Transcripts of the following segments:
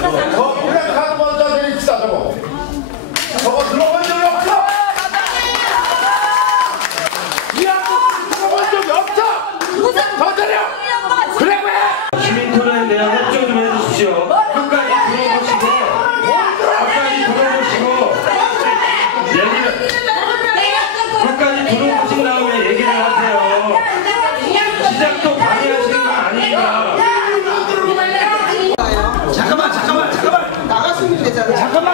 그래 가도 먼저 내립시다 저거. 저거 들어본 적이 없어. 이 양반 들어본 적이 없어. 더 내려. 그래 왜? 시민토론에 대한 협조 좀 해주십시오. 끝까지 들어보시고 얘기를 끝까지 들어보신 다음에 얘기를 하세요. 시작도 방해하시는 건 아니니까. 잠깐만 나갔으면 되잖아. 잠깐만.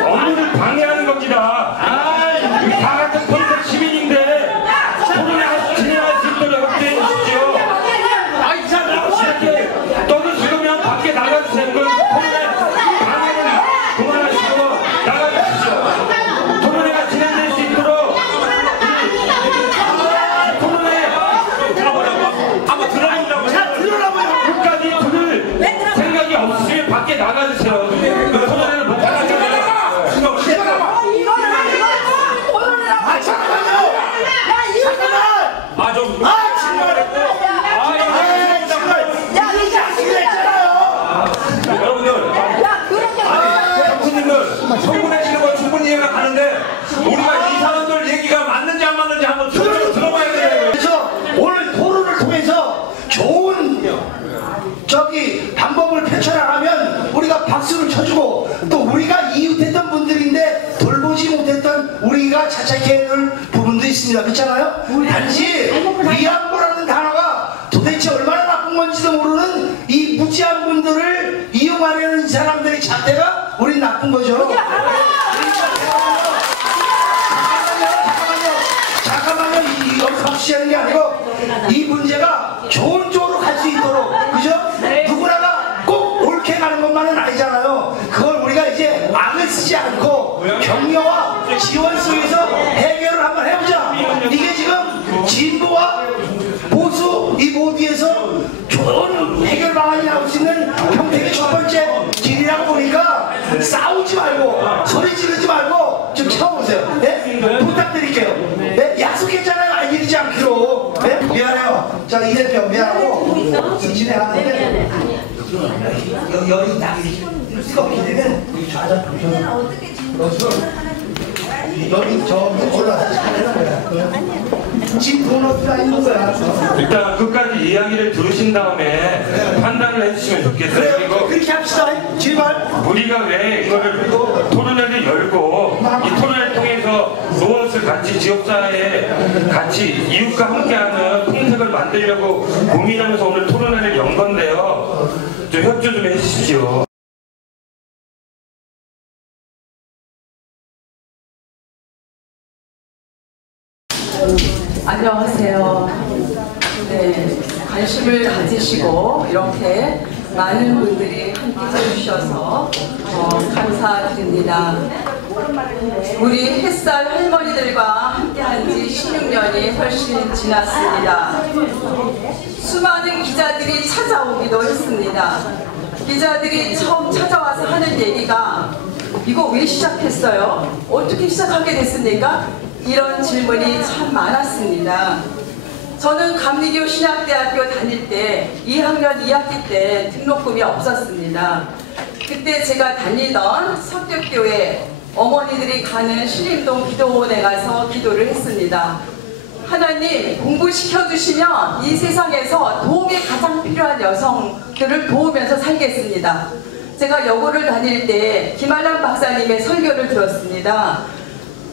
업무를 방해하는 겁니다. 다 같은 political 시민인데 토론을 진행할 수 있도록 협조해 주십시오. 이렇게 떠드시면 밖에 나가주세요. 토론에 방해는 그만하시고 나가주십시오. 토론회가 진행될 수 있도록 토론회 한번 들어보라고요. 끝까지 들을 생각이 없으시면 밖에 나가주세요. 토론회를 못 하게 성분해지는 건 충분히 이해가 가는데 우리가 이 사람들 얘기가 맞는지 안 맞는지 한번 들어봐야 돼요. 그래서 오늘 토론을 통해서 좋은 방법을 펼쳐나가면 우리가 박수를 쳐주고 또 우리가 이웃했던 분들인데 돌보지 못했던 우리가 자책해야 될 부분도 있습니다. 그렇잖아요? 단지 위안부라는 단어가 도대체 얼마나 나쁜 건지도 모르는 이 무지한 분들을 이용하려는 이 사람들의 잣대가 우린 나쁜 거죠. 잠깐만요. 여기서 박수하는 게 아니고 이 문제가 좋은 쪽으로 갈 수 있도록, 그죠? 누구나가 꼭 옳게 가는 것만은 아니잖아요. 그걸 우리가 이제 악을 쓰지 않고 격려와 지원 속에서 해결을 한번 해보자. 이게 지금 진보와 보수 이 모두에서 좋은 해결 방안이 나올 수 있는 평택의 첫 번째 길이라고 보니까 싸우지 말고 소리 지르지 말고 좀 참아보세요. 네? 부탁드릴게요. 네? 약속했잖아요. 알리지 않기로. 네? 미안해요. 자, 이 대표 미안하고 진행하는데 열이 딱 뜨겁게 되면 여기 좌전 보셔서 열이 저 올라서 차례는 거야. 지금 돈 어디가 있는 거야. 일단 끝까지 이야기를 들으신 다음에 판단을 해주시면 좋겠어요. 그리고 그렇게 합시다. 제발. 우리가 왜 이거를 토론회를 열고 이 토론회를 통해서 무엇을 같이 지역사회에 같이 이웃과 함께하는 통색을 만들려고 고민하면서 오늘 토론회를 연 건데요. 좀 협조 좀 해주십시오. 안녕하세요. 네, 관심을 가지시고 이렇게 많은 분들이 함께 해주셔서 감사드립니다. 우리 햇살 할머니들과 함께한 지 16년이 훨씬 지났습니다. 수많은 기자들이 찾아오기도 했습니다. 기자들이 처음 찾아와서 하는 얘기가 이거 왜 시작했어요? 어떻게 시작하게 됐습니까? 이런 질문이 참 많았습니다. 저는 감리교 신학대학교 다닐 때 2학년 2학기 때 등록금이 없었습니다. 그때 제가 다니던 석격교회 어머니들이 가는 신림동 기도원에 가서 기도를 했습니다. 하나님, 공부시켜주시면 이 세상에서 도움이 가장 필요한 여성들을 도우면서 살겠습니다. 제가 여고를 다닐 때 김한란 박사님의 설교를 들었습니다.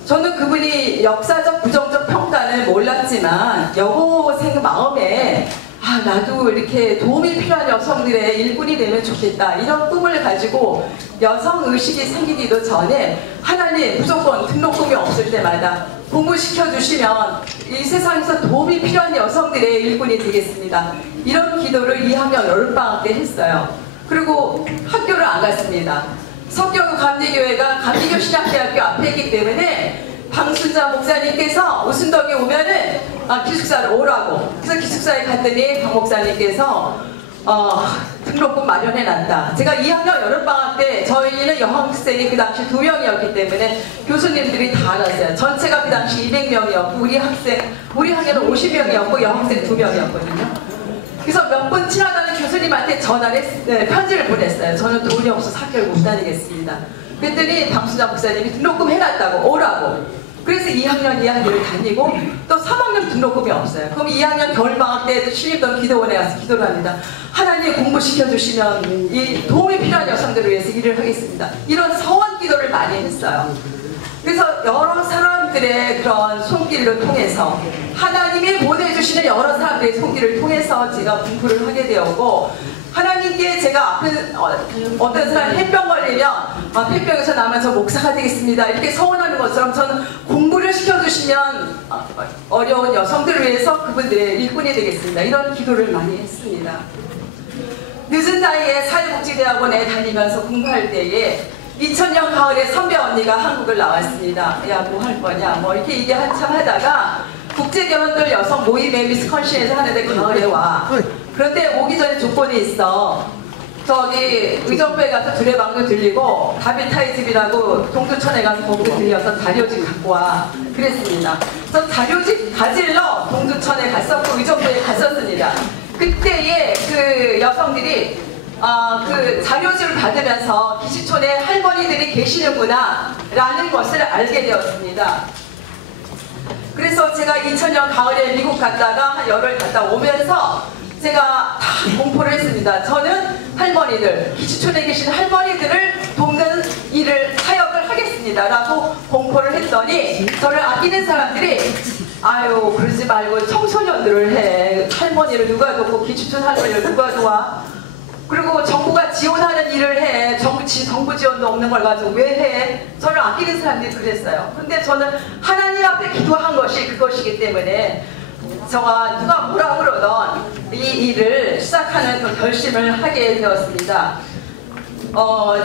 저는 그분이 역사적 부정적 평가는 몰랐지만 여고생 마음에 아, 나도 이렇게 도움이 필요한 여성들의 일꾼이 되면 좋겠다. 이런 꿈을 가지고 여성의식이 생기기도 전에 하나님 무조건 등록금이 없을 때마다 공부시켜주시면 이 세상에서 도움이 필요한 여성들의 일꾼이 되겠습니다. 이런 기도를 2학년 여름방학 때 했어요. 그리고 학교를 안 갔습니다. 석경구 감리교회가 감리교 신학대학교 앞에 있기 때문에 방순자 목사님께서 오순덕에 오면은 기숙사를 오라고. 그래서 기숙사에 갔더니 박 목사님께서 등록금 마련해놨다. 제가 2학년 여름방학 때 저희는 여학생이 그 당시 2명이었기 때문에 교수님들이 다 알았어요. 전체가 그 당시 200명이었고 우리 학년은 50명이었고 여학생 2명이었거든요. 그래서 몇 분 지나가는 교수님한테 전화를 편지를 보냈어요. 저는 돈이 없어서 학교를 못 다니겠습니다. 그랬더니 방순자 목사님이 등록금 해놨다고 오라고. 그래서 2학년 2학기를 다니고 또 3학년 등록금이 없어요. 그럼 2학년 겨울방학 때 신입동 기도원에 가서 기도를 합니다. 하나님 공부시켜주시면 이 도움이 필요한 여성들을 위해서 일을 하겠습니다. 이런 서원 기도를 많이 했어요. 그래서 여러 사람들의 그런 손길을 통해서 하나님이 보내주시는 여러 사람들의 손길을 통해서 제가 공부를 하게 되었고 하나님께 제가 어떤 사람이 폐병 걸리면 폐병에서 나면 저 목사가 되겠습니다 이렇게 서원하는 것처럼 저는 공부를 시켜주시면 어려운 여성들을 위해서 그분들의 일꾼이 되겠습니다. 이런 기도를 많이 했습니다. 늦은 나이에 사회복지대학원에 다니면서 공부할 때에 2000년 가을에 선배 언니가 한국을 나왔습니다. 야, 뭐 할 거냐 뭐 이렇게 얘기 한참 하다가 국제결혼들 여성 모임에 위스콘신에서 하는데 가을에 와. 그런데 오기 전에 조건이 있어. 저기 의정부에 가서 두레방도 들리고 다비타이 집이라고 동두천에 가서 거기도 들려서 자료집 갖고 와. 그랬습니다. 그래서 자료집 가지러 동두천에 갔었고 의정부에 갔었습니다. 그때에 그 여성들이 그 자료집을 받으면서 기시촌에 할머니들이 계시는구나 라는 것을 알게 되었습니다. 그래서 제가 2000년 가을에 미국 갔다가 한 열흘 갔다 오면서 제가 다 공포를 했습니다. 저는 할머니들, 기시촌에 계신 할머니들을 돕는 일을, 사역을 하겠습니다 라고 공포를 했더니 저를 아끼는 사람들이 아유 그러지 말고 청소년들을 해. 할머니를 누가 돕고 기시촌 할머니를 누가 도와. 그리고 정부가 지원하는 일을 해. 정부 지원도 없는 걸 가지고 왜 해? 저를 아끼는 사람들이 그랬어요. 근데 저는 하나님 앞에 기도한 것이 그것이기 때문에 저가 누가 뭐라 그러던 이 일을 시작하는 그 결심을 하게 되었습니다.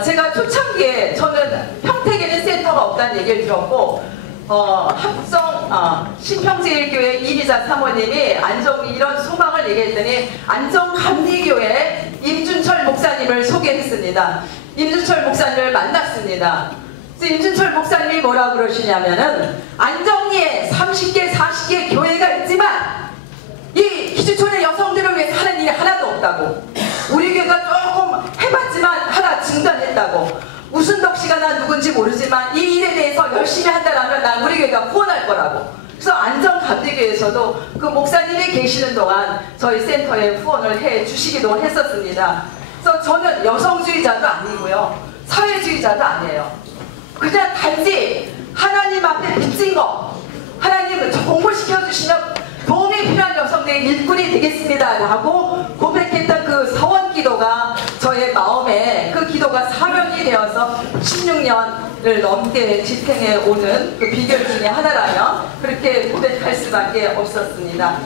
제가 초창기에 저는 평택에는 센터가 없다는 얘기를 들었고 신평제일교회 이미자 사모님이 이런 소망을 얘기했더니 안정감리교회 임준철 목사님을 소개했습니다. 임준철 목사님을 만났습니다. 임준철 목사님이 뭐라고 그러시냐면은 안정리에 30개 40개 교회가 있지만 이 기주촌의 여성들을 위해서 하는 일이 하나도 없다고. 우리 교회가 조금 해봤지만 하나 중단했다고. 우순덕 씨가 난 누군지 모르지만 이 일에 대해서 열심히 한다면 난 우리 교회가 후원할 거라고. 그래서 안정감리교회에서도 그 목사님이 계시는 동안 저희 센터에 후원을 해 주시기도 했었습니다. 그래서 저는 여성주의자도 아니고요. 사회주의자도 아니에요. 그냥 단지 하나님 앞에 빚진 거, 하나님 공부시켜주시면 도움이 필요한 여성들의 일꾼이 되겠습니다 라고 고백했던 그 서원 기도가 저의 마음에 그 기도가 사명이 되어서 16년을 넘게 지탱해 오는 그 비결 중에 하나라면 그렇게 고백할 수밖에 없었습니다.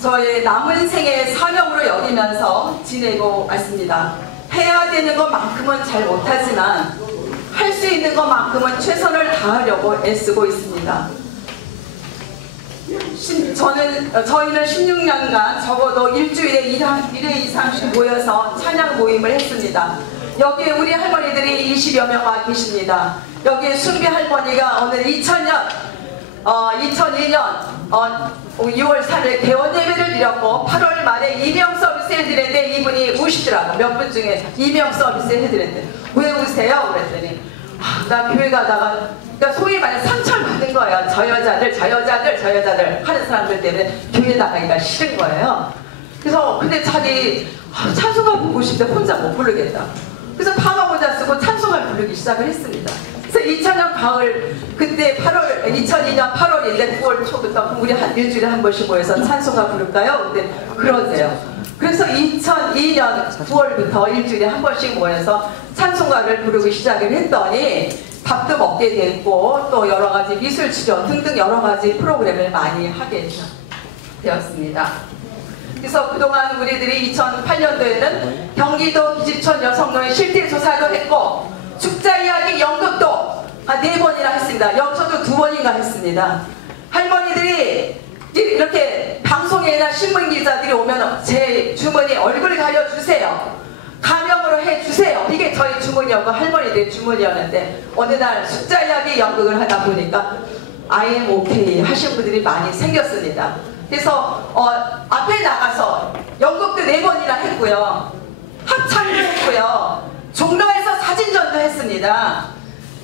저의 남은 생의 사명으로 여기면서 지내고 왔습니다. 해야 되는 것만큼은 잘 못하지만 할 수 있는 것만큼은 최선을 다하려고 애쓰고 있습니다. 저희는 16년간 적어도 일주일에 1회 이상씩 모여서 찬양 모임을 했습니다. 여기에 우리 할머니들이 20여 명 와 계십니다. 여기에 순비 할머니가 오늘 2002년 6월 3일 개원 예배를 드렸고 8월 말에 이명 서비스 해드렸는데 이분이 우시더라고. 몇 분 중에 이명 서비스 해드렸는데 왜 우세요? 그랬더니 나 교회 가다가 그러니까 소위 말해 상처를 받은 거예요. 저 여자들 하는 사람들 때문에 교회 나가기가 싫은 거예요. 그래서 근데 자기 찬송가 부르고 싶은데 혼자 못 부르겠다. 그래서 파마 모자 쓰고 찬송가를 부르기 시작을 했습니다. 그래서 그래서 2000년 가을 그때 2002년 8월인데 9월 초부터 우리 한 일주일에 한 번씩 모여서 찬송가 부를까요? 근데 그러세요. 그래서 2002년 9월부터 일주일에 한 번씩 모여서 찬송가를 부르기 시작을 했더니 밥도 먹게 됐고 또 여러 가지 미술 치료 등등 여러 가지 프로그램을 많이 하게 되었습니다. 그래서 그동안 우리들이 2008년도에는 경기도 기집촌 여성노예 실태 조사도 했고 죽자 이야기 연극도 4번이나 했습니다. 여기서도 2번인가 했습니다. 할머니들이 이렇게 방송이나 신문기자들이 오면 제 주머니 얼굴 가려주세요. 가명으로 해주세요. 이게 저희 주문이었고 할머니들의 주문이었는데 어느 날 숫자 이야기 연극을 하다 보니까 I am okay 하신 분들이 많이 생겼습니다. 그래서 앞에 나가서 연극도 4번이나 했고요. 합창도 했고요. 종로에서 사진전도 했습니다.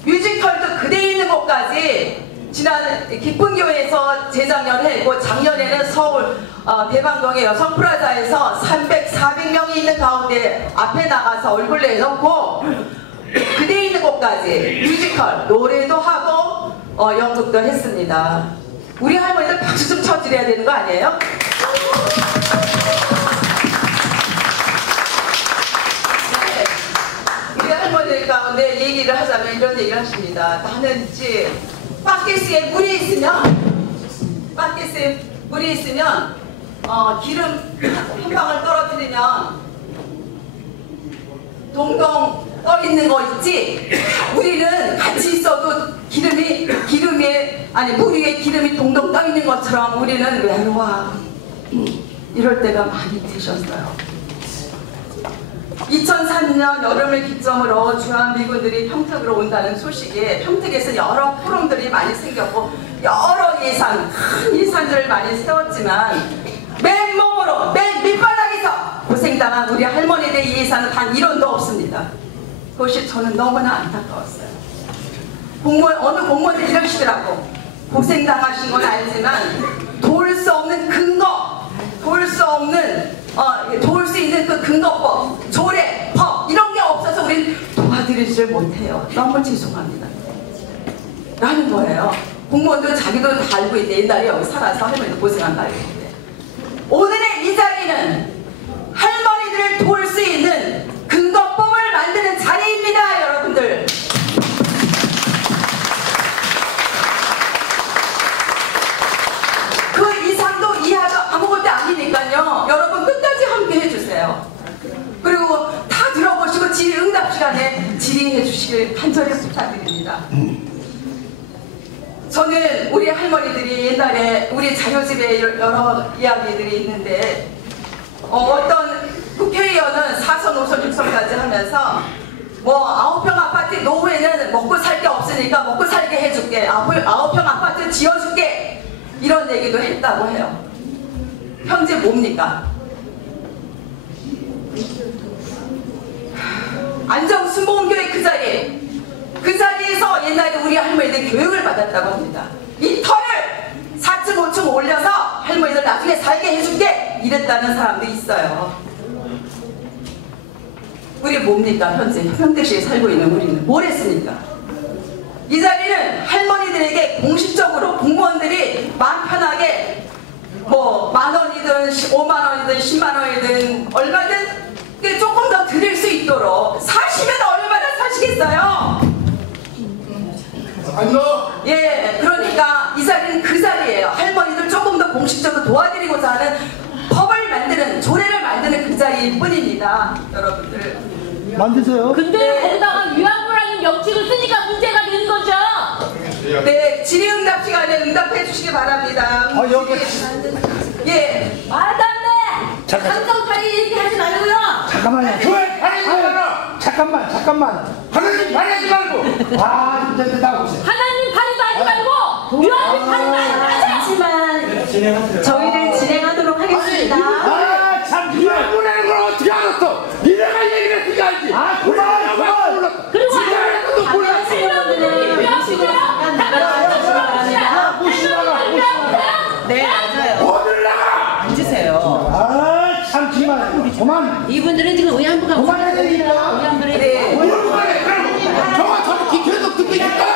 뮤지컬도 그대 있는 곳까지 지난 기쁜교회에서 재작년에 했고 작년에는 서울 대방동의 여성프라자에서 400명이 있는 가운데 앞에 나가서 얼굴 내놓고 그대 있는 곳까지 뮤지컬 노래도 하고 연극도 했습니다. 우리 할머니들 박수 좀 쳐드려야 되는 거 아니에요? 네. 우리 할머니들 가운데 얘기를 하자면 이런 얘기를 하십니다. 나는 이제 바켓에 물이 있으면 기름 한 방울 떨어뜨리면 동동 떠 있는 거 있지? 우리는 같이 있어도 물 위에 기름이 동동 떠 있는 것처럼 우리는 외로워. 이럴 때가 많이 되셨어요. 2003년 여름을 기점으로 주한미군들이 평택으로 온다는 소식에 평택에서 여러 포럼들이 많이 생겼고 여러 예산, 큰 예산들을 많이 세웠지만 맨몸으로 맨 밑바닥에서 고생당한 우리 할머니들의 예산은 단 1원도 없습니다. 그것이 저는 너무나 안타까웠어요. 어느 공무원들이 이러시더라고. 고생당하신 건 알지만 도울 수 없는 근거, 도울 수 있는 그 근거법, 조례, 법 이런 게 없어서 우린 도와드리지를 못해요. 너무 죄송합니다. 라는 거예요. 공무원도 자기도 다 알고 있는데 옛날에 여기 살아서 할머니도 고생한 거 알고 있는데 오늘의 이 자리는 할머니들을 도울 수 있는 근거법을 만드는 자리입니다, 여러분들. 그 이상도 이하도 아무것도 아니니까요. 여러분 끝까지 함께 해주세요. 그리고 다 들어보시고 질의응답 시간에 질의해 주시길 간절히 부탁드립니다. 저는 우리 할머니들이 옛날에 우리 자료집에 여러 이야기들이 있는데 어떤 국회의원은 4선, 5선, 6선까지 하면서 뭐 9평 아파트 노후에는 먹고 살 게 없으니까 먹고 살게 해줄게. 9평 아파트 지어줄게. 이런 얘기도 했다고 해요. 현재 뭡니까? 안정순복음교회 그 자리에서 옛날에 우리 할머니들 교육을 받았다고 합니다. 이 터를 4층 5층 올려서 할머니들 나중에 살게 해줄게 이랬다는 사람도 있어요. 우리 뭡니까? 현재 평택시에 살고 있는 우리는 뭘 했습니까? 이 자리는 할머니들에게 공식적으로 공무원들이 마음 편하게 뭐 10,000원이든 50,000원이든 100,000원이든 얼마든 조금 더 드릴 수 있도록 사시면 얼마나 사시겠어요? 예, 그러니까 이 자리는 그 자리예요. 할머니들 조금 더 공식적으로 도와드리고자 하는 법을 만드는, 조례를 만드는 그 자리일 뿐입니다. 여러분들 만드세요. 근데 네. 거기다가 유한부라는 명칭을 쓰니까 문제가 되는 거죠. 네, 질의응답 시간에 응답해 주시기 바랍니다. 여기 예, 말도 안 돼. 감성팔이 얘기하지 말고요. 잠깐만요. 교회 다니잖아. 잠깐만. 하나님 바라지 말고. 진짜 나오세요. 하나님 팔이도 하지 말고 유한부 팔이도 하지 하지만 저희를 진행하도록 하겠습니다. 참, 이런 보내는 걸 어떻게 알았어? 니네가 얘기를 했으니까 알지. 그만. 그리고 지금 몰랐어. 분들은 음식으로 잠깐 나가주시기 바랍니다. 네, 맞아요. 어딜 나가? 앉으세요. 참 정말 그만. 이분들은 지금 의안부가 그만해야 되니까. 의안부를 네. 뭘 그만해? 그럼 저거 기켜서 듣고 있을까?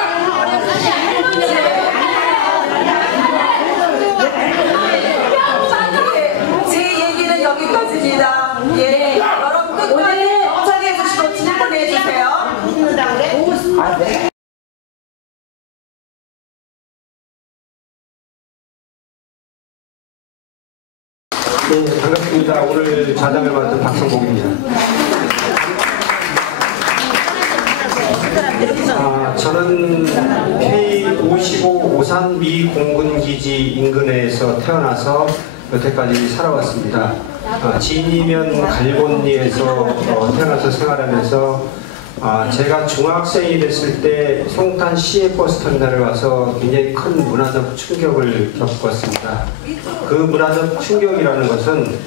네, 반갑습니다. 오늘 좌장을 맡은 박성복입니다. 저는 K55 오산미 공군기지 인근에서 태어나서 여태까지 살아왔습니다. 진이면 갈곤리에서 태어나서 생활하면서 제가 중학생이 됐을 때 송탄 시외버스터미널에 와서 굉장히 큰 문화적 충격을 겪었습니다. 그 문화적 충격이라는 것은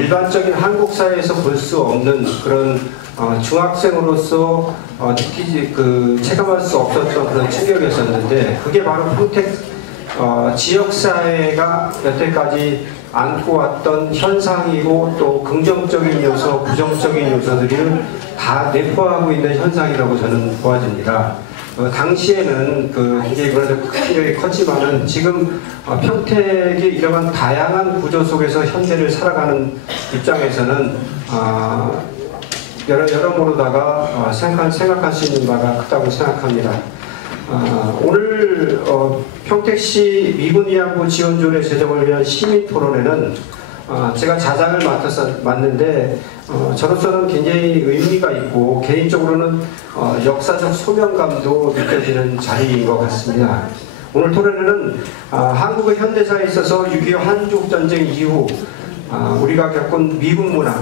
일반적인 한국 사회에서 볼 수 없는 그런 중학생으로서 느끼지 체감할 수 없었던 그런 충격이었었는데, 그게 바로 평택 지역사회가 여태까지 안고 왔던 현상이고, 또 긍정적인 요소, 부정적인 요소들을 다 내포하고 있는 현상이라고 저는 보아집니다. 당시에는 굉장히 문화적 충격이 컸지만은 지금 평택이 이러한 다양한 구조 속에서 현재를 살아가는 입장에서는 여러모로다가 생각할 수 있는 바가 크다고 생각합니다. 오늘 평택시 미군위안부 지원조례 제정을 위한 시민토론회는 제가 자장을 맡았는데 저로서는 굉장히 의미가 있고, 개인적으로는 역사적 소명감도 느껴지는 자리인 것 같습니다. 오늘 토론회는 한국의 현대사에 있어서 6.25 한족전쟁 이후 우리가 겪은 미군 문화,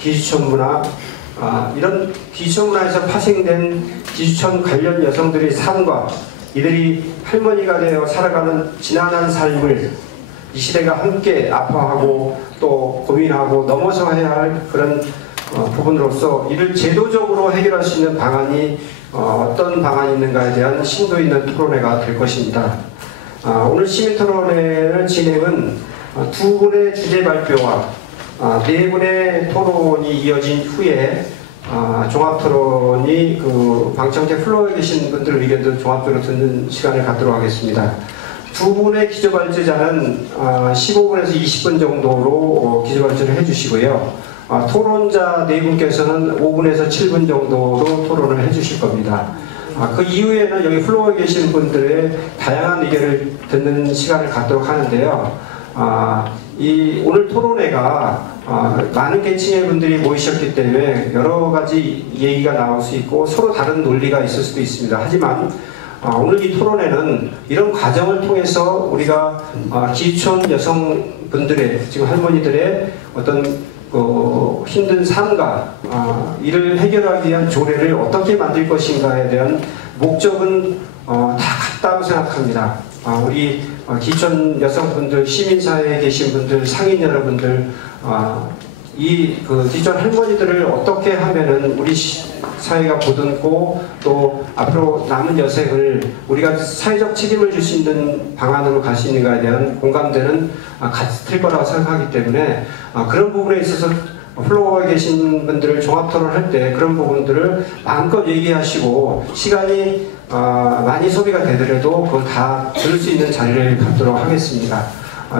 기주촌 문화, 이런 기주촌 문화에서 파생된 기주촌 관련 여성들의 삶과 이들이 할머니가 되어 살아가는 지난한 삶을 이 시대가 함께 아파하고 또 고민하고 넘어서야 할 그런 부분으로서 이를 제도적으로 해결할 수 있는 방안이 어떤 방안이 있는가에 대한 심도 있는 토론회가 될 것입니다. 오늘 시민토론회의 진행은 두 분의 주제 발표와 네 분의 토론이 이어진 후에 종합토론이 방청객 플로어에 계신 분들 의견도 종합적으로 듣는 시간을 갖도록 하겠습니다. 두 분의 기조발제자는 15분에서 20분 정도로 기조발제를 해주시고요. 토론자 네 분께서는 5분에서 7분 정도로 토론을 해주실 겁니다. 그 이후에는 여기 플로어에 계신 분들의 다양한 의견을 듣는 시간을 갖도록 하는데요. 오늘 토론회가 많은 계층의 분들이 모이셨기 때문에 여러 가지 얘기가 나올 수 있고 서로 다른 논리가 있을 수도 있습니다. 하지만 오늘 이 토론회는 이런 과정을 통해서 우리가 기촌 여성분들의, 지금 할머니들의 어떤 힘든 삶과 이를 해결하기 위한 조례를 어떻게 만들 것인가에 대한 목적은 다 같다고 생각합니다. 우리 기촌 여성분들, 시민사회에 계신 분들, 상인 여러분들, 기존 할머니들을 어떻게 하면은 우리 사회가 보듬고 또 앞으로 남은 여생을 우리가 사회적 책임을 줄 수 있는 방안으로 갈 수 있는가에 대한 공감대는 같을 거라고 생각하기 때문에 그런 부분에 있어서 플로어에 계신 분들을 종합토론할 때 그런 부분들을 마음껏 얘기하시고 시간이 많이 소비가 되더라도 그걸 다 들을 수 있는 자리를 갖도록 하겠습니다.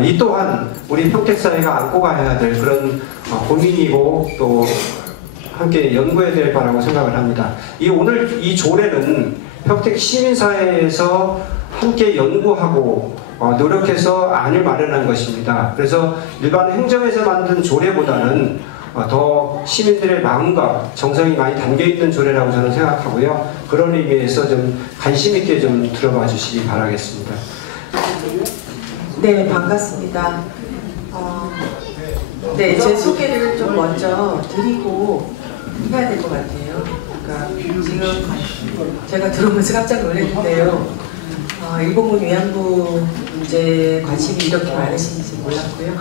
이 또한 우리 평택사회가 안고 가야 될 그런 고민이고 또 함께 연구해야 될 바라고 생각을 합니다. 오늘 이 조례는 평택 시민사회에서 함께 연구하고 노력해서 안을 마련한 것입니다. 그래서 일반 행정에서 만든 조례보다는 더 시민들의 마음과 정성이 많이 담겨있는 조례라고 저는 생각하고요. 그런 의미에서 좀 관심 있게 좀 들어봐 주시기 바라겠습니다. 네, 반갑습니다. 네, 제 소개를 좀 먼저 드리고 해야 될 것 같아요. 그러니까 지금 제가 들어오면서 깜짝 놀랐는데요. 일본군 위안부 문제에 관심이 이렇게 많으신지 몰랐고요.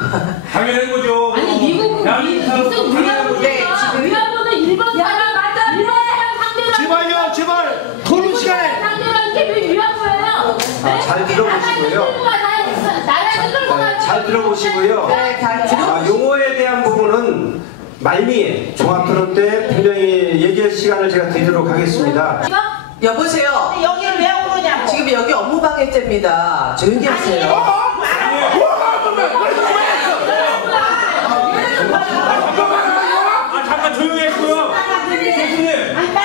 당연한 거죠. 아니 미국은 무슨 위안부야? 네, 지금 위안부는 일본 사람 맞아. 일본 사람 상대로. 제발 토론 시간에 상대라는 게 위안부예요. 잘 들어보시고요. 잘 들어보시고요. 용어에 대한 부분은 말미에 종합토론 때 분명히 얘기할 시간을 제가 드리도록 하겠습니다. 여보세요. 여기를 왜 오느냐고. 지금 여기 업무방해죄입니다. 조용히 하세요. 잠깐 조용히 했고요. 교수님,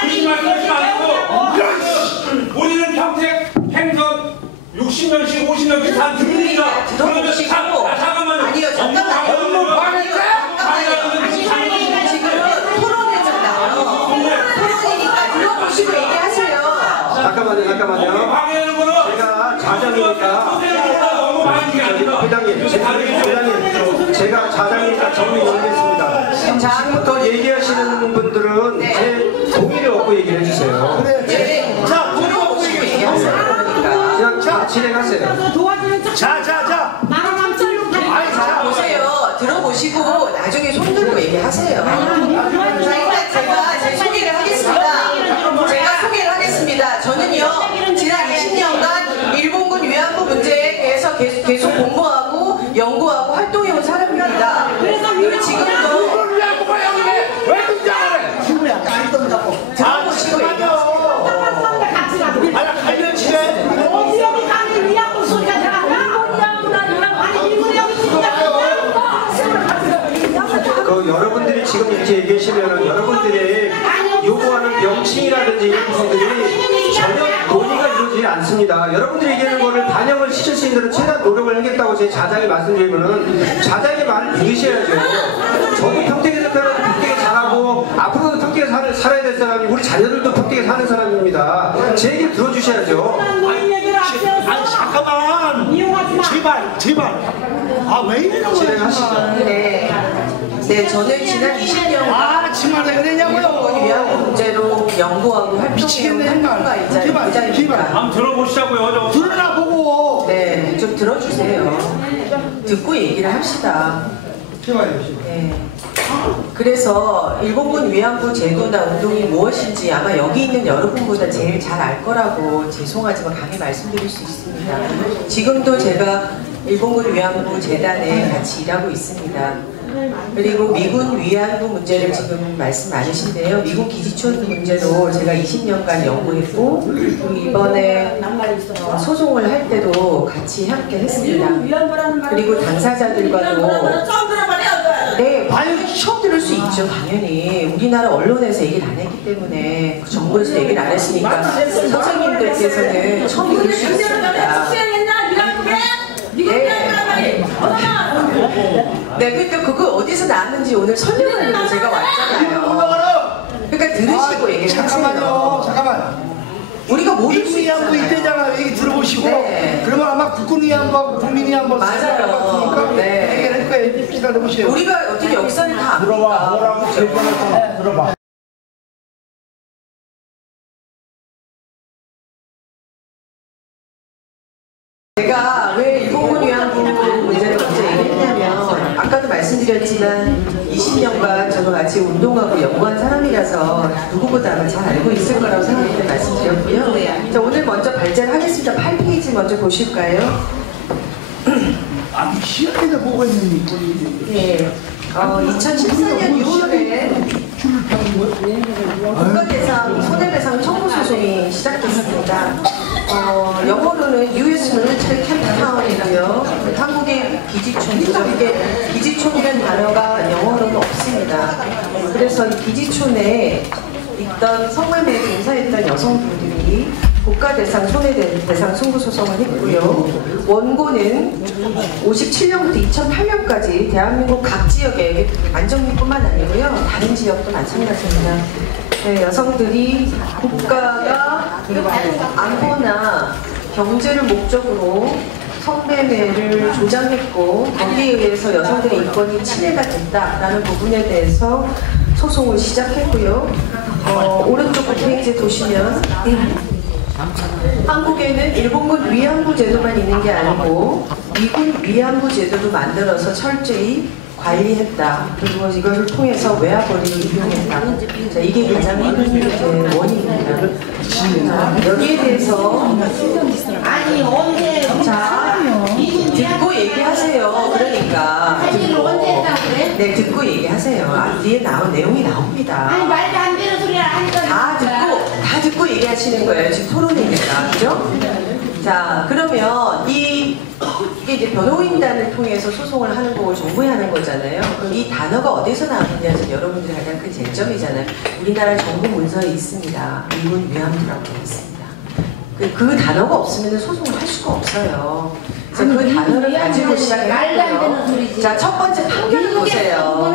무슨 말씀하시지 말고 우리는 평택 행성 60년씩 50년씩 다 주민이다. 들어보시고. 잠깐만요. 아니요, 잠깐만요. 잠깐만요. 방해하는 거는 제가 자장이니까 회장님, 제가 자장이니까 정리 올리겠습니다. 지금부터 얘기하시는 분들은 제 동의를 얻고 얘기를 해주세요. 자, 돈이 없고 얘기하세요. 그냥 진행하세요. 자. 자, 보세요. 들어보시고 나중에 손 들고 얘기하세요. 제가 제 소개를 하겠습니다. 제가 소개를 하겠습니다. 저는요, 지난 20년간 일본군 위안부 문제에 대해서 계속 공부하고 연구하고 활동해온 사람입니다. 그리고 지금도 일본 위안부가 여기 왜 등장을 해? 들어보시고 얘기하세요. 여러분들이 지금 이렇게 얘기하시면 여러분들이 요구하는 명칭이라든지 이런 부분들이 전혀 논의가 이루어지지 않습니다. 여러분들이 얘기하는 거를 반영을 시킬 수 있는 최대한 노력을 하겠다고 제 자장이 말씀드리면은 자장의 말을 들으셔야죠. 저도 평택에서 태어나서 평택에 자라고 앞으로도 평택에 살아야 될 사람이 우리 자녀들도 평택에 사는 사람입니다. 제 얘기를 들어주셔야죠. 아니 잠깐만. 제발. 아 왜 이러는 거야? 진행하시죠. 네, 저는 지난 20년간 정말 왜 그러냐고요? 일본군 위안부 문제로 연구하고 활동해온 활동가이자 한번 들어보시자고요. 들으나 보고. 네, 좀 들어주세요. 듣고 얘기를 합시다. 네. 그래서 일본군 위안부 제도나 운동이 무엇인지 아마 여기 있는 여러분보다 제일 잘 알 거라고 죄송하지만 감히 말씀드릴 수 있습니다. 지금도 제가 일본군 위안부 재단에 같이 일하고 있습니다. 그리고 미군 위안부 문제를 지금 말씀 많으신데요. 미군 기지촌 문제도 제가 20년간 연구했고 그리고 이번에 소송을 할 때도 같이 함께 했습니다. 그리고 당사자들과도 네, 처음 들을 수 있죠. 당연히 우리나라 언론에서 얘기를 안 했기 때문에 정부에서 얘기를 안 했으니까 선생님들께서는 처음 들을 수 있습니다. 네, 그러니까 그거 어디서 나왔는지 오늘 설명을 하려고 제가 왔잖아요. 그러니까 들으시고 얘기를 하세요. 잠깐만요. 우리가 모를 수 위안부 있잖아요. 이때잖아. 얘기 들어보시고. 네. 그러면 아마 국군 위안부하고 국민 위안부 맞아요. 네. 얘기할 거예요. 기다려보세요. 우리가 어떻게 역사를 다 압니까? 들어봐. 제가 왜 일본군 위안부 문제를 먼저 얘기했냐면 아까도 말씀드렸지만 20년간 저도 같이 운동하고 연구한 사람이라서 누구보다 아마 잘 알고 있을 거라고 생각해서 말씀드렸고요. 자, 오늘 먼저 발제를 하겠습니다. 8페이지 먼저 보실까요? 아니 시간에도 보고 있는 네. 2014년 6월에 국가대상, 손해배상 청구 소송이 시작됐습니다. 영어로는 US Military Camptown이고요. 한국의 기지촌이죠. 이게 기지촌이라는 단어가 영어로는 없습니다. 그래서 이 기지촌에 있던 성매매에 종사했던 여성분들이 국가대상, 손해배상 청구소송을 했고요. 원고는 57년부터 2008년까지 대한민국 각 지역에 안정리뿐만 아니고요. 다른 지역도 마찬가지입니다. 네, 여성들이 국가가 안보나 경제를 목적으로 성매매를 조장했고 거기에 의해서 여성들의 인권이 침해가 됐다라는 부분에 대해서 소송을 시작했고요. 오른쪽 페이지에 보시면 한국에는 일본군 위안부 제도만 있는 게 아니고 미군 위안부 제도도 만들어서 철저히 관리했다. 그리고 이것을 통해서 외화벌이를 이용했다. 자, 이게 가장 큰 원인입니다. 여기에 대해서 아니 언제 자, 듣고 얘기하세요. 그러니까 네, 듣고 얘기하세요. 뒤에 나온 내용이 나옵니다. 아니 말도 안 되는 소리를 하니까 다 듣고 얘기하시는 거예요. 지금 토론이니까. 그죠? 자, 그러면 이게 이제 변호인단을 통해서 소송을 하는 거고 정부에 하는 거잖아요. 그럼 이 단어가 어디서 나왔느냐 지금 여러분들이 가장 큰 쟁점이잖아요. 우리나라 정부 문서에 있습니다. 미군 위안부라고 되어 있습니다. 그 단어가 없으면 소송을 할 수가 없어요. 그래서 그 단어를 가지고 시작했고요. 자, 첫 번째 판결을 보세요.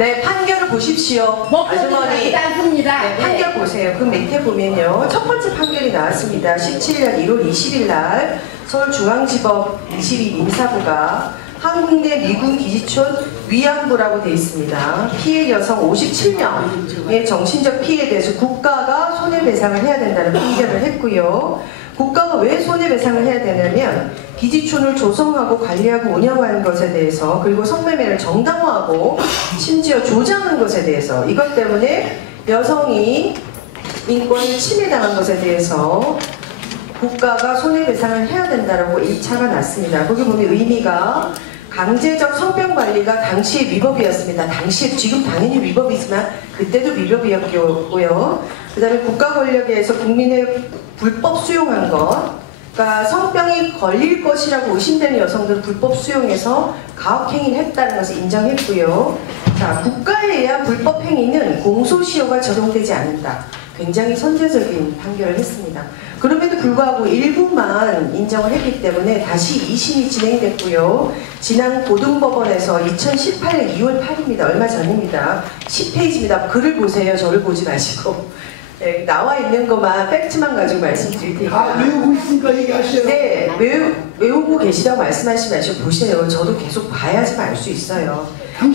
네, 판결을 보십시오. 아주머니. 않습니다. 네, 판결 보세요. 그 밑에 보면요. 첫 번째 판결이 나왔습니다. 17일 1월 20일 날 서울중앙지법 22 민사부가 한국내 미군 기지촌 위안부라고 되어 있습니다. 피해 여성 57명의 정신적 피해에 대해서 국가가 손해배상을 해야 된다는 판결을 했고요. 국가가 왜 손해배상을 해야 되냐면 기지촌을 조성하고 관리하고 운영하는 것에 대해서, 그리고 성매매를 정당화하고 심지어 조장한 것에 대해서, 이것 때문에 여성이 인권을 침해당한 것에 대해서 국가가 손해배상을 해야 된다라고 1차가 났습니다. 거기 보면 의미가 강제적 성병 관리가 당시의 위법이었습니다. 당시에, 지금 당연히 위법이지만 그때도 위법이었고요. 그 다음에 국가 권력에 의해서 국민의 불법 수용한 것, 그러니까 성병이 걸릴 것이라고 의심되는 여성들을 불법 수용해서 가혹행위를 했다는 것을 인정했고요. 자, 국가에 의한 불법 행위는 공소시효가 적용되지 않는다. 굉장히 선제적인 판결을 했습니다. 그럼에도 불구하고 일부만 인정을 했기 때문에 다시 2심이 진행됐고요. 지난 고등법원에서 2018년 2월 8일입니다. 얼마 전입니다. 10페이지입니다. 글을 보세요. 저를 보지 마시고. 네, 나와 있는 것만, 팩트만 가지고 말씀드릴 테니까. 외우고 있으니까 얘기하세요. 네, 외우고 계시다고 말씀하시지 마시고 보세요. 저도 계속 봐야지만 알 수 있어요.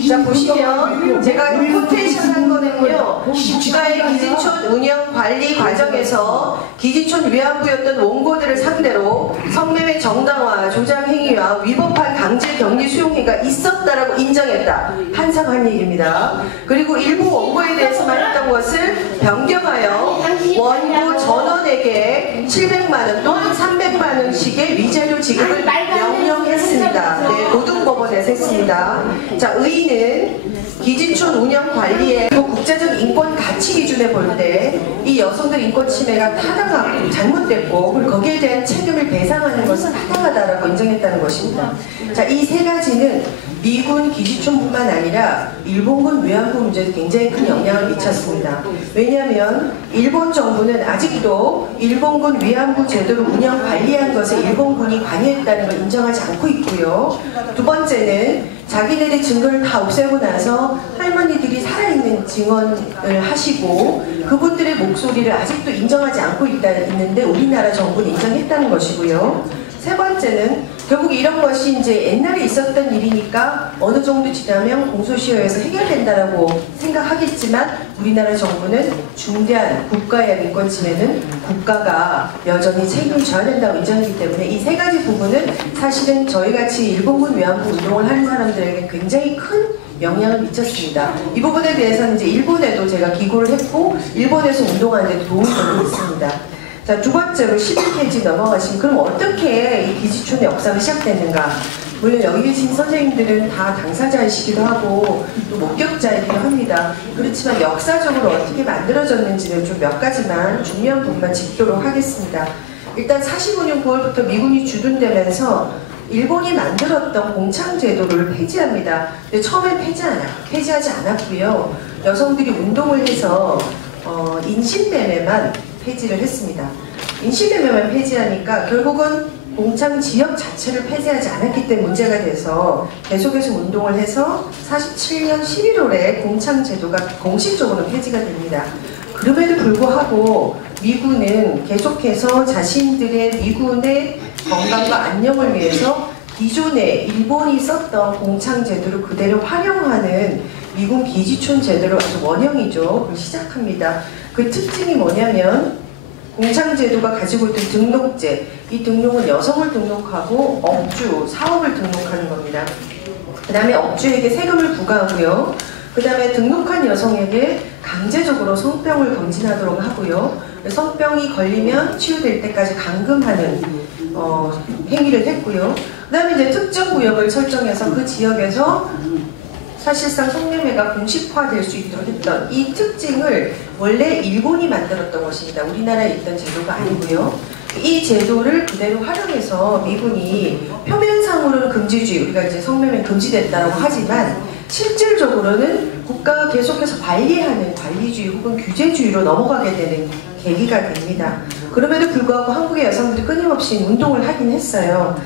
자, 보시면 제가 코테이션 한 거는요, 국가의 기지촌 운영 관리 과정에서 기지촌 위안부였던 원고들을 상대로 성매매 정당화, 조장 행위와 위법한 강제 격리 수용행위가 있었다라고 인정했다. 판상한 얘기입니다. 그리고 일부 원고에 대해서만 했던 것을 변경하여 원고 전원에게 700만 원 또는 300만 원씩의 위자료 지급을 명령했습니다. 네, 고등법원에서 했습니다. 자, 의의는 기지촌 운영 관리의 국제적 인권 가치 기준에 볼 때 이 여성들 인권 침해가 타당하고 잘못됐고, 그리고 거기에 대한 책임을 배상하는 것은 타당하다라고 인정했다는 것입니다. 자, 이 세 가지는 미군 기지촌뿐만 아니라 일본군 위안부 문제도 굉장히 큰 영향을 미쳤습니다. 왜냐하면 일본 정부는 아직도 일본군 위안부 제도를 운영 관리한 것에 일본군이 관여했다는 걸 인정하지 않고 있고요. 두 번째는 자기네들의 증거를 다 없애고 나서 할머니들이 살아있는 증언을 하시고 그분들의 목소리를 아직도 인정하지 않고 있는데 우리나라 정부는 인정했다는 것이고요. 세 번째는 결국 이런 것이 이제 옛날에 있었던 일이니까 어느 정도 지나면 공소시효에서 해결된다라고 생각하겠지만 우리나라 정부는 중대한 국가의 인권 침해는 국가가 여전히 책임을 져야 된다고 인정하기 때문에 이 세 가지 부분은 사실은 저희같이 일본군 위안부 운동을 하는 사람들에게 굉장히 큰 영향을 미쳤습니다. 이 부분에 대해서는 이제 일본에도 제가 기고를 했고 일본에서 운동하는 데 도움이 되고 있습니다. 자, 두 번째로 11페이지 넘어가시면 그럼 어떻게 이 기지촌의 역사가 시작됐는가? 물론 여기 계신 선생님들은 다 당사자이시기도 하고 또 목격자이기도 합니다. 그렇지만 역사적으로 어떻게 만들어졌는지는 좀 몇 가지만 중요한 부분만 짚도록 하겠습니다. 일단 45년 9월부터 미군이 주둔되면서 일본이 만들었던 공창제도를 폐지합니다. 근데 처음엔 폐지하지 않았고요. 여성들이 운동을 해서 인신매매만 폐지를 했습니다. 인신매매만 폐지하니까 결국은 공창 지역 자체를 폐지하지 않았기 때문에 문제가 돼서 계속해서 운동을 해서 47년 11월에 공창 제도가 공식적으로 폐지가 됩니다. 그럼에도 불구하고 미군은 계속해서 자신들의 미군의 건강과 안녕을 위해서 기존에 일본이 썼던 공창 제도를 그대로 활용하는 미군 기지촌 제도를 아주 원형이죠. 그걸 시작합니다. 그 특징이 뭐냐면 공창제도가 가지고 있던 등록제, 이 등록은 여성을 등록하고 업주, 사업을 등록하는 겁니다. 그 다음에 업주에게 세금을 부과하고요. 그 다음에 등록한 여성에게 강제적으로 성병을 검진하도록 하고요. 성병이 걸리면 치유될 때까지 감금하는 행위를 했고요. 그 다음에 이제 특정 구역을 설정해서 그 지역에서 사실상 성매매가 공식화될 수 있도록 했던 이 특징을 원래 일본이 만들었던 것입니다. 우리나라에 있던 제도가 아니고요. 이 제도를 그대로 활용해서 미군이 표면상으로는 금지주의, 우리가 이제 성매매 금지됐다고 하지만 실질적으로는 국가가 계속해서 관리하는 관리주의 혹은 규제주의로 넘어가게 되는 계기가 됩니다. 그럼에도 불구하고 한국의 여성들이 끊임없이 운동을 하긴 했어요.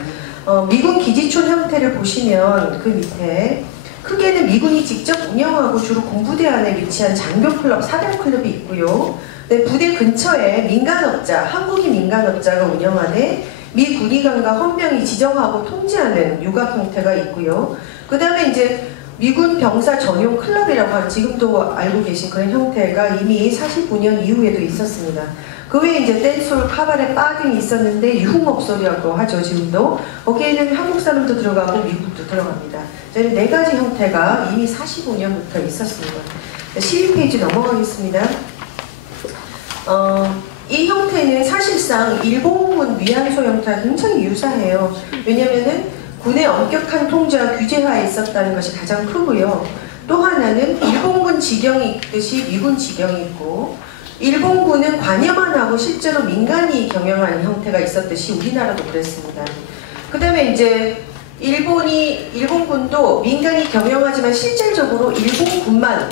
미군 기지촌 형태를 보시면 그 밑에 크게는 미군이 직접 운영하고 주로 공부대 안에 위치한 장교클럽, 사단클럽이 있고요. 네, 부대 근처에 민간업자, 한국인 민간업자가 운영하되 미 군의관과 헌병이 지정하고 통제하는 육아 형태가 있고요. 그 다음에 이제 미군 병사 전용 클럽이라고 하는 지금도 알고 계신 그런 형태가 이미 49년 이후에도 있었습니다. 그 외에 이제 댄스홀, 카바레, 바 등이 있었는데 유흥업소리라고 하죠, 지금도. 거기에는 한국 사람도 들어가고 미국도 들어갑니다. 저는 4가지 형태가 이미 45년부터 있었습니다. 12페이지 넘어가겠습니다. 이 형태는 사실상 일본군 위안소 형태와 굉장히 유사해요. 왜냐면은 군의 엄격한 통제와 규제하에 있었다는 것이 가장 크고요. 또 하나는 일본군 직영이 있듯이 미군 직영이 있고, 일본군은 관여만 하고 실제로 민간이 경영하는 형태가 있었듯이 우리나라도 그랬습니다. 그 다음에 이제 일본군도 민간이 경영하지만 실질적으로 일본군만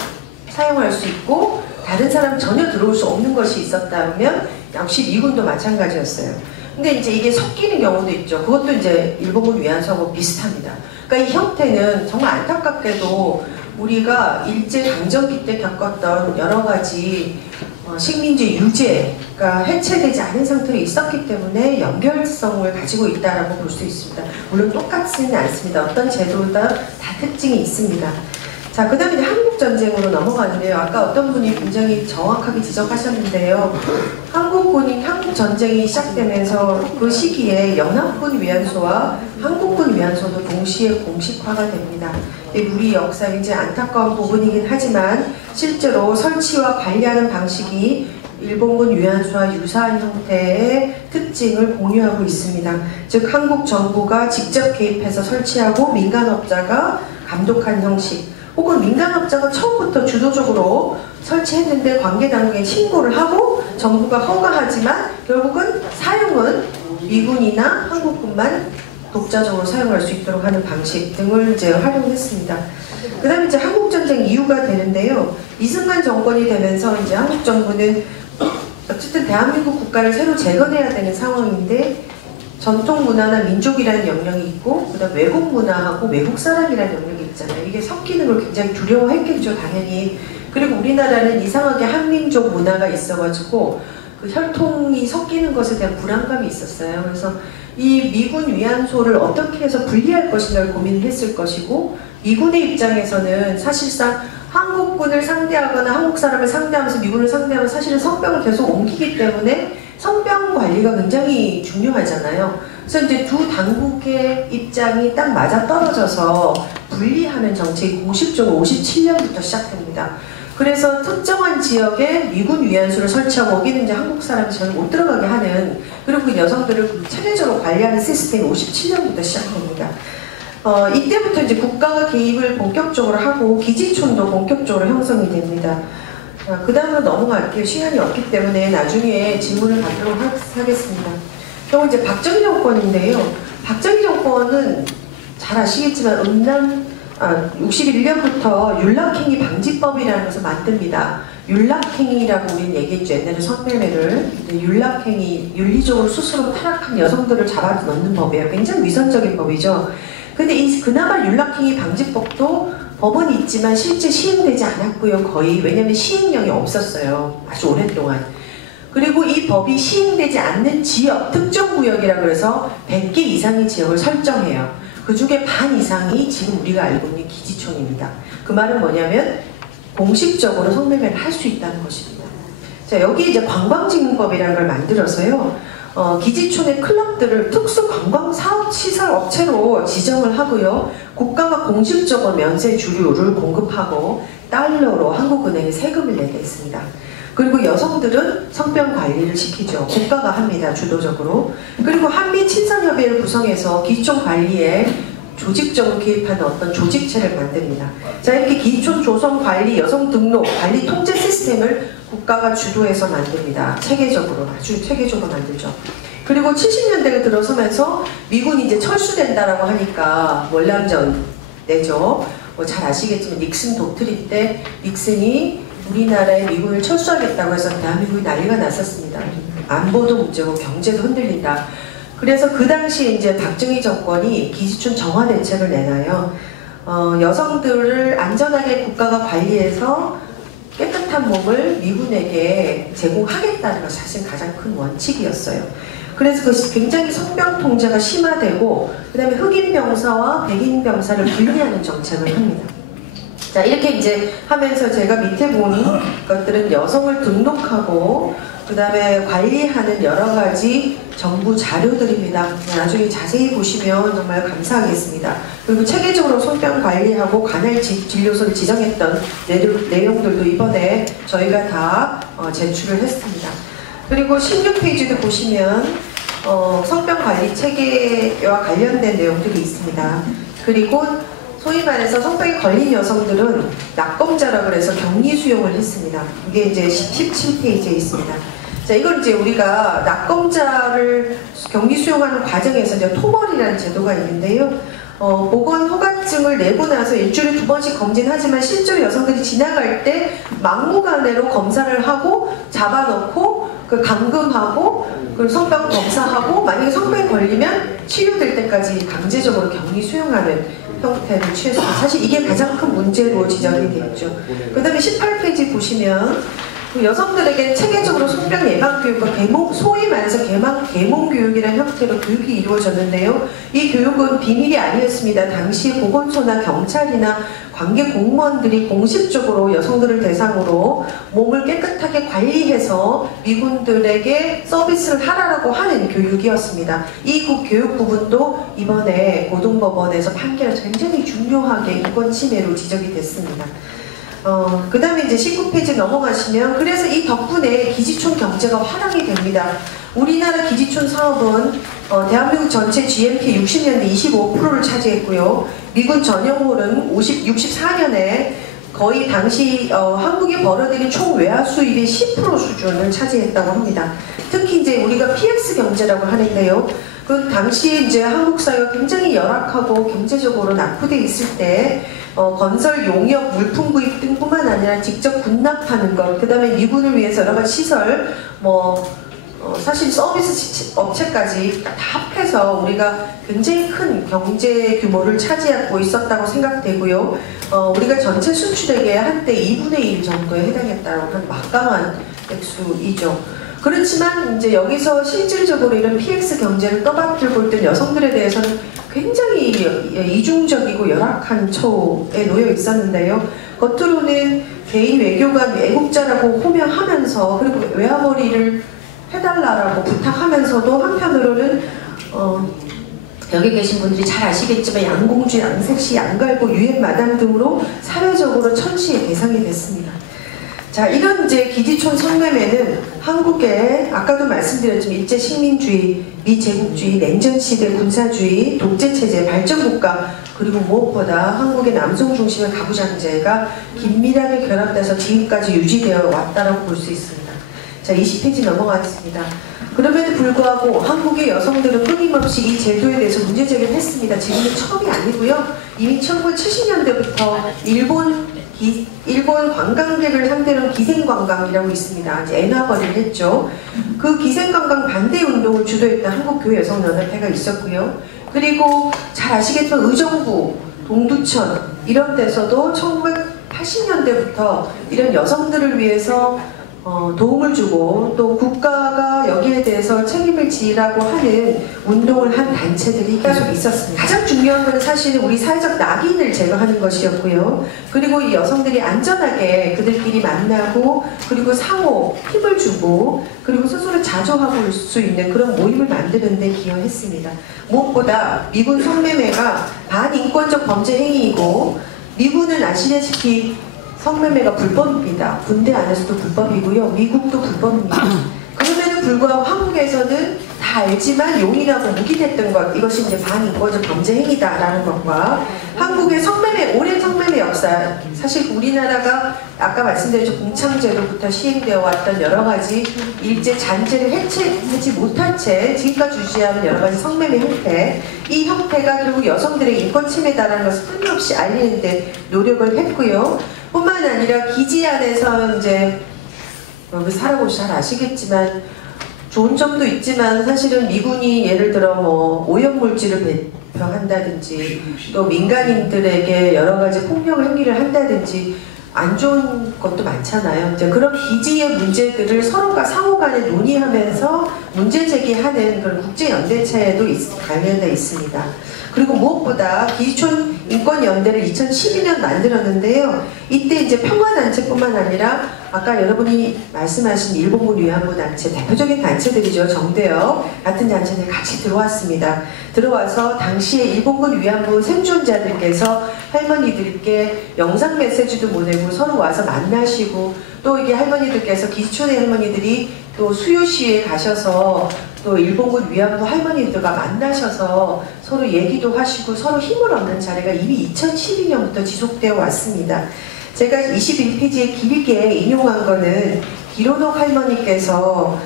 사용할 수 있고 다른 사람 전혀 들어올 수 없는 것이 있었다면 역시 미군도 마찬가지였어요. 근데 이제 이게 섞이는 경우도 있죠. 그것도 이제 일본군 위안소하고 비슷합니다. 그러니까 이 형태는 정말 안타깝게도 우리가 일제강점기 때 겪었던 여러 가지 식민지 유죄가 해체되지 않은 상태로 있었기 때문에 연결성을 가지고 있다고 볼 수 있습니다. 물론 똑같지는 않습니다. 어떤 제도다 다 특징이 있습니다. 자, 그 다음에 이제 한국전쟁으로 넘어가는데요. 아까 어떤 분이 굉장히 정확하게 지적하셨는데요. 한국전쟁이 시작되면서 그 시기에 연합군 위안소와 한국군 위안소도 동시에 공식화가 됩니다. 우리 역사의 이제 안타까운 부분이긴 하지만 실제로 설치와 관리하는 방식이 일본군 위안소와 유사한 형태의 특징을 공유하고 있습니다. 즉 한국 정부가 직접 개입해서 설치하고 민간업자가 감독한 형식, 혹은 민간업자가 처음부터 주도적으로 설치했는데 관계당국에 신고를 하고 정부가 허가하지만 결국은 사용은 미군이나 한국군만 독자적으로 사용할 수 있도록 하는 방식 등을 이제 활용했습니다. 그 다음에 이제 한국전쟁 이후가 되는데요. 이승만 정권이 되면서 이제 한국 정부는 어쨌든 대한민국 국가를 새로 재건해야 되는 상황인데 전통 문화나 민족이라는 영역이 있고 그다음 외국 문화하고 외국 사람이라는 영역이 있잖아요. 이게 섞이는 걸 굉장히 두려워했겠죠, 당연히. 그리고 우리나라는 이상하게 한민족 문화가 있어가지고 그 혈통이 섞이는 것에 대한 불안감이 있었어요. 그래서 이 미군 위안소를 어떻게 해서 분리할 것인가를 고민을 했을 것이고, 미군의 입장에서는 사실상 한국군을 상대하거나 한국 사람을 상대하면서 미군을 상대하면 사실은 성병을 계속 옮기기 때문에 성병 관리가 굉장히 중요하잖아요. 그래서 이제 두 당국의 입장이 딱 맞아 떨어져서 분리하는 정책이 공식적으로 57년부터 시작됩니다. 그래서 특정한 지역에 미군 위안소를 설치하고 거기는 이제 한국 사람이 잘 못 들어가게 하는, 그리고 그 여성들을 체계적으로 관리하는 시스템이 57년부터 시작됩니다. 이때부터 이제 국가가 개입을 본격적으로 하고 기지촌도 본격적으로 형성이 됩니다. 그 다음으로 넘어갈게요. 시간이 없기 때문에 나중에 질문을 받도록 하겠습니다. 그럼 이제 박정희 정권인데요. 박정희 정권은 잘 아시겠지만 61년부터 윤락행위 방지법이라는 것을 만듭니다. 윤락행위라고 우리는 얘기했죠. 옛날에 성매매를. 윤락행위, 윤리적으로 스스로 타락한 여성들을 잡아 넣는 법이에요. 굉장히 위선적인 법이죠. 근데 이 그나마 윤락행위 방지법도 법은 있지만 실제 시행되지 않았고요. 거의. 왜냐면 시행령이 없었어요. 아주 오랫동안. 그리고 이 법이 시행되지 않는 지역, 특정 구역이라고 해서 100개 이상의 지역을 설정해요. 그 중에 반 이상이 지금 우리가 알고 있는 기지촌입니다. 그 말은 뭐냐면 공식적으로 성매매를 할 수 있다는 것입니다. 자, 여기 이제 관광진흥법이라는 걸 만들어서요. 기지촌의 클럽들을 특수관광사업시설 업체로 지정을 하고요. 국가가 공식적으로 면세 주류를 공급하고 달러로 한국은행에 세금을 내게 했습니다. 그리고 여성들은 성병 관리를 시키죠. 국가가 합니다. 주도적으로. 그리고 한미 친선협의회를 구성해서 기지촌 관리에 조직적으로 개입하는 어떤 조직체를 만듭니다. 자, 이렇게 기지촌 조성 관리, 여성 등록, 관리 통제 시스템을 국가가 주도해서 만듭니다. 체계적으로, 아주 체계적으로 만들죠. 그리고 70년대가 들어서면서 미군이 이제 철수된다라고 하니까 월남전 내죠. 잘 아시겠지만 닉슨 독트린 때 닉슨이 우리나라의 미군을 철수하겠다고 해서 대한민국이 난리가 났었습니다. 안보도 문제고 경제도 흔들린다. 그래서 그 당시에 이제 박정희 정권이 기지촌 정화 대책을 내놔요. 여성들을 안전하게 국가가 관리해서 깨끗한 몸을 미군에게 제공하겠다는 것이 사실 가장 큰 원칙이었어요. 그래서 그것이 굉장히 성병 통제가 심화되고 그 다음에 흑인 병사와 백인 병사를 분리하는 정책을 합니다. 자, 이렇게 이제 하면서 제가 밑에 본 것들은 여성을 등록하고 그 다음에 관리하는 여러 가지 정부 자료들입니다. 나중에 자세히 보시면 정말 감사하겠습니다. 그리고 체계적으로 손병 관리하고 관할 진료소를 지정했던 내용들도 이번에 저희가 다 제출을 했습니다. 그리고 16페이지도 보시면 성병 관리 체계와 관련된 내용들이 있습니다. 그리고 소위 말해서 성병에 걸린 여성들은 낙검자라고 해서 격리 수용을 했습니다. 이게 이제 17페이지에 있습니다. 자, 이걸 이제 우리가 낙검자를 격리 수용하는 과정에서 이제 토벌이라는 제도가 있는데요. 보건 허가증을 내고 나서 일주일에 2번씩 검진하지만 실제로 여성들이 지나갈 때 막무가내로 검사를 하고 잡아놓고 그 감금하고 그리고 성병 검사하고 만약에 성병에 걸리면 치료될 때까지 강제적으로 격리 수용하는 형태를 취했습니다. 사실 이게 가장 큰 문제로 지적이 됐죠. 그 다음에 18페이지 보시면 여성들에게 체계적으로 손병 예방 교육과 소위 말해서 계몽 교육이라는 형태로 교육이 이루어졌는데요. 이 교육은 비밀이 아니었습니다. 당시 보건소나 경찰이나 관계 공무원들이 공식적으로 여성들을 대상으로 몸을 깨끗하게 관리해서 미군들에게 서비스를 하라고 하는 교육이었습니다. 이 교육 부분도 이번에 고등법원에서 판결에서 굉장히 중요하게 인권 침해로 지적이 됐습니다. 그 다음에 이제 19페이지 넘어가시면 그래서 이 덕분에 기지촌 경제가 활용이 됩니다. 우리나라 기지촌 사업은 대한민국 전체 GNP 60년대 25%를 차지했고요. 미군 전용홀은 64년에 거의 당시 한국이 벌어들인 총 외화 수입의 10% 수준을 차지했다고 합니다. 특히 이제 우리가 PX 경제라고 하는데요. 그 당시 이제 한국 사회가 굉장히 열악하고 경제적으로 낙후돼 있을 때 건설 용역, 물품 구입 등뿐만 아니라 직접 군납하는 것, 그 다음에 미군을 위해서 여러 가지 시설, 사실 서비스 업체까지 다 합해서 우리가 굉장히 큰 경제 규모를 차지하고 있었다고 생각되고요. 우리가 전체 수출액의 한때 2분의 1 정도에 해당했다고 하는 막강한 액수이죠. 그렇지만 이제 여기서 실질적으로 이런 PX 경제를 떠받들 볼 때 여성들에 대해서는 굉장히 이중적이고 열악한 처우에 놓여 있었는데요. 겉으로는 개인 외교관 애국자라고 호명하면서 그리고 외화머리를 해달라고 부탁하면서도 한편으로는 여기 계신 분들이 잘 아시겠지만 양공주, 양색시, 양갈고, 유엔 마담 등으로 사회적으로 천시의 대상이 됐습니다. 자, 이런 이제 기지촌 성매매는 한국의 아까도 말씀드렸지만 일제 식민주의, 미제국주의, 냉전시대 군사주의, 독재체제, 발전국가 그리고 무엇보다 한국의 남성 중심의 가부장제가 긴밀하게 결합돼서 지금까지 유지되어 왔다고 볼 수 있습니다. 자, 20페이지 넘어가겠습니다. 그럼에도 불구하고 한국의 여성들은 끊임없이 이 제도에 대해서 문제 제기를 했습니다. 지금은 처음이 아니고요. 이미 1970년대부터 일본 관광객을 상대로 기생관광이라고 있습니다. 이제 엔화거리를 했죠. 그 기생관광 반대 운동을 주도했던 한국교회여성연합회가 있었고요. 그리고 잘 아시겠지만 의정부, 동두천 이런 데서도 1980년대부터 이런 여성들을 위해서 도움을 주고 또 국가가 여기에 대해서 책임을 지라고 하는 운동을 한 단체들이 계속 있었습니다. 가장 중요한 것은 사실은 우리 사회적 낙인을 제거하는 것이었고요. 그리고 이 여성들이 안전하게 그들끼리 만나고 그리고 상호 힘을 주고 그리고 스스로 자조하고 수 있는 그런 모임을 만드는 데 기여했습니다. 무엇보다 미군 성매매가 반인권적 범죄 행위이고 미군은 아시다시피 성매매가 불법입니다. 군대 안에서도 불법이고요. 미국도 불법입니다. 그럼에도 불구하고 한국에서는 다 알지만 용인하고 묵인했던 것, 이것이 이제 반인권적 범죄 행위다라는 것과 한국의 오랜 성매매 역사, 사실 우리나라가 아까 말씀드렸죠. 공창제도부터 시행되어 왔던 여러 가지 일제 잔재를 해체하지 못한 채 지금까지 유지하는 여러 가지 성매매 형태, 이 형태가 결국 여성들의 인권 침해다라는 것을 끊임없이 알리는 데 노력을 했고요. 뿐만 아니라 기지 안에서 이제 여기 살아보시 잘 아시겠지만 좋은 점도 있지만 사실은 미군이 예를 들어 뭐 오염물질을 배포한다든지 또 민간인들에게 여러 가지 폭력 행위를 한다든지 안 좋은 것도 많잖아요. 이제 그런 기지의 문제들을 서로가 상호간에 논의하면서 문제 제기하는 그런 국제연대체에도 관련돼 있습니다. 그리고 무엇보다 기지촌 인권연대를 2012년 만들었는데요. 이때 이제 평화단체뿐만 아니라 아까 여러분이 말씀하신 일본군 위안부 단체, 대표적인 단체들이죠. 정대협 같은 단체들 같이 들어왔습니다. 들어와서 당시에 일본군 위안부 생존자들께서 할머니들께 영상 메시지도 보내고 서로 와서 만나시고 또 이게 할머니들께서 기지촌의 할머니들이 또 수요시에 가셔서 또 일본군 위안부 할머니들과 만나셔서 서로 얘기도 하시고 서로 힘을 얻는 자리가 이미 2012년부터 지속되어 왔습니다. 제가 21페이지에 길게 인용한 거는 기로녹 할머니께서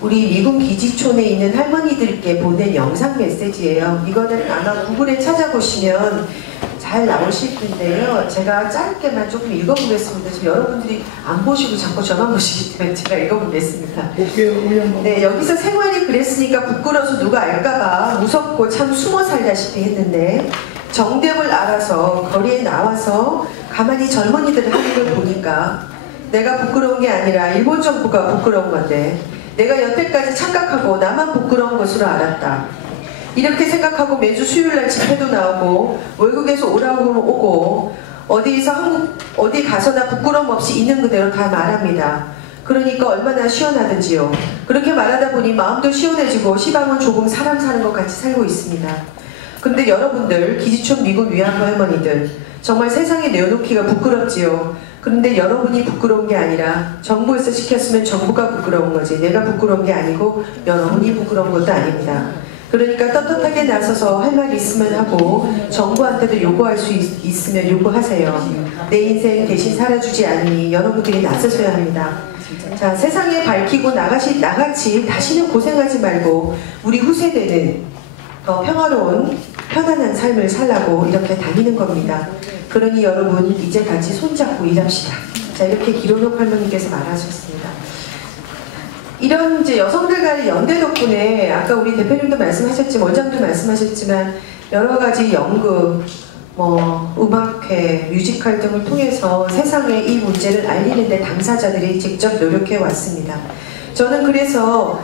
우리 미군 기지촌에 있는 할머니들께 보낸 영상 메시지예요. 이거는 아마 구글에 찾아보시면 잘 나오실 텐데요. 제가 짧게만 조금 읽어보겠습니다. 지금 여러분들이 안 보시고 자꾸 저만 보시기 때문에 제가 읽어보겠습니다. 네, 여기서 생활이 그랬으니까 부끄러워서 누가 알까봐 무섭고 참 숨어 살다시피 했는데 정답을 알아서 거리에 나와서 가만히 젊은이들 하는 걸 보니까 내가 부끄러운 게 아니라 일본 정부가 부끄러운 건데 내가 여태까지 착각하고 나만 부끄러운 것으로 알았다. 이렇게 생각하고 매주 수요일날 집회도 나오고 외국에서 오고 어디에서 어디 가서나 부끄러움 없이 있는 그대로 다 말합니다. 그러니까 얼마나 시원하든지요. 그렇게 말하다 보니 마음도 시원해지고 시방은 조금 사람 사는 것 같이 살고 있습니다. 근데 여러분들 기지촌 미군 위안부 할머니들 정말 세상에 내어놓기가 부끄럽지요. 그런데 여러분이 부끄러운 게 아니라 정부에서 시켰으면 정부가 부끄러운 거지 내가 부끄러운 게 아니고 여러분이 부끄러운 것도 아닙니다. 그러니까 떳떳하게 나서서 할 말 있으면 하고 정부한테도 요구할 수 있으면 요구하세요. 내 인생 대신 살아주지 않으니 여러분들이 나서셔야 합니다. 자, 세상에 밝히고 나같이 다시는 고생하지 말고 우리 후세대는 더 평화로운 편안한 삶을 살라고 이렇게 다니는 겁니다. 그러니 여러분 이제 같이 손잡고 일합시다. 자, 이렇게 기로녹 할머니께서 말하셨습니다. 이런 이제 여성들 간의 연대 덕분에 아까 우리 대표님도 말씀하셨지만 원장도 말씀하셨지만 여러 가지 연극, 음악회, 뮤지컬 등을 통해서 세상에 이 문제를 알리는데 당사자들이 직접 노력해 왔습니다. 저는 그래서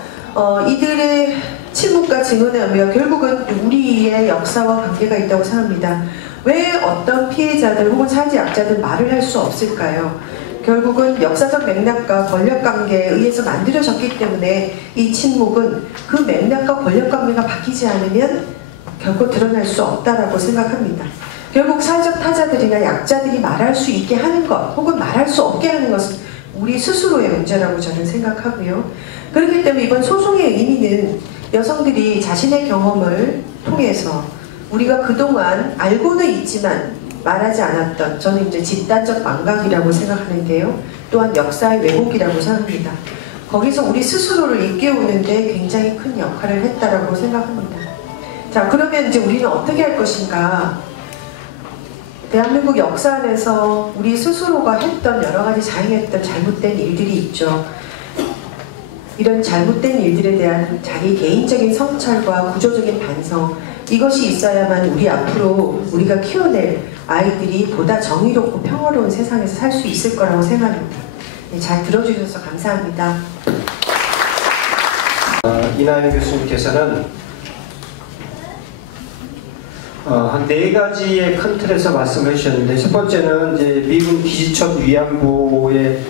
이들의 침묵과 증언의 의미가 결국은 우리의 역사와 관계가 있다고 생각합니다. 왜 어떤 피해자들 혹은 사회약자들 말을 할 수 없을까요? 결국은 역사적 맥락과 권력관계에 의해서 만들어졌기 때문에 이 침묵은 그 맥락과 권력관계가 바뀌지 않으면 결코 드러날 수 없다라고 생각합니다. 결국 사회적 타자들이나 약자들이 말할 수 있게 하는 것 혹은 말할 수 없게 하는 것은 우리 스스로의 문제라고 저는 생각하고요. 그렇기 때문에 이번 소송의 의미는 여성들이 자신의 경험을 통해서 우리가 그동안 알고는 있지만 말하지 않았던 저는 이제 집단적 망각이라고 생각하는데요. 또한 역사의 왜곡이라고 생각합니다. 거기서 우리 스스로를 일깨우는데 굉장히 큰 역할을 했다라고 생각합니다. 자, 그러면 이제 우리는 어떻게 할 것인가? 대한민국 역사 안에서 우리 스스로가 했던 여러 가지 자행했던 잘못된 일들이 있죠. 이런 잘못된 일들에 대한 자기 개인적인 성찰과 구조적인 반성 이것이 있어야만 우리 앞으로 우리가 키워낼 아이들이 보다 정의롭고 평화로운 세상에서 살 수 있을 거라고 생각합니다. 네, 잘 들어주셔서 감사합니다. 이나영 교수님께서는 한 4가지의 큰 틀에서 말씀해 주셨는데 첫 번째는 이제 미군 기지촌 위안부의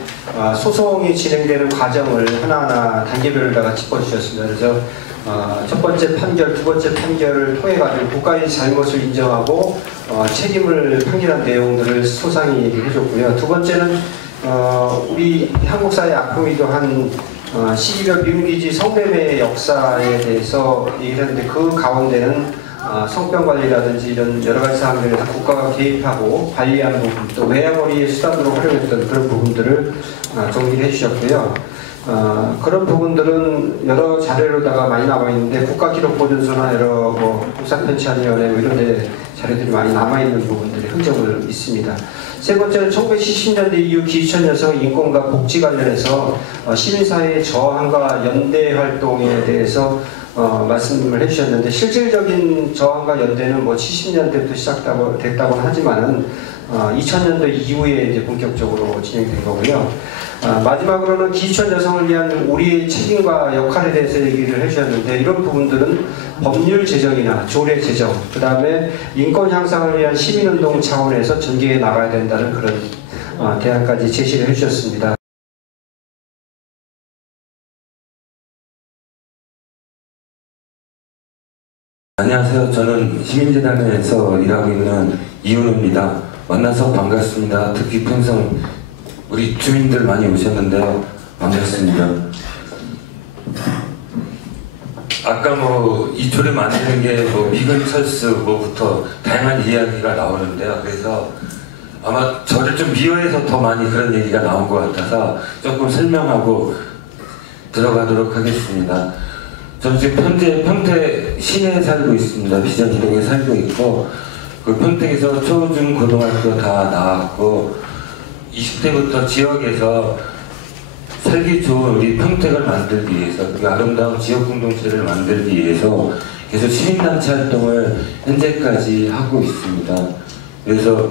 소송이 진행되는 과정을 하나하나 단계별로다가 짚어주셨습니다. 그래서 첫 번째 판결, 두 번째 판결을 통해 가지고 국가의 잘못을 인정하고 책임을 판결한 내용들을 소상히 얘기해 줬고요. 두 번째는 우리 한국 사회 아픔이기도 한 12월 미군기지 성매매 역사에 대해서 얘기를 했는데 그 가운데는 성병 관리라든지 이런 여러 가지 사항들에서 국가가 개입하고 관리하는 부분, 또 외화벌이의 수단으로 활용했던 그런 부분들을 정리를 해주셨고요. 그런 부분들은 여러 자료로다가 많이 나와 있는데 국가기록보존소나 여러 국사편찬위원회 이런 데 자료들이 많이 남아있는 부분들의 흔적을 있습니다. 세 번째는 1970년대 이후 기지천 여성 인권과 복지 관련해서 시민사회의 저항과 연대 활동에 대해서 말씀을 해주셨는데, 실질적인 저항과 연대는 뭐 70년대부터 시작됐다고는 하지만은 2000년도 이후에 이제 본격적으로 진행된 거고요. 마지막으로는 기지천 여성을 위한 우리의 책임과 역할에 대해서 얘기를 해주셨는데, 이런 부분들은 법률 제정이나 조례 제정, 그 다음에 인권 향상을 위한 시민운동 차원에서 전개해 나가야 된다는 그런 대안까지 제시를 해주셨습니다. 안녕하세요. 저는 시민재단에서 일하고 있는 이윤우입니다. 만나서 반갑습니다. 특히 평생 우리 주민들 많이 오셨는데요. 반갑습니다. 아까 뭐 이 조례 만드는 게 뭐 미근 철수 뭐부터 다양한 이야기가 나오는데요. 그래서 아마 저를 좀 미워해서 더 많이 그런 얘기가 나온 것 같아서 조금 설명하고 들어가도록 하겠습니다. 저는 지금 현재 평택 시내에 살고 있습니다. 비전 이동에 살고 있고, 그 평택에서 초, 중, 고등학교 다 나왔고, 20대부터 지역에서 살기 좋은 우리 평택을 만들기 위해서, 그 아름다운 지역 공동체를 만들기 위해서 계속 시민단체 활동을 현재까지 하고 있습니다. 그래서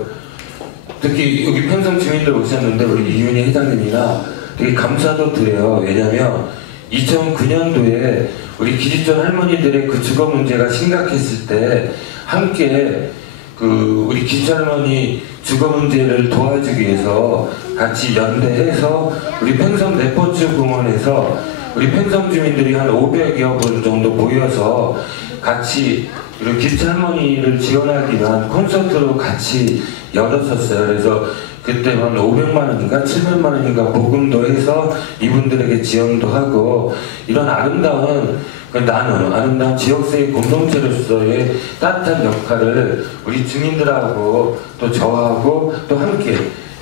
특히 여기 평성 주민들 오셨는데 우리 이윤희 회장님이나 되게 감사도 드려요. 왜냐면 2009년도에 우리 기지촌 할머니들의 그 주거 문제가 심각했을 때 함께 그 우리 기지촌 할머니 주거 문제를 도와주기 위해서 같이 연대해서 우리 평성 레포츠 공원에서 우리 평성 주민들이 한 500여 분 정도 모여서 같이 우리 기지촌 할머니를 지원하기 위한 콘서트로 같이 열었었어요. 그래서 그때 한 500만 원인가 700만 원인가 모금도 해서 이분들에게 지원도 하고, 이런 아름다운 아름다운 지역사회 공동체로서의 따뜻한 역할을 우리 주민들하고 또 저하고 또 함께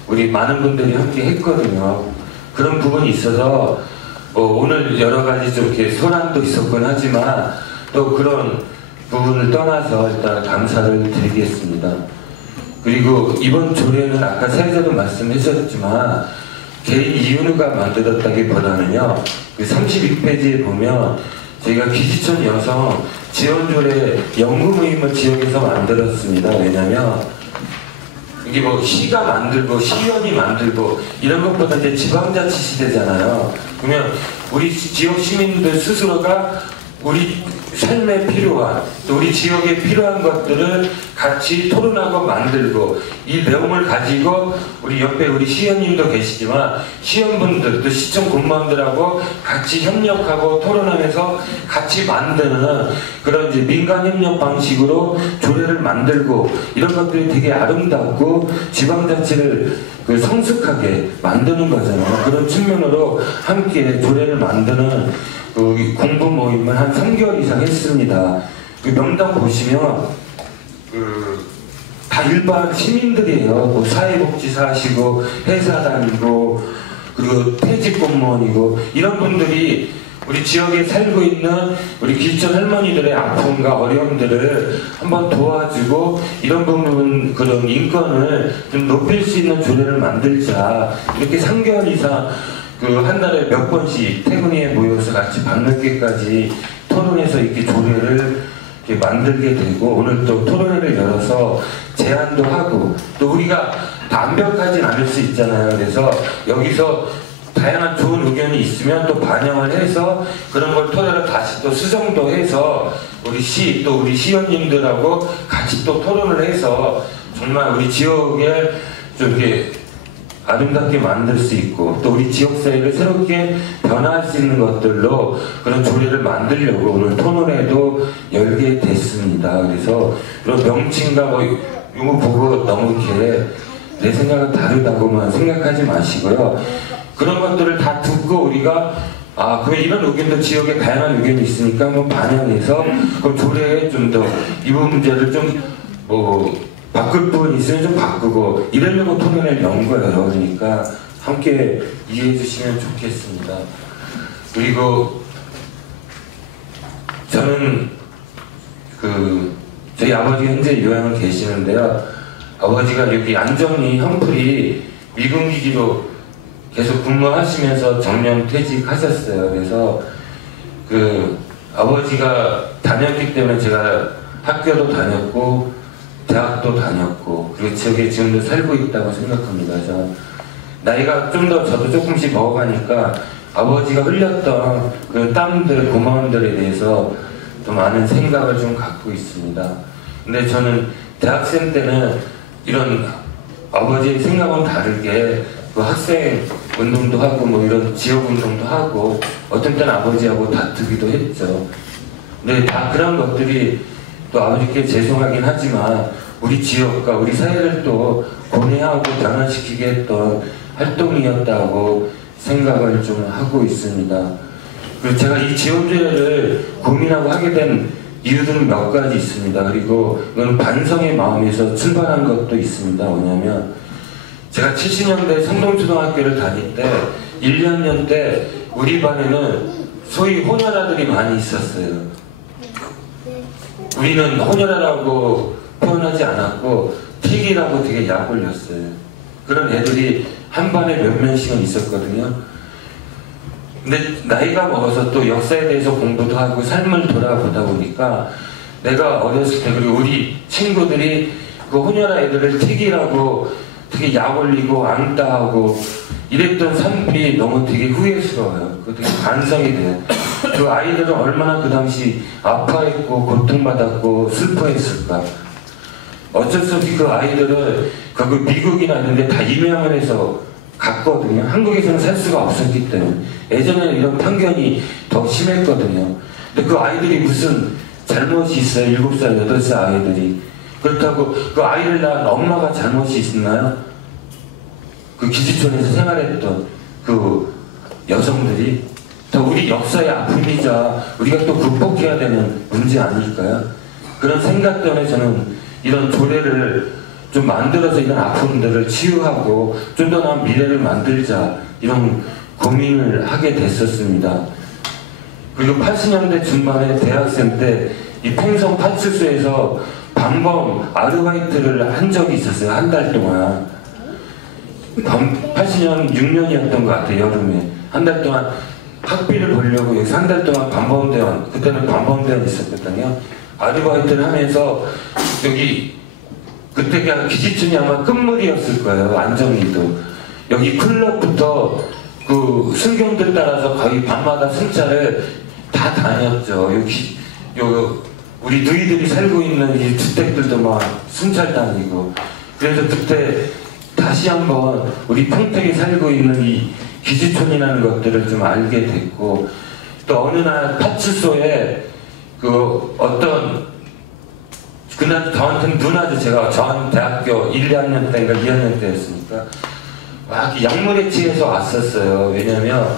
우리 많은 분들이 함께 했거든요. 그런 부분이 있어서 오늘 여러 가지 좀 이렇게 소란도 있었곤 하지만 또 그런 부분을 떠나서 일단 감사를 드리겠습니다. 그리고 이번 조례는 아까 사회자도 말씀하셨지만 개인 이윤우가 만들었다기보다는요, 그 32페이지에 보면 저희가 기지촌 여성 지원조례 연구 모임을 지역에서 만들었습니다. 왜냐면 이게 뭐 시가 만들고 시의원이 만들고 이런 것보다 이제 지방자치 시대잖아요. 그러면 우리 지역 시민들 스스로가 우리 삶에 필요한, 또 우리 지역에 필요한 것들을 같이 토론하고 만들고, 이 내용을 가지고 우리 옆에 우리 시의원님도 계시지만 시의원분들 또 시청 공무원들하고 같이 협력하고 토론하면서 같이 만드는 그런 이제 민간 협력 방식으로 조례를 만들고, 이런 것들이 되게 아름답고 지방자치를 그 성숙하게 만드는 거잖아요. 그런 측면으로 함께 조례를 만드는 공부 모임을 한 3개월 이상 했습니다. 그 명단 보시면 다 일반 시민들이에요. 뭐 사회복지사 하시고 회사 다니고 그리고 퇴직 공무원이고, 이런 분들이 우리 지역에 살고 있는 우리 기지촌 할머니들의 아픔과 어려움들을 한번 도와주고, 이런 부분 그런 인권을 좀 높일 수 있는 조례를 만들자, 이렇게 3개월 이상 한 달에 몇 번씩 태군이에 모여서 같이 밤늦게까지 토론해서 이렇게 조례를 이렇게 만들게 되고, 오늘 또 토론회를 열어서 제안도 하고, 또 우리가 다 완벽하진 않을 수 있잖아요. 그래서 여기서 다양한 좋은 의견이 있으면 또 반영을 해서 그런 걸 토대로 다시 또 수정도 해서 우리 또 우리 시의원님들하고 같이 또 토론을 해서 정말 우리 지역에 좀 이렇게 아름답게 만들 수 있고, 또 우리 지역사회를 새롭게 변화할 수 있는 것들로 그런 조례를 만들려고 오늘 토론회도 열게 됐습니다. 그래서 이런 명칭과 뭐 이거 보고 너무 이렇게 내 생각은 다르다고만 생각하지 마시고요. 그런 것들을 다 듣고 우리가 그럼 이런 의견도 지역에 다양한 의견이 있으니까 한번 반영해서 그럼 조례에 좀 더 이 부분 문제를 좀 바꿀 부분이 있으면 좀 바꾸고 이러려고 토론을 연 거예요. 그러니까 함께 이해해 주시면 좋겠습니다. 그리고 저는 저희 아버지가 현재 요양을 계시는데요. 아버지가 여기 안정리 험프리 미군 기지로 계속 근무하시면서 정년 퇴직하셨어요. 그래서 그 아버지가 다녔기 때문에 제가 학교도 다녔고 대학도 다녔고 그리고 지역에 지금도 살고 있다고 생각합니다. 그래서 나이가 좀 더 저도 조금씩 먹어가니까 아버지가 흘렸던 그 땀들, 고마움들에 대해서 좀 많은 생각을 좀 갖고 있습니다. 근데 저는 대학생 때는 이런 아버지의 생각은 다르게 그 학생 운동도 하고 뭐 이런 지역 운동도 하고 어떤 때는 아버지하고 다투기도 했죠. 근데 다 그런 것들이 또 아버지께 죄송하긴 하지만 우리 지역과 우리 사회를 또 고뇌하고 변화시키게 했던 활동이었다고 생각을 좀 하고 있습니다. 그리고 제가 이 지원제를 고민하고 하게 된 이유들은 몇 가지 있습니다. 그리고 이건 반성의 마음에서 출발한 것도 있습니다. 뭐냐면 제가 70년대 성동초등학교를 다닐 때 1, 2학년 때 우리 반에는 소위 혼혈아들이 많이 있었어요. 우리는 혼혈아라고 표현하지 않았고 틱이라고 되게 약 올렸어요. 그런 애들이 한 반에 몇 명씩은 있었거든요. 근데 나이가 먹어서 또 역사에 대해서 공부도 하고 삶을 돌아보다 보니까 내가 어렸을 때 그리고 우리 친구들이 그 혼혈아 애들을 틱이라고 되게 약 올리고 앙따하고 이랬던 삶이 너무 되게 후회스러워요. 그 되게 반성이 돼요. 그 아이들은 얼마나 그 당시 아파했고 고통받았고 슬퍼했을까. 어쩔 수 없이 그 아이들을 그 미국이나 이런 데 다 입양을 해서 갔거든요. 한국에서는 살 수가 없었기 때문에. 예전에는 이런 편견이 더 심했거든요. 근데 그 아이들이 무슨 잘못이 있어요. 7살, 8살 아이들이. 그렇다고 그 아이를 낳은 엄마가 잘못이 있나요? 그 기지촌에서 생활했던 그 여성들이 더 우리 역사의 아픔이자 우리가 또 극복해야 되는 문제 아닐까요? 그런 생각 때문에 저는 이런 조례를 좀 만들어서 이런 아픔들을 치유하고 좀 더 나은 미래를 만들자 이런 고민을 하게 됐었습니다. 그리고 80년대 중반에 대학생 때 이 팽성 파출소에서 방범 아르바이트를 한 적이 있었어요. 한 달 동안. 80년 6년이었던 것 같아요. 여름에 한 달 동안 학비를 벌려고 여기서 한 달 동안 방범대원, 그때는 방범대원 있었거든요. 아르바이트를 하면서 여기 그때 그냥 기지촌이 아마 끝물이었을 거예요. 안정리도 여기 클럽부터 그 순경들 따라서 거의 밤마다 순찰을 다 다녔죠. 여기 우리 누이들이 살고 있는 이 주택들도 막 순찰 다니고. 그래서 그때 다시 한번 우리 평택에 살고 있는 이 기지촌이라는 것들을 좀 알게 됐고, 또 어느 날 파출소에 그 어떤 그날 저한테는 누나죠. 제가 저한 대학교 1, 2학년 때인가 2학년 때였으니까 막 약물에 취해서 왔었어요. 왜냐면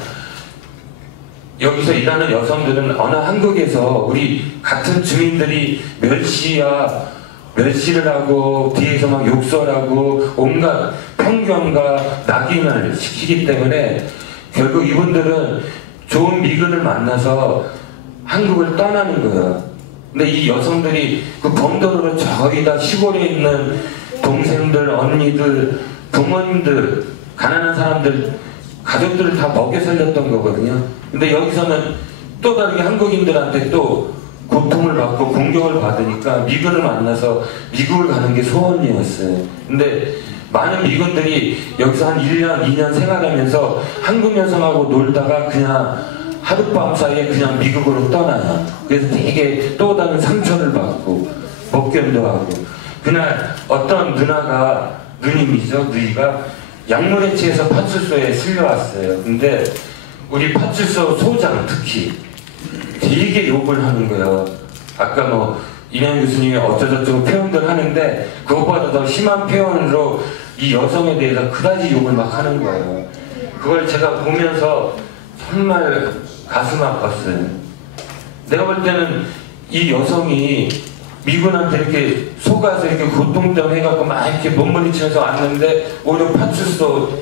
여기서 일하는 여성들은 어느 한국에서 우리 같은 주민들이 멸시를 하고 뒤에서 막 욕설하고 온갖 편견과 낙인을 시키기 때문에 결국 이분들은 좋은 미군을 만나서 한국을 떠나는 거예요. 근데 이 여성들이 그 범도로를 저희 다 시골에 있는 동생들, 언니들, 부모님들, 가난한 사람들, 가족들을 다 먹여 살렸던 거거든요. 근데 여기서는 또 다르게 한국인들한테 또 고통을 받고 공격을 받으니까 미군을 만나서 미국을 가는 게 소원이었어요. 근데 많은 미군들이 여기서 한 1년, 2년 생활하면서 한국 여성하고 놀다가 그냥 하룻밤 사이에 그냥 미국으로 떠나요. 그래서 되게 또 다른 상처를 받고 목견도 하고. 그날 어떤 누이가 약물에 취해서 파출소에 실려왔어요. 근데 우리 파출소 소장 특히 되게 욕을 하는 거예요. 아까 뭐 이명 교수님이 어쩌저쩌고 표현들 하는데 그것보다 더 심한 표현으로 이 여성에 대해서 그다지 욕을 막 하는 거예요. 그걸 제가 보면서 정말 가슴 아팠어요. 내가 볼 때는 이 여성이 미군한테 이렇게 속아서 이렇게 고통병 해갖고 막 이렇게 몸부림치면서 왔는데 오히려 파출소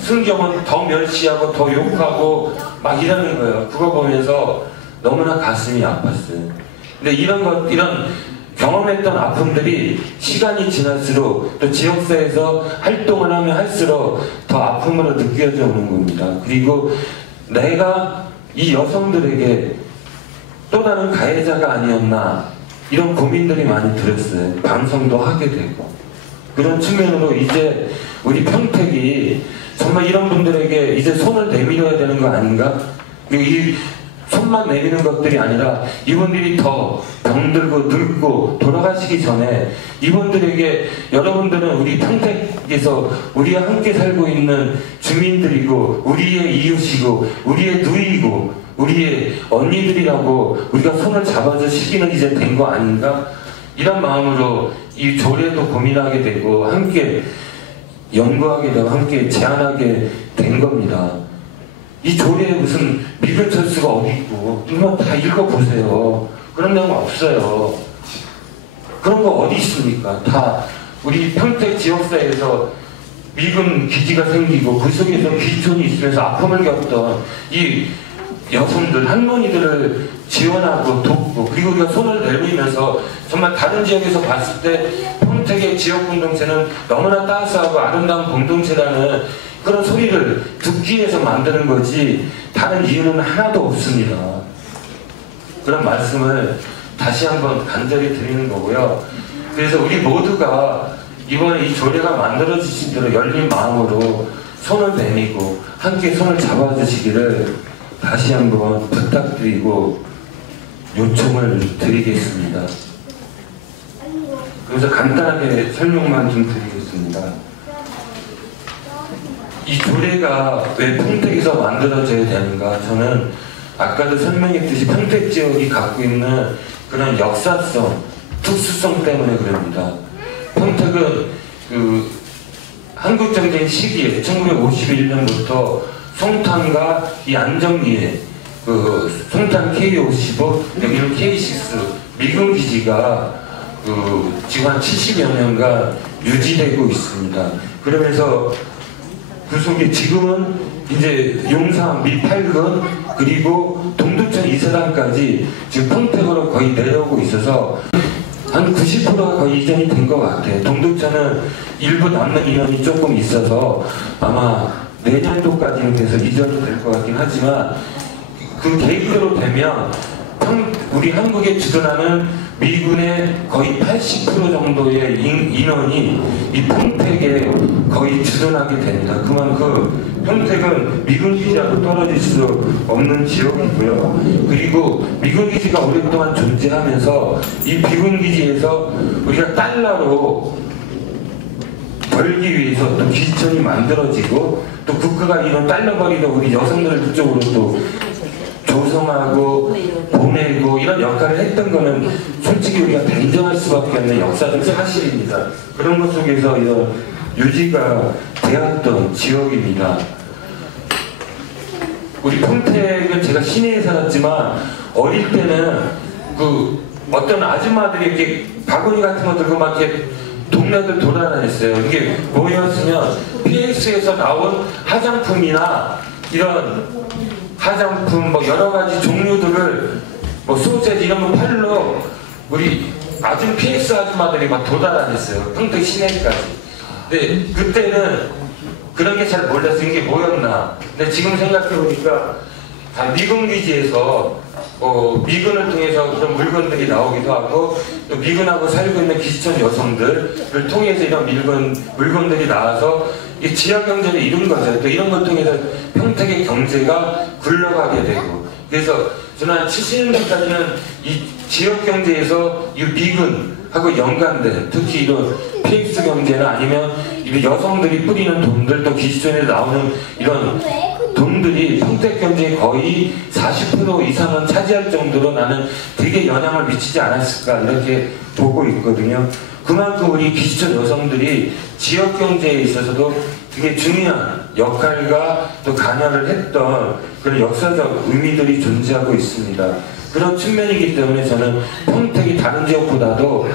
순경은 더 멸시하고 더 욕하고 막 이러는 거예요. 그거 보면서 너무나 가슴이 아팠어요. 근데 이런 경험했던 아픔들이 시간이 지날수록 또 지역사회에서 활동을 하면 할수록 더 아픔으로 느껴져 오는 겁니다. 그리고 내가 이 여성들에게 또 다른 가해자가 아니었나 이런 고민들이 많이 들었어요. 반성도 하게 되고 그런 측면으로 이제 우리 평택이 정말 이런 분들에게 이제 손을 내밀어야 되는 거 아닌가? 이 손만 내미는 것들이 아니라 이분들이 더 병들고 늙고 돌아가시기 전에 이분들에게 여러분들은 우리 평택에서 우리와 함께 살고 있는 주민들이고 우리의 이웃이고 우리의 누이고 우리의 언니들이라고 우리가 손을 잡아줄 시기는 이제 된 거 아닌가? 이런 마음으로 이 조례도 고민하게 되고 함께 연구하게 되고 함께 제안하게 된 겁니다. 이 조례에 무슨 미근철수가 어디 있고 이거 다 읽어보세요. 그런 내용 없어요. 그런 거 어디 있습니까? 다 우리 평택 지역사회에서 미군 기지가 생기고 그 속에서 귀촌이 있으면서 아픔을 겪던 이 여성들, 할머니들을 지원하고 돕고 그리고 우리가 손을 내밀면서 정말 다른 지역에서 봤을 때 평택의 지역 공동체는 너무나 따스하고 아름다운 공동체라는 그런 소리를 듣기 위해서 만드는 거지 다른 이유는 하나도 없습니다. 그런 말씀을 다시 한번 간절히 드리는 거고요. 그래서 우리 모두가 이번에 이 조례가 만들어지신 대로 열린 마음으로 손을 내밀고 함께 손을 잡아주시기를 다시 한번 부탁드리고 요청을 드리겠습니다. 그래서 간단하게 설명만 좀 드리겠습니다. 이 조례가 왜 평택에서 만들어져야 되는가? 저는 아까도 설명했듯이 평택 지역이 갖고 있는 그런 역사성, 특수성 때문에 그럽니다. 평택은 그 한국전쟁 시기에 1951년부터 송탄과 이 안정리에 그 송탄 K55, 여기는 K6 미군 기지가 그 지금 한 70여 년간 유지되고 있습니다. 그러면서 그 속에 지금은 이제 용산 미8근 그리고 동두천 2사단까지 지금 평택으로 거의 내려오고 있어서 한 90%가 거의 이전이 된 것 같아요. 동두천은 일부 남는 인원이 조금 있어서 아마 내년도까지는 돼서 이전이 될 것 같긴 하지만 그 계획대로 되면 우리 한국에 주둔하는 미군의 거의 80% 정도의 인원이 이 평택에 거의 주둔하게 됩니다. 그만큼 평택은 미군 기지하고 떨어질 수 없는 지역이고요. 그리고 미군 기지가 오랫동안 존재하면서 이 미군 기지에서 우리가 달러로 벌기 위해서 또 기지촌이 만들어지고 또 국가가 이런 달러 벌이로 우리 여성들을 그쪽으로 또 조성하고 보내고 이런 역할을 했던 거는 솔직히 우리가 변정할 수밖에 없는 역사적 사실입니다. 그런 것 속에서 이런 유지가 되었던 지역입니다. 우리 평택은 제가 시내에 살았지만 어릴 때는 그 어떤 아줌마들이 이렇게 바구니 같은 거 들고 막 이렇게 동네들 돌아다녔어요. 이게 뭐였으면 PX에서 나온 화장품이나 이런 화장품 뭐 여러 가지 종류들을 뭐 소세지 이런 거 팔러 우리 PX 아줌마들이 막 돌아다녔어요. 평택 시내까지. 근데 그때는 그런 게 잘 몰랐어요. 이게 뭐였나. 근데 지금 생각해보니까 다 미군 기지에서 미군을 통해서 그런 물건들이 나오기도 하고 또 미군하고 살고 있는 기지촌 여성들을 통해서 이런 물건들이 나와서 이 지역 경제를 이룬 거죠. 또 이런 걸 통해서 평택의 경제가 굴러가게 되고 그래서 지난 70년대까지는 이 지역 경제에서 이 미군하고 연관된 특히 이런 PX 경제나 아니면 이 여성들이 뿌리는 돈들 또 기지촌에 나오는 이런 돈들이 평택 경제의 거의 40% 이상은 차지할 정도로 나는 되게 영향을 미치지 않았을까 이렇게 보고 있거든요. 그만큼 우리 기지촌 여성들이 지역 경제에 있어서도 되게 중요한 역할과 또 관여를 했던 그런 역사적 의미들이 존재하고 있습니다. 그런 측면이기 때문에 저는 평택이 다른 지역보다도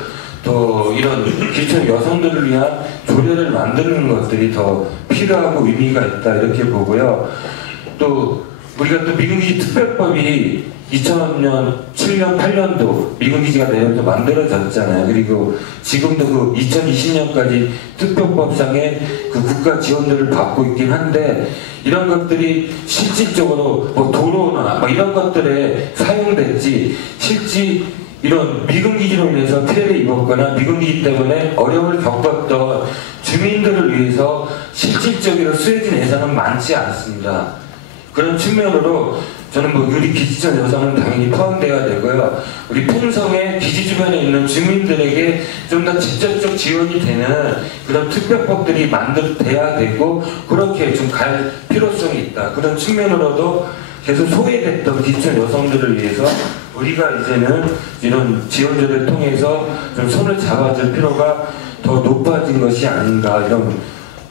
또 이런 기촌 여성들을 위한 조례를 만드는 것들이 더 필요하고 의미가 있다 이렇게 보고요. 또 우리가 또 미군기지 특별법이 2000년, 7년, 8년도 미군기지가 내려서 만들어졌잖아요. 그리고 지금도 그 2020년까지 특별법상의 그 국가 지원들을 받고 있긴 한데 이런 것들이 실질적으로 뭐 도로나 뭐 이런 것들에 사용됐지 실제 이런 미군기지로 인해서 피해를 입었거나 미군기지 때문에 어려움을 겪었던 주민들을 위해서 실질적으로 쓰여진 예산은 많지 않습니다. 그런 측면으로 저는 뭐 우리 기지적 여성은 당연히 포함되어야 되고요. 우리 풍성의 기지 주변에 있는 주민들에게 좀 더 직접적 지원이 되는 그런 특별법들이 만들어야 되고 그렇게 좀 갈 필요성이 있다. 그런 측면으로도 계속 소외됐던 기지적 여성들을 위해서 우리가 이제는 이런 지원제를 통해서 좀 손을 잡아줄 필요가 더 높아진 것이 아닌가 이런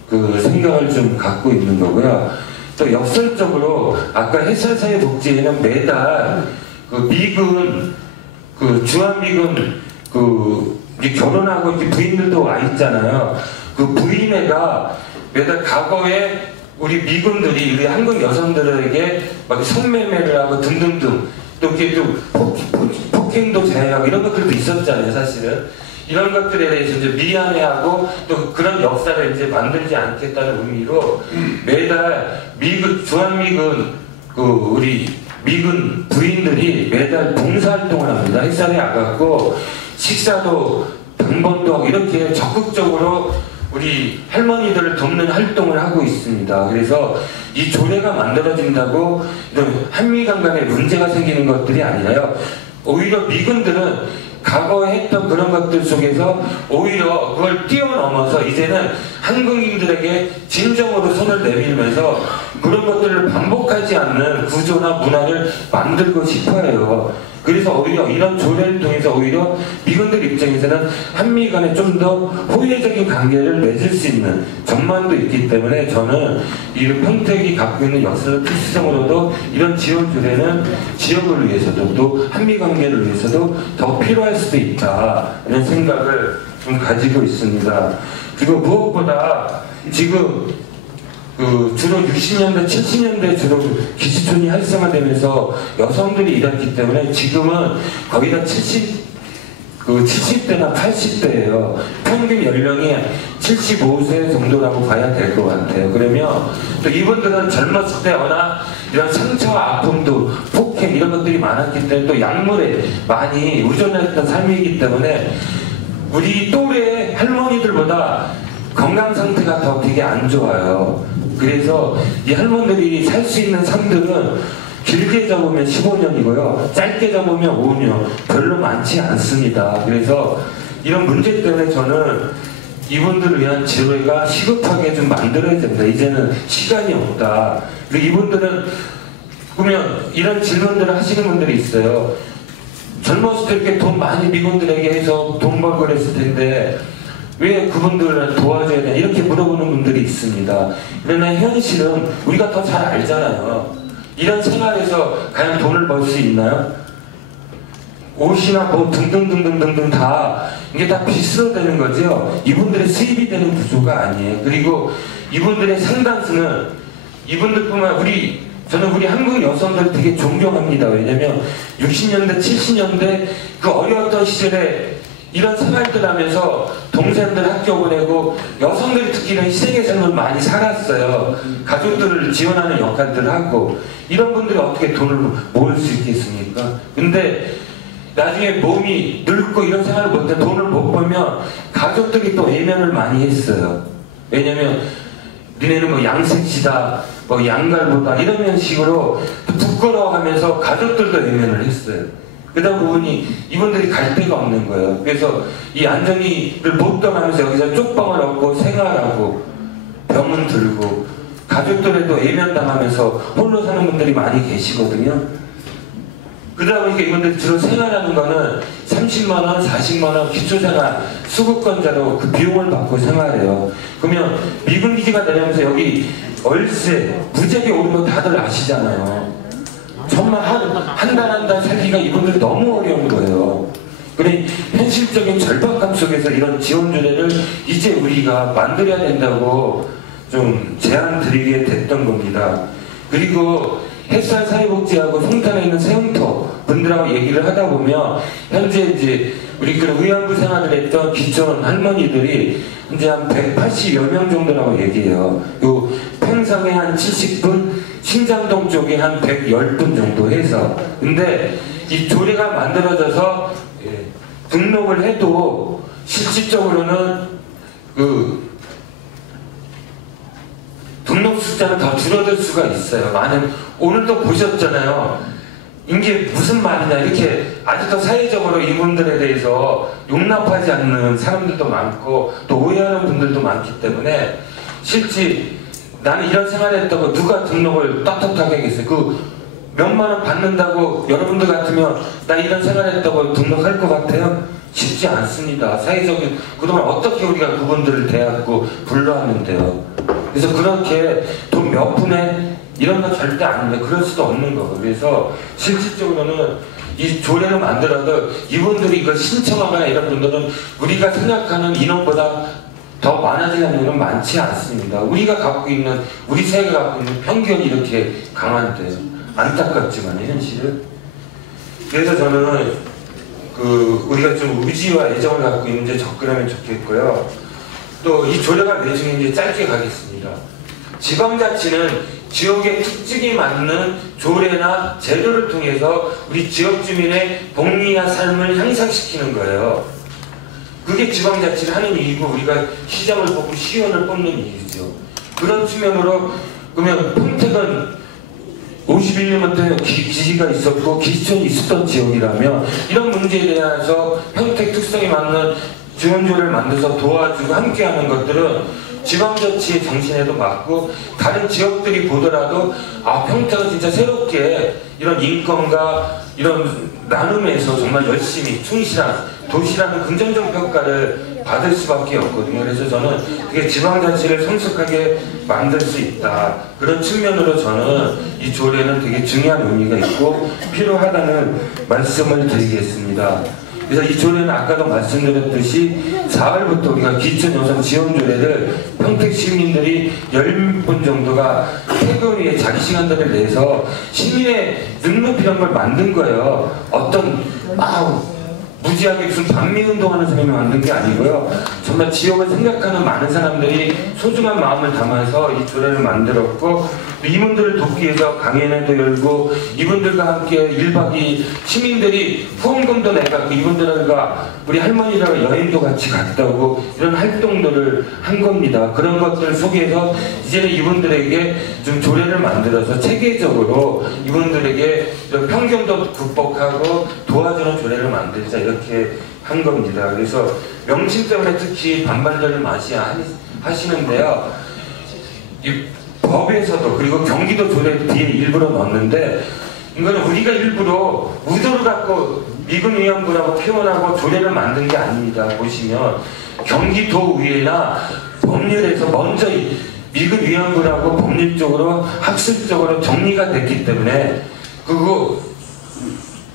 그 생각을 좀 갖고 있는 거고요. 또 역설적으로 아까 해설사회복지회는 매달 그 미군 그 주한미군 그 결혼하고 이렇게 부인들도 와 있잖아요. 그 부인회가 매달 과거에 우리 미군들이 우리 한국 여성들에게 막 성매매를 하고 등등등 또 이렇게 또 폭행도 자행하고 이런 것들도 있었잖아요, 사실은. 이런 것들에 대해서 이제 미안해하고 또 그런 역사를 이제 만들지 않겠다는 의미로 매달 미군, 주한미군, 그 우리 미군 부인들이 매달 봉사활동을 합니다. 햇살에 와갖고 식사도 당번도 하고 이렇게 적극적으로 우리 할머니들을 돕는 활동을 하고 있습니다. 그래서 이 조례가 만들어진다고 이런 한미간 간에 문제가 생기는 것들이 아니라요. 오히려 미군들은 과거에 했던 그런 것들 속에서 오히려 그걸 뛰어넘어서 이제는 한국인들에게 진정으로 손을 내밀면서 그런 것들을 반복하지 않는 구조나 문화를 만들고 싶어요. 그래서 오히려 이런 조례를 통해서 오히려 미군들 입장에서는 한미 간에 좀 더 호의적인 관계를 맺을 수 있는 전망도 있기 때문에 저는 이 평택이 갖고 있는 역사적 특수성으로도 이런 지원 조례는 지역을 위해서도 또 한미 관계를 위해서도 더 필요할 수도 있다 이런 생각을 좀 가지고 있습니다. 그리고 무엇보다 지금 그 주로 60년대, 70년대 주로 기지촌이 활성화되면서 여성들이 일했기 때문에 지금은 거의 다 70대나 80대예요. 평균 연령이 75세 정도라고 봐야 될 것 같아요. 그러면 또 이분들은 젊었을 때 워낙 이런 상처와 아픔도 폭행 이런 것들이 많았기 때문에 또 약물에 많이 의존했던 삶이기 때문에 우리 또래 할머니들보다 건강 상태가 더 되게 안 좋아요. 그래서 이 할머니들이 살 수 있는 삶들은 길게 잡으면 15년이고요. 짧게 잡으면 5년. 별로 많지 않습니다. 그래서 이런 문제 때문에 저는 이분들을 위한 지도가 시급하게 좀 만들어야 된다. 이제는 시간이 없다. 그리고 이분들은 보면 이런 질문들을 하시는 분들이 있어요. 젊었을 때 이렇게 돈 많이 미군들에게 해서 돈 벌고 그랬을 텐데 왜 그분들을 도와줘야 되냐 이렇게 물어보는 분들이 있습니다. 그러나 현실은 우리가 더 잘 알잖아요. 이런 생활에서 과연 돈을 벌 수 있나요? 옷이나 뭐 등등등등등등 다 이게 다 빚으로 되는 거죠. 이분들의 수입이 되는 구조가 아니에요. 그리고 이분들의 상당수는 이분들뿐만 저는 우리 한국 여성들 되게 존경합니다. 왜냐면 60년대, 70년대 그 어려웠던 시절에 이런 생활들 하면서 동생들 학교 보내고 여성들이 특히 이런 희생의 삶을 많이 살았어요. 가족들을 지원하는 역할들을 하고 이런 분들이 어떻게 돈을 모을 수 있겠습니까? 근데 나중에 몸이 늙고 이런 생활을 못해 돈을 못 벌면 가족들이 또 외면을 많이 했어요. 왜냐면 니네는 뭐 양색시다, 뭐 양갈보다 이런 식으로 부끄러워하면서 가족들도 외면을 했어요. 그러다 보니 이분들이 갈 데가 없는 거예요. 그래서 이 안정이를 못 떠나면서 여기서 쪽방을 얻고 생활하고 병은 들고 가족들에도 외면당하면서 홀로 사는 분들이 많이 계시거든요. 그러다 보니까 이분들이 주로 생활하는 거는 30만원, 40만원 기초생활 수급권자로 그 비용을 받고 생활해요. 그러면 미군기지가 내려면서 여기 월세, 부재기 오른 거 다들 아시잖아요. 정말 한 달 살기가 이분들이 너무 어려운 거예요. 그래 현실적인 절박감 속에서 이런 지원 조례를 이제 우리가 만들어야 된다고 좀 제안 드리게 됐던 겁니다. 그리고 햇살 사회복지하고 송탄에 있는 세움터 분들하고 얘기를 하다 보면 현재 이제 우리 그 의안부 생활을 했던 기촌 할머니들이 이제 한 180여 명 정도라고 얘기해요. 요 평상에 한 70분, 신장동 쪽에 한 110분 정도 해서. 근데 이 조례가 만들어져서 등록을 해도 실질적으로는 그 등록 숫자는 더 줄어들 수가 있어요. 오늘도 보셨잖아요. 이게 무슨 말이냐, 이렇게 아직도 사회적으로 이분들에 대해서 용납하지 않는 사람들도 많고 또 오해하는 분들도 많기 때문에 실제 나는 이런 생활을 했다고 누가 등록을 떳떳하게 하겠어요. 그 몇만 원 받는다고 여러분들 같으면 나 이런 생활을 했다고 등록할 것 같아요? 쉽지 않습니다. 사회적인 그동안 어떻게 우리가 그분들을 대하고 불러왔는데요. 그래서 그렇게 돈 몇 푼에 이런 거 절대 아닌데 그럴 수도 없는 거고. 그래서 실질적으로는 이 조례를 만들어도 이분들이 이걸 신청하거나 이런 분들은 우리가 생각하는 인원보다 더 많아지는 일은 많지 않습니다. 우리가 갖고 있는, 우리 사회가 갖고 있는 편견이 이렇게 강한데요. 안타깝지만 현실은. 그래서 저는 우리가 좀 의지와 애정을 갖고 있는데 접근하면 좋겠고요. 또 이 조례가 내중에 이제 짧게 가겠습니다. 지방자치는 지역의 특징이 맞는 조례나 제도를 통해서 우리 지역 주민의 복리와 삶을 향상시키는 거예요. 그게 지방자치를 하는 이유고 우리가 시장을 뽑고 시의원을 뽑는 이유죠. 그런 측면으로 그러면 평택은 51년부터 기지가 있었고 기지촌이 있었던 지역이라면 이런 문제에 대해서 평택 특성에 맞는 지원조를 만들어서 도와주고 함께하는 것들은 지방자치의 정신에도 맞고 다른 지역들이 보더라도 아 평택은 진짜 새롭게 이런 인권과 이런 나눔에서 정말 열심히 충실한 도시라는 긍정적 평가를 받을 수밖에 없거든요. 그래서 저는 그게 지방자치를 성숙하게 만들 수 있다. 그런 측면으로 저는 이 조례는 되게 중요한 의미가 있고 필요하다는 말씀을 드리겠습니다. 그래서 이 조례는 아까도 말씀드렸듯이 4월부터 우리가 기초노선 지원조례를 평택 시민들이 10분 정도가 퇴근 후에 자기 시간들을 내서 시민의 눈높이란 걸 만든 거예요. 어떤 무지하게 무슨 반미운동하는 사람이 만든 게 아니고요. 정말 지역을 생각하는 많은 사람들이 소중한 마음을 담아서 이 조례를 만들었고 이분들을 돕기 위해서 강연회도 열고 이분들과 함께 1박 2일 시민들이 후원금도 내갖고 이분들과 우리 할머니랑 여행도 같이 갔다 오고 이런 활동들을 한 겁니다. 그런 것들을 속에서 이제는 이분들에게 좀 조례를 만들어서 체계적으로 이분들에게 편견도 극복하고 도와주는 조례를 만들자 이렇게 한 겁니다. 그래서 명칭 때문에 특히 반발들을 많이 하시는데요. 이 법에서도 그리고 경기도 조례 뒤에 일부러 넣었는데 이거는 우리가 일부러 의도를 갖고 미군위안부라고 표현하고 조례를 만든 게 아닙니다. 보시면 경기도의회나 법률에서 먼저 미군위안부라고 법률적으로 학술적으로 정리가 됐기 때문에 그거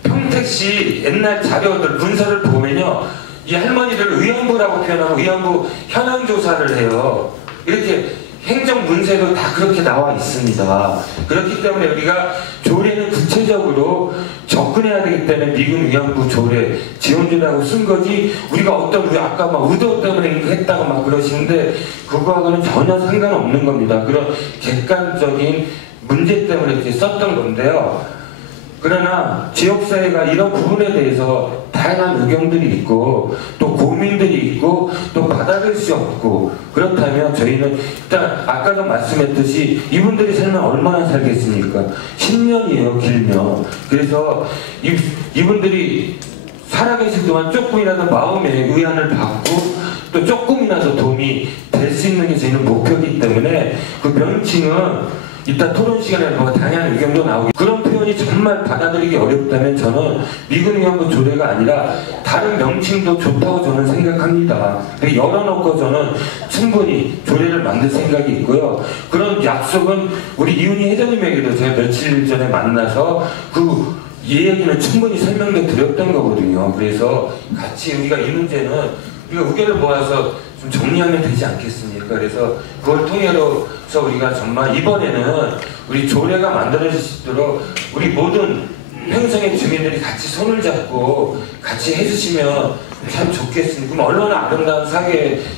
평택시 옛날 자료들 문서를 보면요 이 할머니를 위안부라고 표현하고 위안부 현황 조사를 해요. 이렇게 행정 문서에도 다 그렇게 나와 있습니다. 그렇기 때문에 우리가 조례는 구체적으로 접근해야 되기 때문에 미군 위안부 조례 지원조례라고 쓴 거지 우리가 어떤 아까 막 의도 때문에 이거 했다고 막 그러시는데 그거하고는 전혀 상관없는 겁니다. 그런 객관적인 문제 때문에 이렇게 썼던 건데요. 그러나 지역사회가 이런 부분에 대해서 다양한 의견들이 있고 또 고민들이 있고 또 받아들일 수 없고 그렇다면 저희는 일단 아까도 말씀했듯이 이분들이 살면 얼마나 살겠습니까? 10년이에요 길면. 그래서 이분들이 살아계실 동안 조금이라도 마음의 의안을 받고 또 조금이라도 도움이 될 수 있는 게 저희는 목표이기 때문에 그 명칭은 이따 토론 시간에 뭐 다양한 의견도 나오고 그런 표현이 정말 받아들이기 어렵다면 저는 미군 위안부 조례가 아니라 다른 명칭도 좋다고 저는 생각합니다. 열어놓고 저는 충분히 조례를 만들 생각이 있고요. 그런 약속은 우리 이은희 회장님에게도 제가 며칠 전에 만나서 이 얘기는 충분히 설명도 드렸던 거거든요. 그래서 같이 우리가 이 문제는 우리가 의견을 모아서 좀 정리하면 되지 않겠습니까? 그래서 그걸 통해서 우리가 정말 이번에는 우리 조례가 만들어질 수 있도록 우리 모든 행성의 주민들이 같이 손을 잡고 같이 해주시면 참 좋겠습니다. 그럼 얼마나 아름다운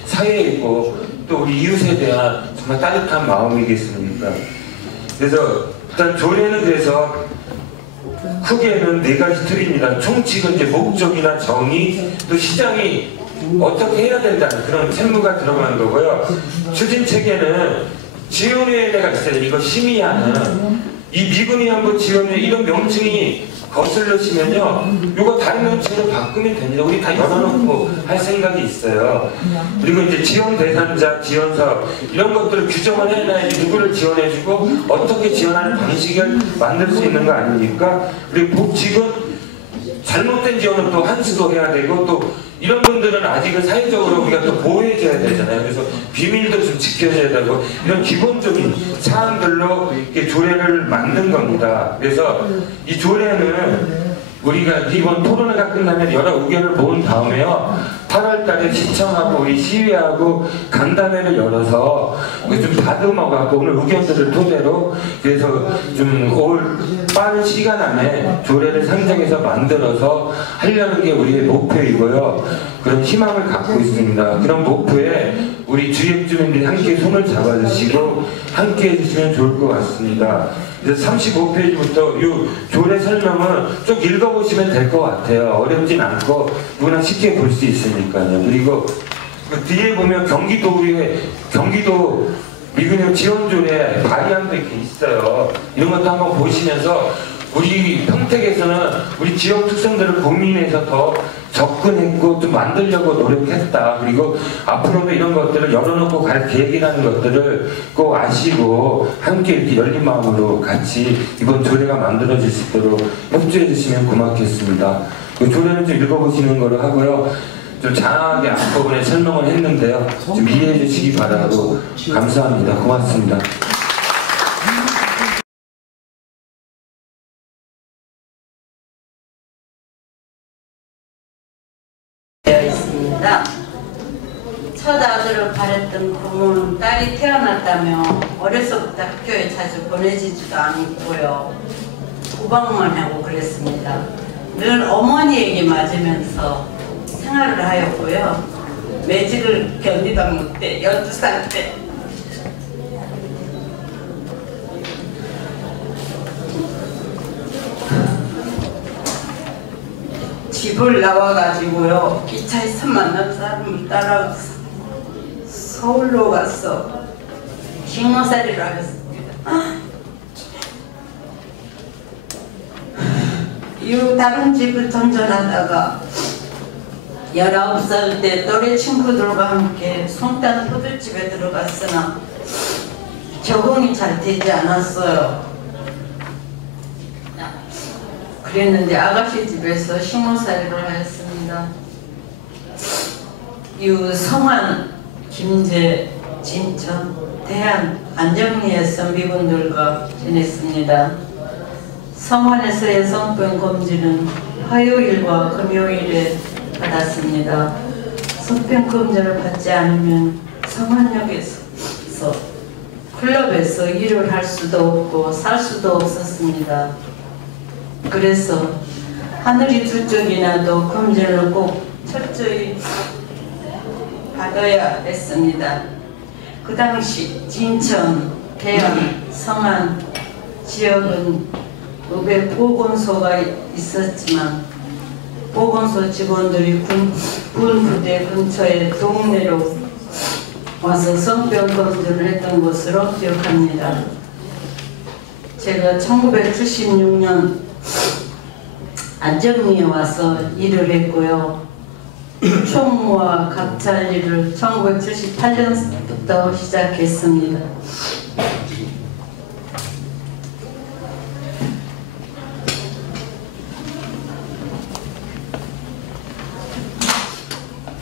사회이고 또 우리 이웃에 대한 정말 따뜻한 마음이겠습니까? 그래서 일단 조례는 그래서 크게는 4가지 틀입니다. 총칙은 이제 목적이나 정의, 또 시장이 어떻게 해야 된다는 그런 책무가 들어가는 거고요. 추진 체계는 지원위원회가 있어요. 이거 심의하는 이 미분위안부 지원위원회 이런 명칭이 거슬러시면요, 이거 다른 명칭으로 바꾸면 됩니다. 우리 다 열어놓고 할 생각이 있어요. 그리고 이제 지원 대상자, 지원사업 이런 것들을 규정을 해놔야지 누구를 지원해주고 어떻게 지원하는 방식을 만들 수 있는 거 아닙니까? 그리고 복직은 잘못된 지원은 또 한수도 해야 되고 또 이런 분들은 아직은 사회적으로 우리가 또 보호해줘야 되잖아요. 그래서 비밀도 좀 지켜줘야 되고 이런 기본적인 사항들로 이렇게 조례를 만든 겁니다. 그래서 이 조례는 우리가 이번 토론회가 끝나면 여러 의견을 모은 다음에요, 8월달에 시청하고 우리 시위하고 간담회를 열어서 좀 다듬어갖고 오늘 의견들을 토대로 그래서 좀 올 빠른 시간 안에 조례를 상정해서 만들어서 하려는 게 우리의 목표이고요. 그런 희망을 갖고 있습니다. 그런 목표에 우리 주역 주민들이 함께 손을 잡아주시고 함께 해주시면 좋을 것 같습니다. 그래서 35페이지부터 이 조례 설명은 쭉 읽어보시면 될 것 같아요. 어렵진 않고 누구나 쉽게 볼 수 있으니까요. 그리고 그 뒤에 보면 경기도의 경기도 미군의 지원조례 발의안도 이렇게 있어요. 이런 것도 한번 보시면서 우리 평택에서는 우리 지역 특성들을 고민해서 더 접근했고 좀 만들려고 노력했다. 그리고 앞으로도 이런 것들을 열어놓고 갈 계획이라는 것들을 꼭 아시고 함께 이렇게 열린 마음으로 같이 이번 조례가 만들어질 수 있도록 협조해 주시면 고맙겠습니다. 그 조례는 좀 읽어보시는 거로 하고요. 좀 장하게 앞부분에 설명을 했는데요. 좀 이해해 주시기 바라고 감사합니다. 고맙습니다. 첫 아들을 바랬던 부모는 딸이 태어났다며 어려서부터 학교에 자주 보내지도 않고요. 구박만 하고 그랬습니다. 늘 어머니에게 맞으면서 생활을 하였고요. 매직을 견디다 못해 12살 때 집을 나와가지고요. 기차에서 만난 사람을 따라서 서울로 가서 식모살이를 하겠습니다. 이후 다른 집을 전전하다가 19살 때 또래 친구들과 함께 송탄 포도집에 들어갔으나 적응이 잘 되지 않았어요. 그랬는데 아가씨 집에서 식모살이를 하였습니다. 이후 성안, 김제, 진천, 대한, 안정리에서 미군들과 지냈습니다. 성안에서의 성병 검진은 화요일과 금요일에 받았습니다. 성병 검진을 받지 않으면 성안역에서 클럽에서 일을 할 수도 없고 살 수도 없었습니다. 그래서 하늘이 두 쪽이 나도 검진을 꼭 철저히 받아야 했습니다. 그 당시 진천, 대안, 성안 지역은 의회 보건소가 있었지만 보건소 직원들이 군 부대 근처에 동네로 와서 성병 검진을 했던 것으로 기억합니다. 제가 1976년 안정리에 와서 일을 했고요. 총무와 감찰 일을 1978년부터 시작했습니다.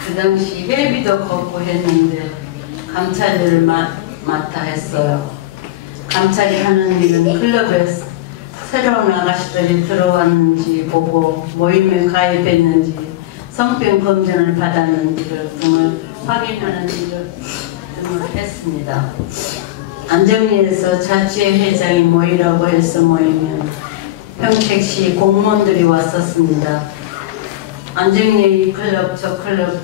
그 당시 회비도 걷고 했는데 감찰 일을 맡아 했어요. 감찰이 하는 일은 클럽에 새로운 아가씨들이 들어왔는지 보고 모임에 가입했는지 성병 검진을 받았는지를 등을 확인하는 일을 등을 했습니다. 안정리에서 자치회 회장이 모이라고 해서 모이면 평택시 공무원들이 왔었습니다. 안정리 클럽 저 클럽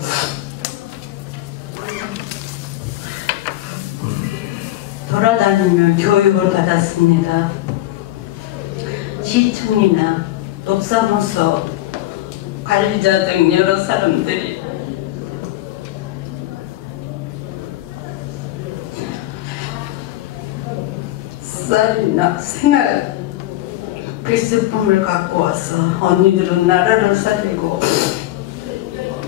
돌아다니며 교육을 받았습니다. 시청이나 법사무소 관리자 등 여러 사람들이 쌀이나 생활 필수품을 갖고 와서 언니들은 나라를 살리고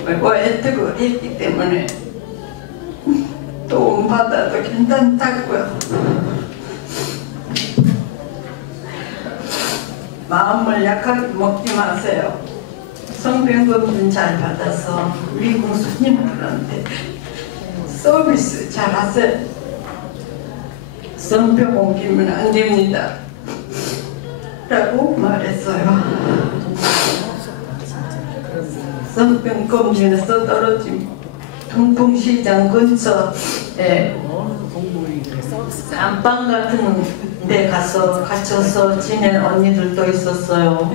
외과 혜택을 했기 때문에 도움받아도 괜찮다고요. 마음을 약하게 먹지 마세요. 성병검진 잘 받아서 미국 손님들한테 서비스 잘 하세요. 성병 옮기면 안 됩니다. 라고 말했어요. 성병검진에서 떨어진 통풍시장 근처에 안방 같은 데 가서 갇혀서 지낸 언니들도 있었어요.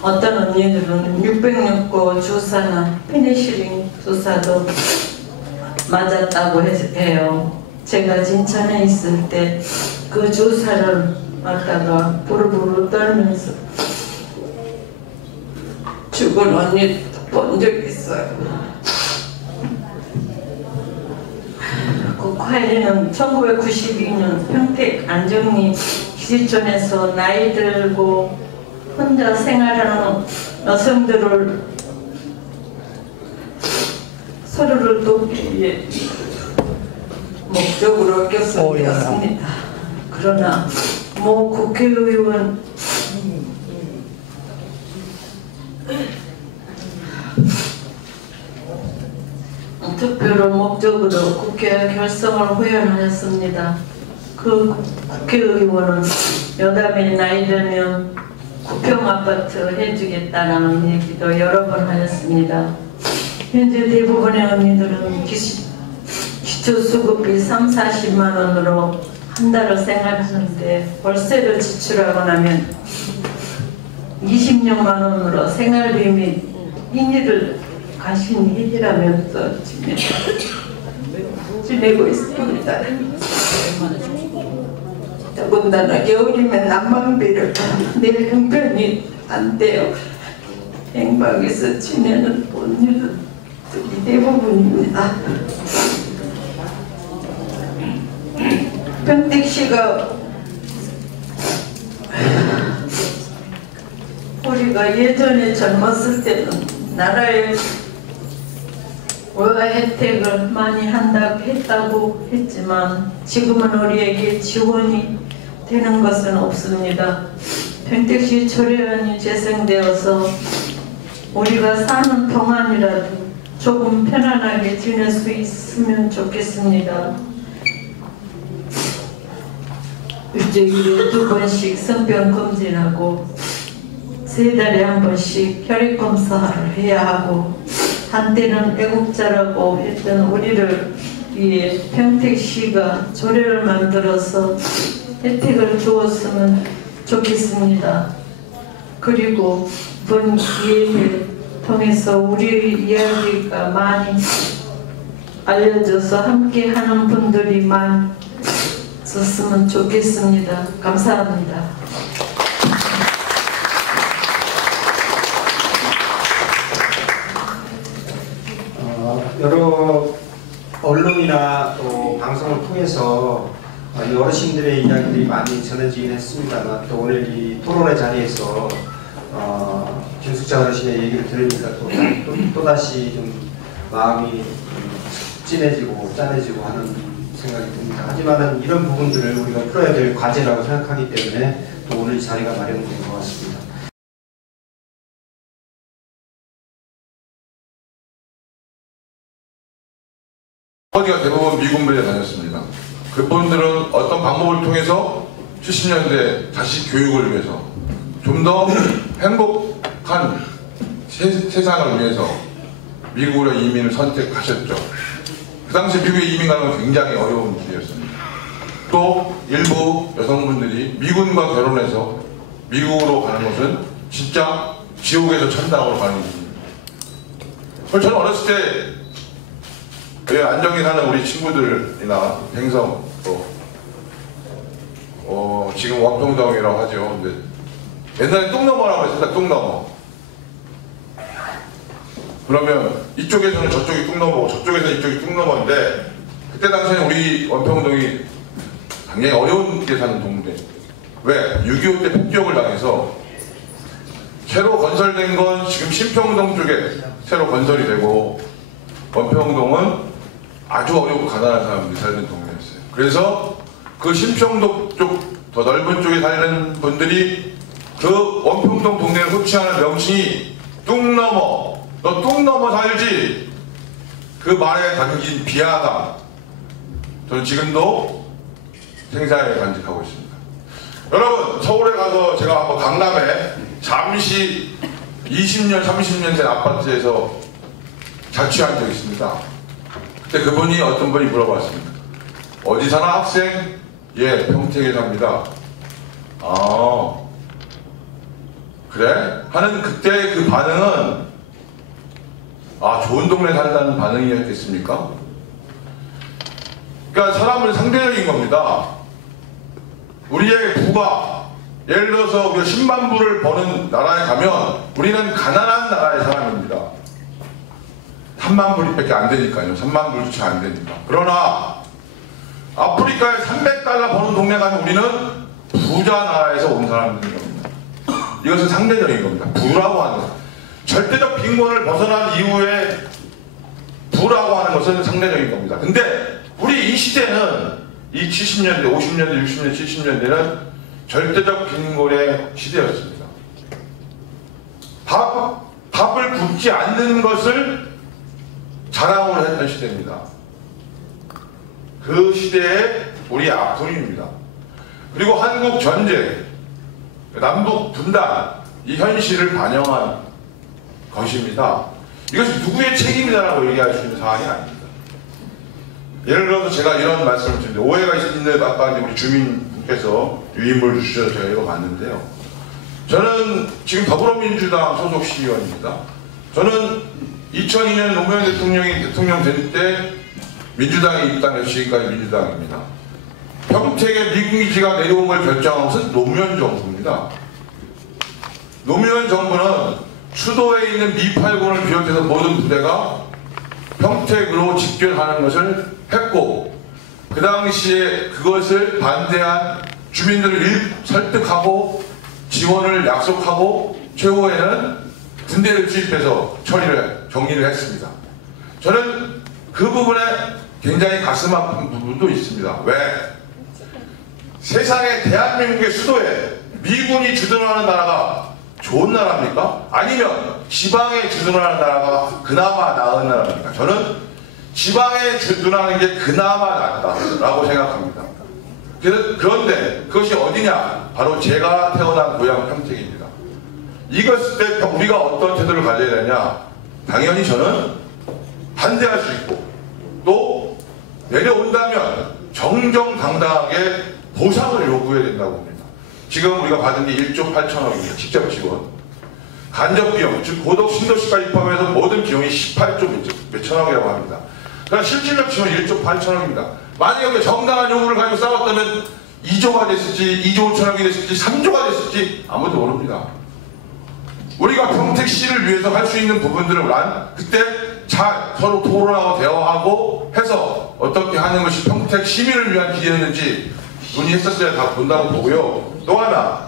어떤 언니들은 606고 주사나 페니실린 주사도 맞았다고 해요. 제가 진천에 있을 때 그 주사를 맞다가 부르부르 떨면서 죽은 언니 본 적 있어요. 그 과일은 1992년 평택 안정리 기지촌에서 나이 들고 혼자 생활하는 여성들을 서로를 돕기 위해 목적으로 결성되었습니다. 그러나 모 국회의원 투표를 목적으로 국회 결성을 후원하였습니다. 그 국회의원은 여담이 나이 들면 구평아파트 해주겠다는 얘기도 여러 번 하였습니다. 현재 대부분의 언니들은 기초수급비 30~40만 원으로 한 달을 생활하는데 월세를 지출하고 나면 26만 원으로 생활비 및 인일을 가신 일이라면서 지내고 있습니다. 더군다나 겨울이면 난방비를 낼 형편이 안 돼요. 행방에서 지내는 언니들이 대부분입니다. 평택시가 우리가 예전에 젊었을 때는 나라의 월가 혜택을 많이 했다고 했지만 지금은 우리에게 지원이 되는 것은 없습니다. 평택시 초래원이 재생되어서 우리가 사는 동안이라도 조금 편안하게 지낼 수 있으면 좋겠습니다. 일주일에 2번씩 성병 검진하고 3달에 1번씩 혈액 검사를 해야 하고 한때는 애국자라고 했던 우리를 위해 평택시가 조례를 만들어서 혜택을 주었으면 좋겠습니다. 그리고 이번 기회를 통해서 우리의 이야기가 많이 알려져서 함께하는 분들이 많이 있었으면 좋겠습니다. 감사합니다. 여러 언론이나 또 방송을 통해서 이 어르신들의 이야기들이 많이 전해지긴 했습니다만 또 오늘 이 토론회 자리에서 김숙자 어르신의 얘기를 들으니까 또다시 좀 마음이 찐해지고 짠해지고 하는 생각이 듭니다. 하지만은 이런 부분들을 우리가 풀어야 될 과제라고 생각하기 때문에 또 오늘 이 자리가 마련된 것 같습니다. 아버지가 대부분 미군부에 다녔습니다. 그분들은 어떤 방법을 통해서 70년대 자식 교육을 위해서 좀 더 행복한 세상을 위해서 미국으로 이민을 선택하셨죠. 그 당시 미국에 이민 가는 건 굉장히 어려운 일이었습니다. 또 일부 여성분들이 미군과 결혼해서 미국으로 가는 것은 진짜 지옥에서 천당으로 가는 일입니다. 저는 어렸을 때 안정에 사는 우리 친구들이나 횡성 또 지금 원평동이라고 하죠. 근데 옛날에 뚝넘어라고 했습니다. 뚝넘어. 그러면 이쪽에서는 저쪽이 뚝넘어고 저쪽에서는 이쪽이 뚝넘어인데 그때 당시에는 우리 원평동이 굉장히 어려운 데 사는 동네. 왜? 6.25 때 폭격을 당해서 새로 건설된 건 지금 신평동 쪽에 새로 건설이 되고 원평동은 아주 어렵고 가난한 사람들이 살던 동네였어요. 그래서 그 신평동 쪽 더 넓은 쪽에 사는 분들이 그 원평동 동네를 호칭하는 명칭이 뚝넘어. 너 뚝넘어 살지? 그 말에 담긴 비하감. 저는 지금도 생사에 간직하고 있습니다. 여러분, 서울에 가서 제가 한번 강남에 잠시 20년, 30년 된 아파트에서 자취한 적이 있습니다. 그때 그분이 어떤 분이 물어봤습니다. 어디 사나 학생? 예, 평택에 삽니다. 아, 그래? 하는 그때 그 반응은 아, 좋은 동네 산다는 반응이었겠습니까? 그러니까 사람은 상대적인 겁니다. 우리의 부가 예를 들어서 우리가 10만 불을 버는 나라에 가면 우리는 가난한 나라의 사람입니다. 3만 불밖에 안 되니까요. 3만 불조차 안 되니까. 그러나 아프리카에 300달러 버는 동네 가면 우리는 부자 나라에서 온 사람들인 겁니다. 이것은 상대적인 겁니다. 부라고 하는 것. 절대적 빈곤을 벗어난 이후에 부라고 하는 것은 상대적인 겁니다. 근데 우리 이 시대는 이 70년대, 50년대, 60년대, 70년대는 절대적 빈곤의 시대였습니다. 밥을 굶지 않는 것을 자랑으로 했던 시대입니다. 그 시대의 우리 아픔입니다. 그리고 한국 전쟁, 남북 분단, 이 현실을 반영한 것입니다. 이것이 누구의 책임이다라고 얘기할 수 있는 사안이 아닙니다. 예를 들어서 제가 이런 말씀을 드리는데 오해가 있는 아까 우리 주민분께서 유인물 주셔서 제가 읽어봤는데요. 저는 지금 더불어민주당 소속 시의원입니다. 저는 2002년 노무현 대통령이 대통령 될 때 민주당에 입당해서 지금까지 민주당입니다. 평택에 미군기지가 내려온 걸 결정한 것은 노무현 정부입니다. 노무현 정부는 수도에 있는 미8군을 비롯해서 모든 부대가 평택으로 집결하는 것을 했고 그 당시에 그것을 반대한 주민들을 설득하고 지원을 약속하고 최후에는 군대를 투입해서 정리를 했습니다. 저는 그 부분에 굉장히 가슴 아픈 부분도 있습니다. 왜? 세상에 대한민국의 수도에 미군이 주둔하는 나라가 좋은 나라입니까? 아니면 지방에 주둔하는 나라가 그나마 나은 나라입니까? 저는 지방에 주둔하는 게 그나마 낫다라고 생각합니다. 그런데 그것이 어디냐? 바로 제가 태어난 고향 평택입니다. 이것을 때 우리가 어떤 태도를 가져야 되냐? 당연히 저는 반대할 수 있고 또 내려온다면 정정당당하게 보상을 요구해야 된다고 봅니다. 지금 우리가 받은 게 1조 8천억입니다. 직접 지원. 간접 비용, 즉 고독 신도시까지 포함해서 모든 비용이 18조 몇천억이라고 합니다. 그러니까 실질적 지원 1조 8천억입니다. 만약에 정당한 요구를 가지고 싸웠다면 2조가 됐을지 2조 5천억이 됐을지 3조가 됐을지 아무도 모릅니다. 우리가 평택시를 위해서 할 수 있는 부분들을 그때 잘 서로 토론하고 대화하고 해서 어떻게 하는 것이 평택 시민을 위한 길이었는지 논의했었어야 다 본다고 보고요. 또 하나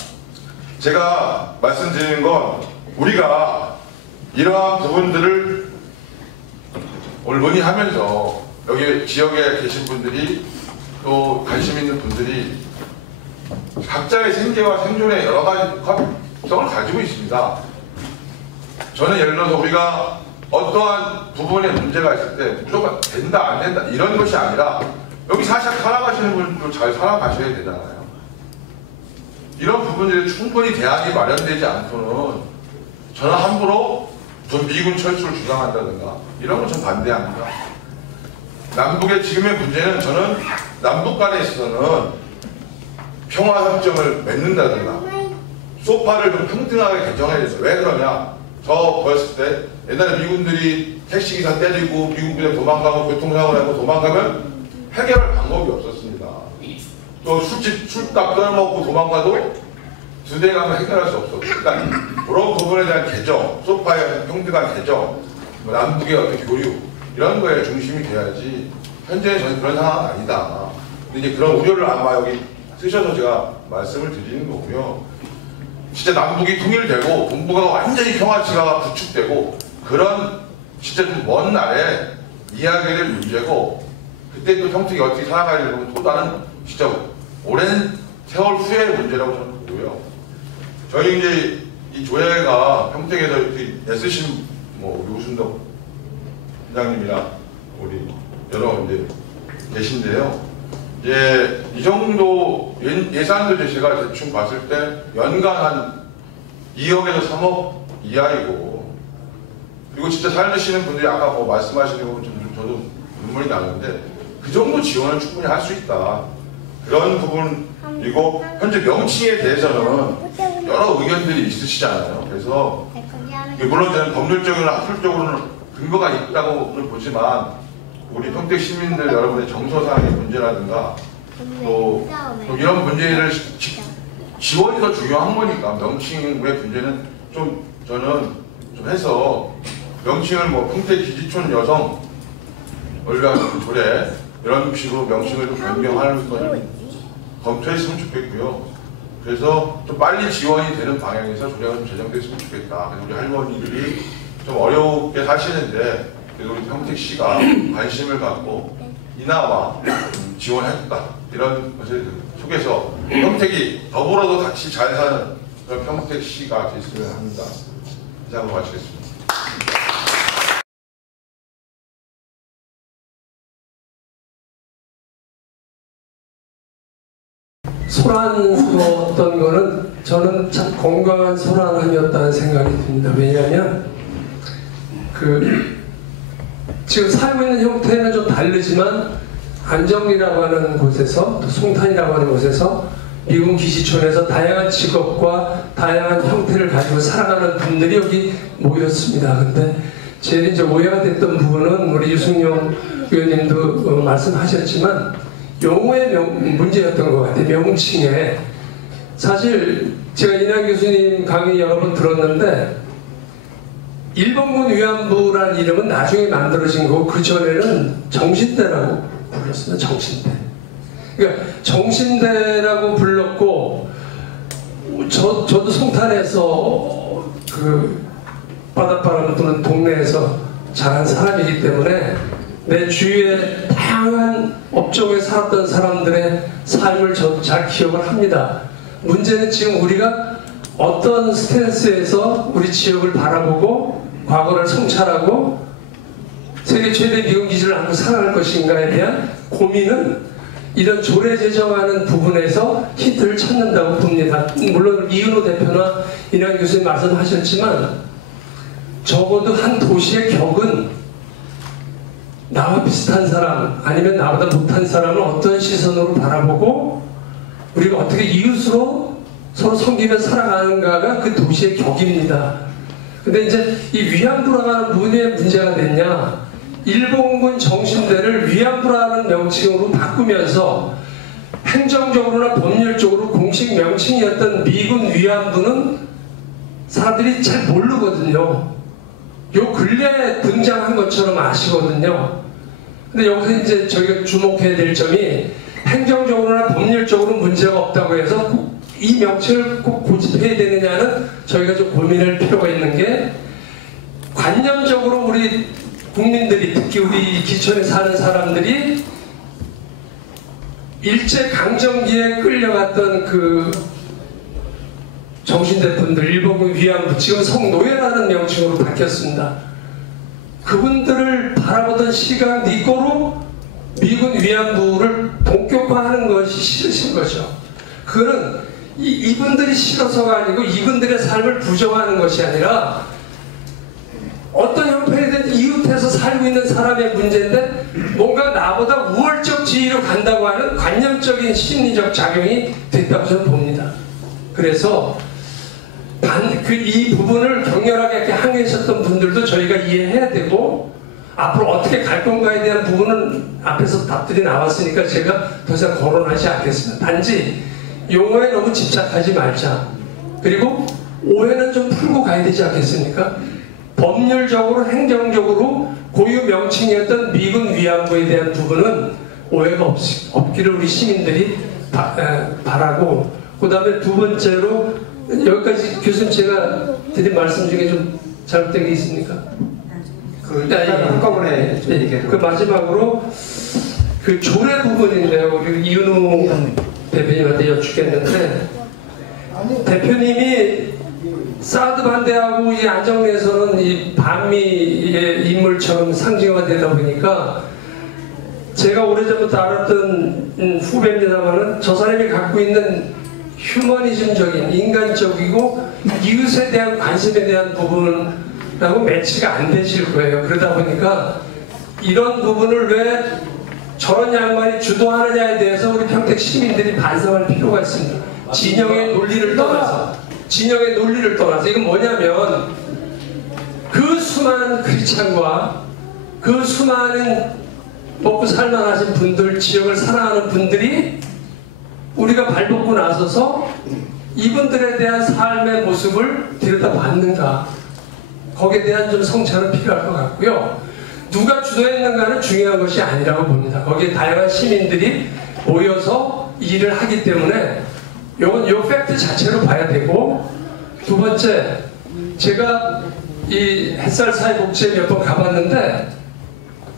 제가 말씀드리는 건 우리가 이러한 부분들을 오늘 논의하면서 여기 지역에 계신 분들이 또 관심 있는 분들이 각자의 생계와 생존의 여러 가지 가능성을 가지고 있습니다. 저는 예를 들어서 우리가 어떠한 부분에 문제가 있을 때 무조건 된다 안 된다 이런 것이 아니라 여기 살아가시는 분들도 잘 살아가셔야 되잖아요. 이런 부분들이 충분히 대안이 마련되지 않고는 저는 함부로 전 미군 철수를 주장한다든가 이런 건 전 반대합니다. 남북의 지금의 문제는 저는 남북 간에 있어서는 평화협정을 맺는다든가 소파를 좀 평등하게 개정해야 돼서 왜 그러냐? 저 보였을 때 옛날에 미군들이 택시기사 때리고 미군 부대 도망가고 교통사고 나고 도망가면 해결할 방법이 없었습니다. 또 술값 끊어먹고 도망가도 두 대 가면 해결할 수 없었고 그러니까 그런 부분에 대한 개정, 소파의 평등한 개정, 뭐 남북의 어떤 교류 이런 거에 중심이 돼야지 현재는 저는 그런 상황은 아니다. 근데 이제 그런 우려를 아마 여기 쓰셔서 제가 말씀을 드리는 거고요. 진짜 남북이 통일되고 동북아가 완전히 평화치가 구축되고 그런 진짜 좀 먼 날에 이야기될 문제고 그때 또 평택이 어떻게 살아가야 되는 또 다른 진짜 오랜 세월 후의 문제라고 저는 보고요. 저희 이제 이 조회가 평택에서 애쓰신 뭐 우리 우순덕 회장님이나 우리 여러 이제 계신데요. 이제 이 정도 예산도 제가 대충 봤을 때 연간 한 2억에서 3억 이하이고 그리고 진짜 살리시는 분들이 아까 뭐 말씀하시는 거 저도 눈물이 나는데 그 정도 지원을 충분히 할 수 있다. 그런 부분이고 현재 명칭에 대해서는 여러 의견들이 있으시잖아요. 그래서 물론 저는 법률적이나 학술적으로는 근거가 있다고는 보지만 우리 평택 시민들 여러분의 정서상의 문제라든가 또 이런 문제를 지원이 더 중요한 거니까 명칭의 문제는 좀 저는 좀 해서 명칭을 뭐 평택 기지촌 여성 월간 조례 이런 식으로 명칭을 좀 변경하는 것을 검토했으면 좋겠고요. 그래서 좀 빨리 지원이 되는 방향에서 조례가 좀 제정됐으면 좋겠다. 그래서 우리 할머니들이 좀 어렵게 사시는데 그래서 우리 평택시가 관심을 갖고 인하와 지원했다. 이런 것을 속에서 평택이 더불어도 같이 잘 사는 그런 평택시가 됐으면 합니다. 이상으로 마치겠습니다. 소란스러웠던 거는 저는 참 건강한 소란함이었다는 생각이 듭니다. 왜냐하면 지금 살고 있는 형태는 좀 다르지만 안정리라고 하는 곳에서 또 송탄이라고 하는 곳에서 미군 기지촌에서 다양한 직업과 다양한 형태를 가지고 살아가는 분들이 여기 모였습니다. 근데 제일 이제 오해가 됐던 부분은 우리 유승용 의원님도 말씀하셨지만 용어의 문제였던 것 같아요. 명칭에. 사실 제가 이낙 교수님 강의 여러 번 들었는데 일본군 위안부라는 이름은 나중에 만들어진 거고 그 전에는 정신대라고 불렀습니다. 정신대. 그러니까 정신대라고 불렀고 저도 송탄에서 그 바닷바람 부는 동네에서 자란 사람이기 때문에 내 주위에 다양한 업종에 살았던 사람들의 삶을 저도 잘 기억을 합니다. 문제는 지금 우리가 어떤 스탠스에서 우리 지역을 바라보고 과거를 성찰하고 세계 최대 미군 기지를 안고 살아갈 것인가에 대한 고민은 이런 조례 제정하는 부분에서 힌트를 찾는다고 봅니다. 물론 이은호 대표나 이낙연 교수님 말씀하셨지만 적어도 한 도시의 격은 나와 비슷한 사람 아니면 나보다 못한 사람을 어떤 시선으로 바라보고 우리가 어떻게 이웃으로 서로 섬기며 살아가는가가 그 도시의 격입니다. 근데 이제 이 위안부라는 문의 문제가 됐냐, 일본군 정신대를 위안부라는 명칭으로 바꾸면서 행정적으로나 법률적으로 공식 명칭이었던 미군 위안부는 사람들이 잘 모르거든요. 요 근래에 등장한 것처럼 아시거든요. 근데 여기서 이제 저희가 주목해야 될 점이 행정적으로나 법률적으로 문제가 없다고 해서 이 명칭을 꼭 고집해야 되느냐는 저희가 좀 고민할 필요가 있는 게, 관념적으로 우리 국민들이, 특히 우리 기촌에 사는 사람들이 일제강점기에 끌려갔던 그 정신대분들, 일본군 위안부, 지금 성노예라는 명칭으로 바뀌었습니다. 그분들을 바라보던 시각 니꼬로 미군 위안부를 본격화하는 것이 싫으신 거죠. 그거는 이분들이 싫어서가 아니고 이분들의 삶을 부정하는 것이 아니라 어떤 형편이든 이웃해서 살고 있는 사람의 문제인데 뭔가 나보다 우월적 지위로 간다고 하는 관념적인 심리적 작용이 됐다고 저는 봅니다. 그래서 이 부분을 격렬하게 이렇게 항의하셨던 분들도 저희가 이해해야 되고 앞으로 어떻게 갈 건가에 대한 부분은 앞에서 답들이 나왔으니까 제가 더 이상 거론하지 않겠습니다. 단지 용어에 너무 집착하지 말자. 그리고 오해는 좀 풀고 가야 되지 않겠습니까? 법률적으로 행정적으로 고유 명칭이었던 미군 위안부에 대한 부분은 오해가 없기를 우리 시민들이 바라고, 그 다음에 두 번째로 여기까지 교수님 제가 드린 말씀 중에 좀 잘못된 게 있습니까? 한꺼번에 그 마지막으로 그 조례 부분인데요. 우리 이윤우 대표님한테 여쭙겠는데, 대표님이 사드 반대하고 이 안정에서는 이 반미의 인물처럼 상징화가 되다 보니까 제가 오래전부터 알았던 후배입니다만은 저 사람이 갖고 있는 휴머니즘적인 인간적이고 이웃에 대한 관심에 대한 부분하고 매치가 안 되실 거예요. 그러다 보니까 이런 부분을 왜 저런 양반이 주도하느냐에 대해서 우리 평택 시민들이 반성할 필요가 있습니다. 진영의 논리를 떠나서 이건 뭐냐면 그 수많은 크리스찬과 그 수많은 먹고 살만하신 분들, 지역을 사랑하는 분들이 우리가 발벗고 나서서 이분들에 대한 삶의 모습을 들여다봤는가, 거기에 대한 좀 성찰은 필요할 것 같고요. 누가 주도했는가는 중요한 것이 아니라고 봅니다. 거기에 다양한 시민들이 모여서 일을 하기 때문에 요 팩트 자체로 봐야 되고, 두 번째, 제가 이 햇살 사회복지에 몇 번 가봤는데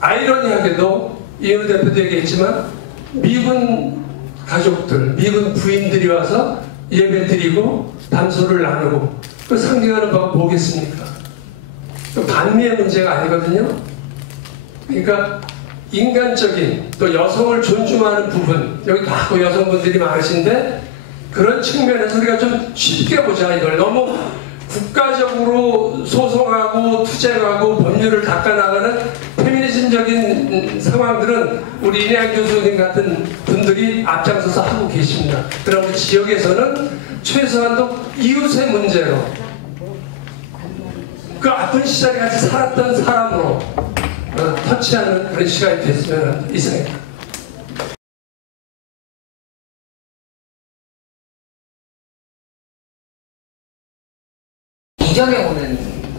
아이러니하게도 이윤우 대표도 얘기했지만 미군 가족들, 미군 부인들이 와서 예배 드리고 담소를 나누고, 그 상징하는 바가 뭐겠습니까? 반미의 문제가 아니거든요. 그러니까 인간적인, 또 여성을 존중하는 부분, 여기 다 여성분들이 많으신데 그런 측면에서 우리가 좀 쉽게 보자. 이걸 너무 국가적으로 소송하고 투쟁하고 법률을 닦아나가는 페미니즘적인 상황들은 우리 이내양 교수님 같은 분들이 앞장서서 하고 계십니다. 그럼 우리 지역에서는 최소한도 이웃의 문제로 그 아픈 시절에 같이 살았던 사람으로 터치하는 그런 시간이 됐으면 이상입니다. 이전에 오는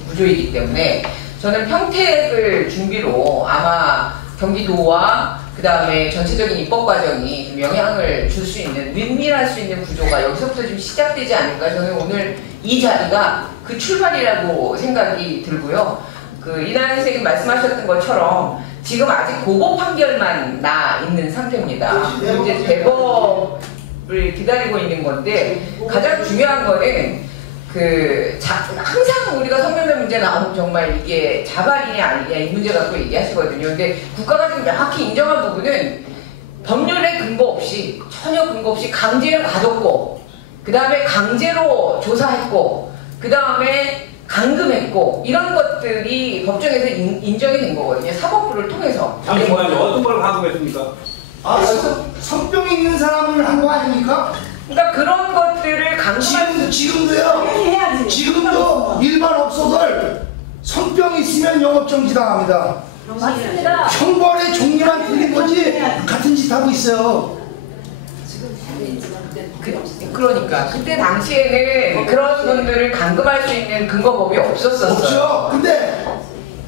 구조이기 때문에 저는 평택을 준비로 아마 경기도와 그 다음에 전체적인 입법 과정이 좀 영향을 줄 수 있는, 윈윈할 수 있는 구조가 여기서부터 좀 시작되지 않을까. 저는 오늘 이 자리가 그 출발이라고 생각이 들고요. 그 이나연 선생님 말씀하셨던 것처럼 지금 아직 고법 판결만 나 있는 상태입니다. 이제 대법을 기다리고 있는 건데, 가장 중요한 거는 항상 우리가 성매매 문제 나오면 정말 이게 자발이냐 아니냐 이 문제 갖고 얘기하시거든요. 근데 국가가 지금 명확히 인정한 부분은 법률에 근거 없이, 전혀 근거 없이 강제로 가뒀고, 그 다음에 강제로 조사했고, 그 다음에 감금했고, 이런 것들이 법정에서 인정이 된 거거든요. 사법부를 통해서. 잠시만요. 어떤 걸 감금했습니까? 성병 있는 사람을 한 거 아닙니까? 그러니까 그런 것들을 지금도요. 지금도 일반 업소들 성병 있으면 영업정지 당합니다. 맞습니다. 형벌의 종류만 틀린 거지 같은 짓 하고 있어요. 그러니까 그때 당시에는 그런 분들을 감금할 수 있는 근거법이 없었어요. 없죠. 근데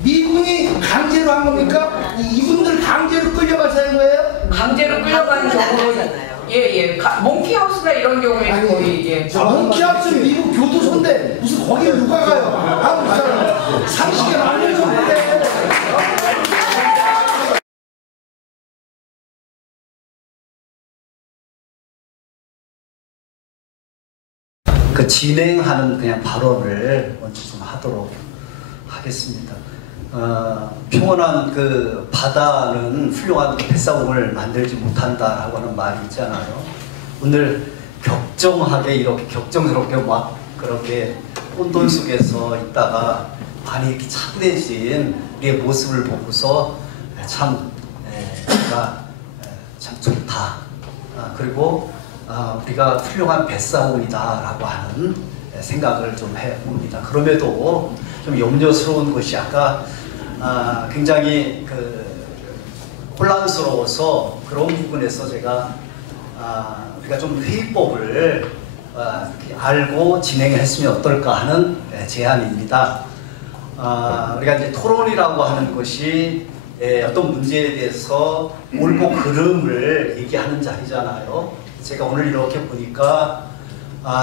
미군이 강제로 한 겁니까? 이분들 강제로 끌려가서 한 거예요? 강제로 끌려가는 경우는 예예. 몽키하우스나 이런 경우에는 거의 예. 몽키하우스는 미국 교도소인데 무슨 거기를 누가 가요? 한국 사람 상식에 맞는 소리인데. 그 진행하는 그냥 발언을 먼저 좀 하도록 하겠습니다. 평온한 그 바다는 훌륭한 뱃사공을 만들지 못한다라고 하는 말이 있잖아요. 오늘 격정하게 이렇게 격정스럽게 막 그렇게 혼돈 속에서 있다가 많이 이렇게 차분해진 우리의 모습을 보고서 참 우리가 참 좋다. 그리고 우리가 훌륭한 뱃사원이다라고 하는 생각을 좀 해봅니다. 그럼에도 좀 염려스러운 것이 아까 굉장히 혼란스러워서 그런 부분에서 제가 우리가 좀 회의법을 알고 진행을 했으면 어떨까 하는 제안입니다. 우리가 이제 토론이라고 하는 것이 어떤 문제에 대해서 옳고 그름을 얘기하는 자리잖아요. 제가 오늘 이렇게 보니까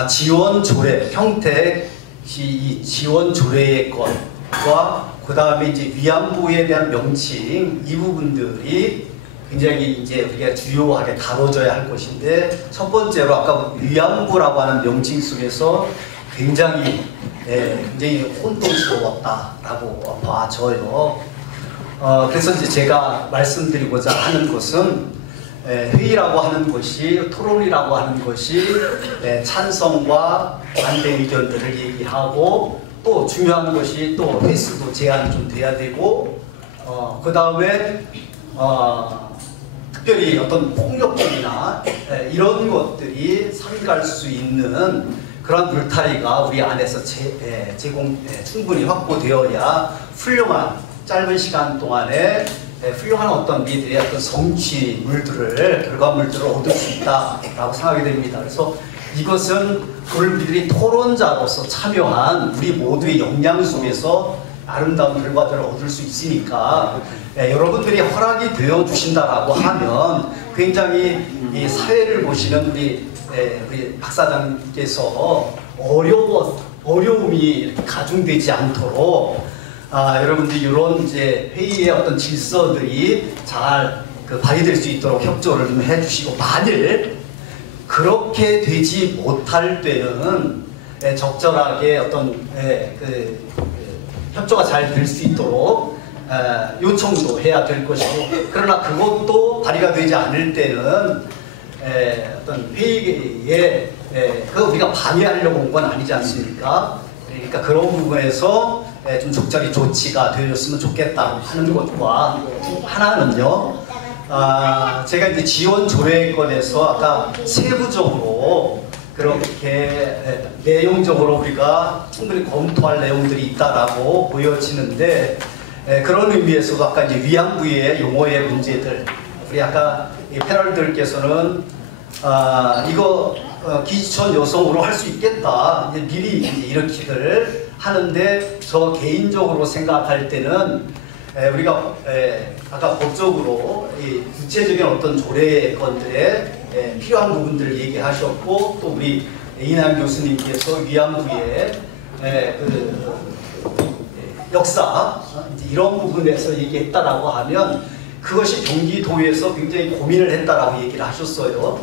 지원 조례, 평택 이 지원 조례의 것과 그 다음에 이제 위안부에 대한 명칭 이 부분들이 굉장히 이제 우리가 주요하게 다뤄져야 할 것인데 첫 번째로 아까 위안부라고 하는 명칭 속에서 굉장히 혼동스러웠다라고 봐져요. 그래서 이제 제가 말씀드리고자 하는 것은 회의라고 하는 것이 토론이라고 하는 것이 찬성과 반대 의견들을 얘기하고 또 중요한 것이 또 횟수도 제한이 좀 돼야 되고 그 다음에 특별히 어떤 폭력적이나 이런 것들이 삼갈 수 있는 그런 울타리가 우리 안에서 충분히 확보되어야 훌륭한 짧은 시간 동안에 훌륭한 어떤 우리들의 어떤 성취물들을 결과물들을 얻을 수 있다라고 생각이 됩니다. 그래서 이것은 우리들이 토론자로서 참여한 우리 모두의 역량 속에서 아름다운 결과들을 얻을 수 있으니까 여러분들이 허락이 되어 주신다라고 하면 굉장히 이 사회를 보시는 우리 박사장님께서 어려움이 이렇게 가중되지 않도록 여러분들이 이런 이제 회의의 어떤 질서들이 잘 발휘될 수 있도록 협조를 좀 해주시고 만일 그렇게 되지 못할 때는 적절하게 어떤 협조가 잘 될 수 있도록 요청도 해야 될 것이고 그러나 그것도 발휘가 되지 않을 때는 어떤 회의에 그거 우리가 방해하려고 온 건 아니지 않습니까? 그러니까 그런 부분에서 좀 적절히 조치가 되어줬으면 좋겠다 하는 것과 하나는요. 제가 이제 지원 조례권에서 아까 세부적으로 그렇게 내용적으로 우리가 충분히 검토할 내용들이 있다라고 보여지는데 그런 의미에서도 아까 이제 위안부의 용어의 문제들 우리 아까 패널들께서는 이거 기지천 여성으로 할 수 있겠다 미리 이제 이렇게들 하는데 저 개인적으로 생각할 때는 우리가 아까 법적으로 구체적인 어떤 조례건들에 필요한 부분들을 얘기하셨고 또 우리 이남 교수님께서 위안부의 역사 이런 부분에서 얘기했다라고 하면 그것이 경기도에서 굉장히 고민을 했다라고 얘기를 하셨어요.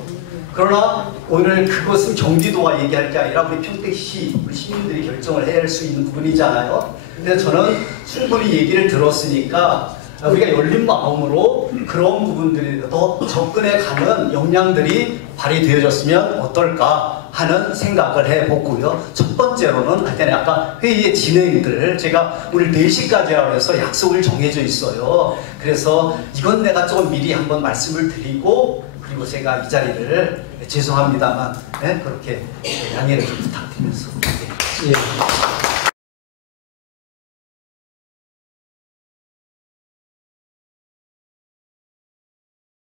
그러나 오늘 그것은 경기도가 얘기할 게 아니라 우리 평택시 우리 시민들이 결정을 해야 할 수 있는 부분이잖아요. 그래서 저는 충분히 얘기를 들었으니까 우리가 열린 마음으로 그런 부분들이 더 접근해 가는 역량들이 발휘되어졌으면 어떨까 하는 생각을 해보고요. 첫 번째로는 아까 회의의 진행들 제가 오늘 4시까지라고 해서 약속을 정해져 있어요. 그래서 이건 내가 조금 미리 한번 말씀을 드리고 그리고 제가 이 자리를 죄송합니다만 그렇게 양해를 좀 부탁드리면서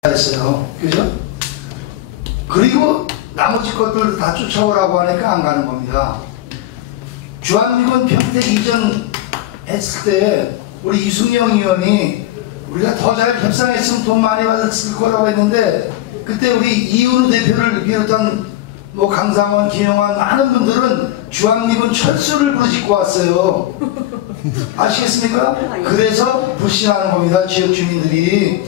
했어요. 그죠? 그리고 나머지 것들 다 쫓아오라고 하니까 안 가는 겁니다. 주한미군 평택 이전 했을 때 우리 이승영 의원이 우리가 더 잘 협상했으면 돈 많이 받았을 거라고 했는데 그때 우리 이은우 대표를 비롯한 뭐 강상원, 김영환 많은 분들은 주한미군 철수를 부르짖고 왔어요. 아시겠습니까? 그래서 불신하는 겁니다. 지역 주민들이.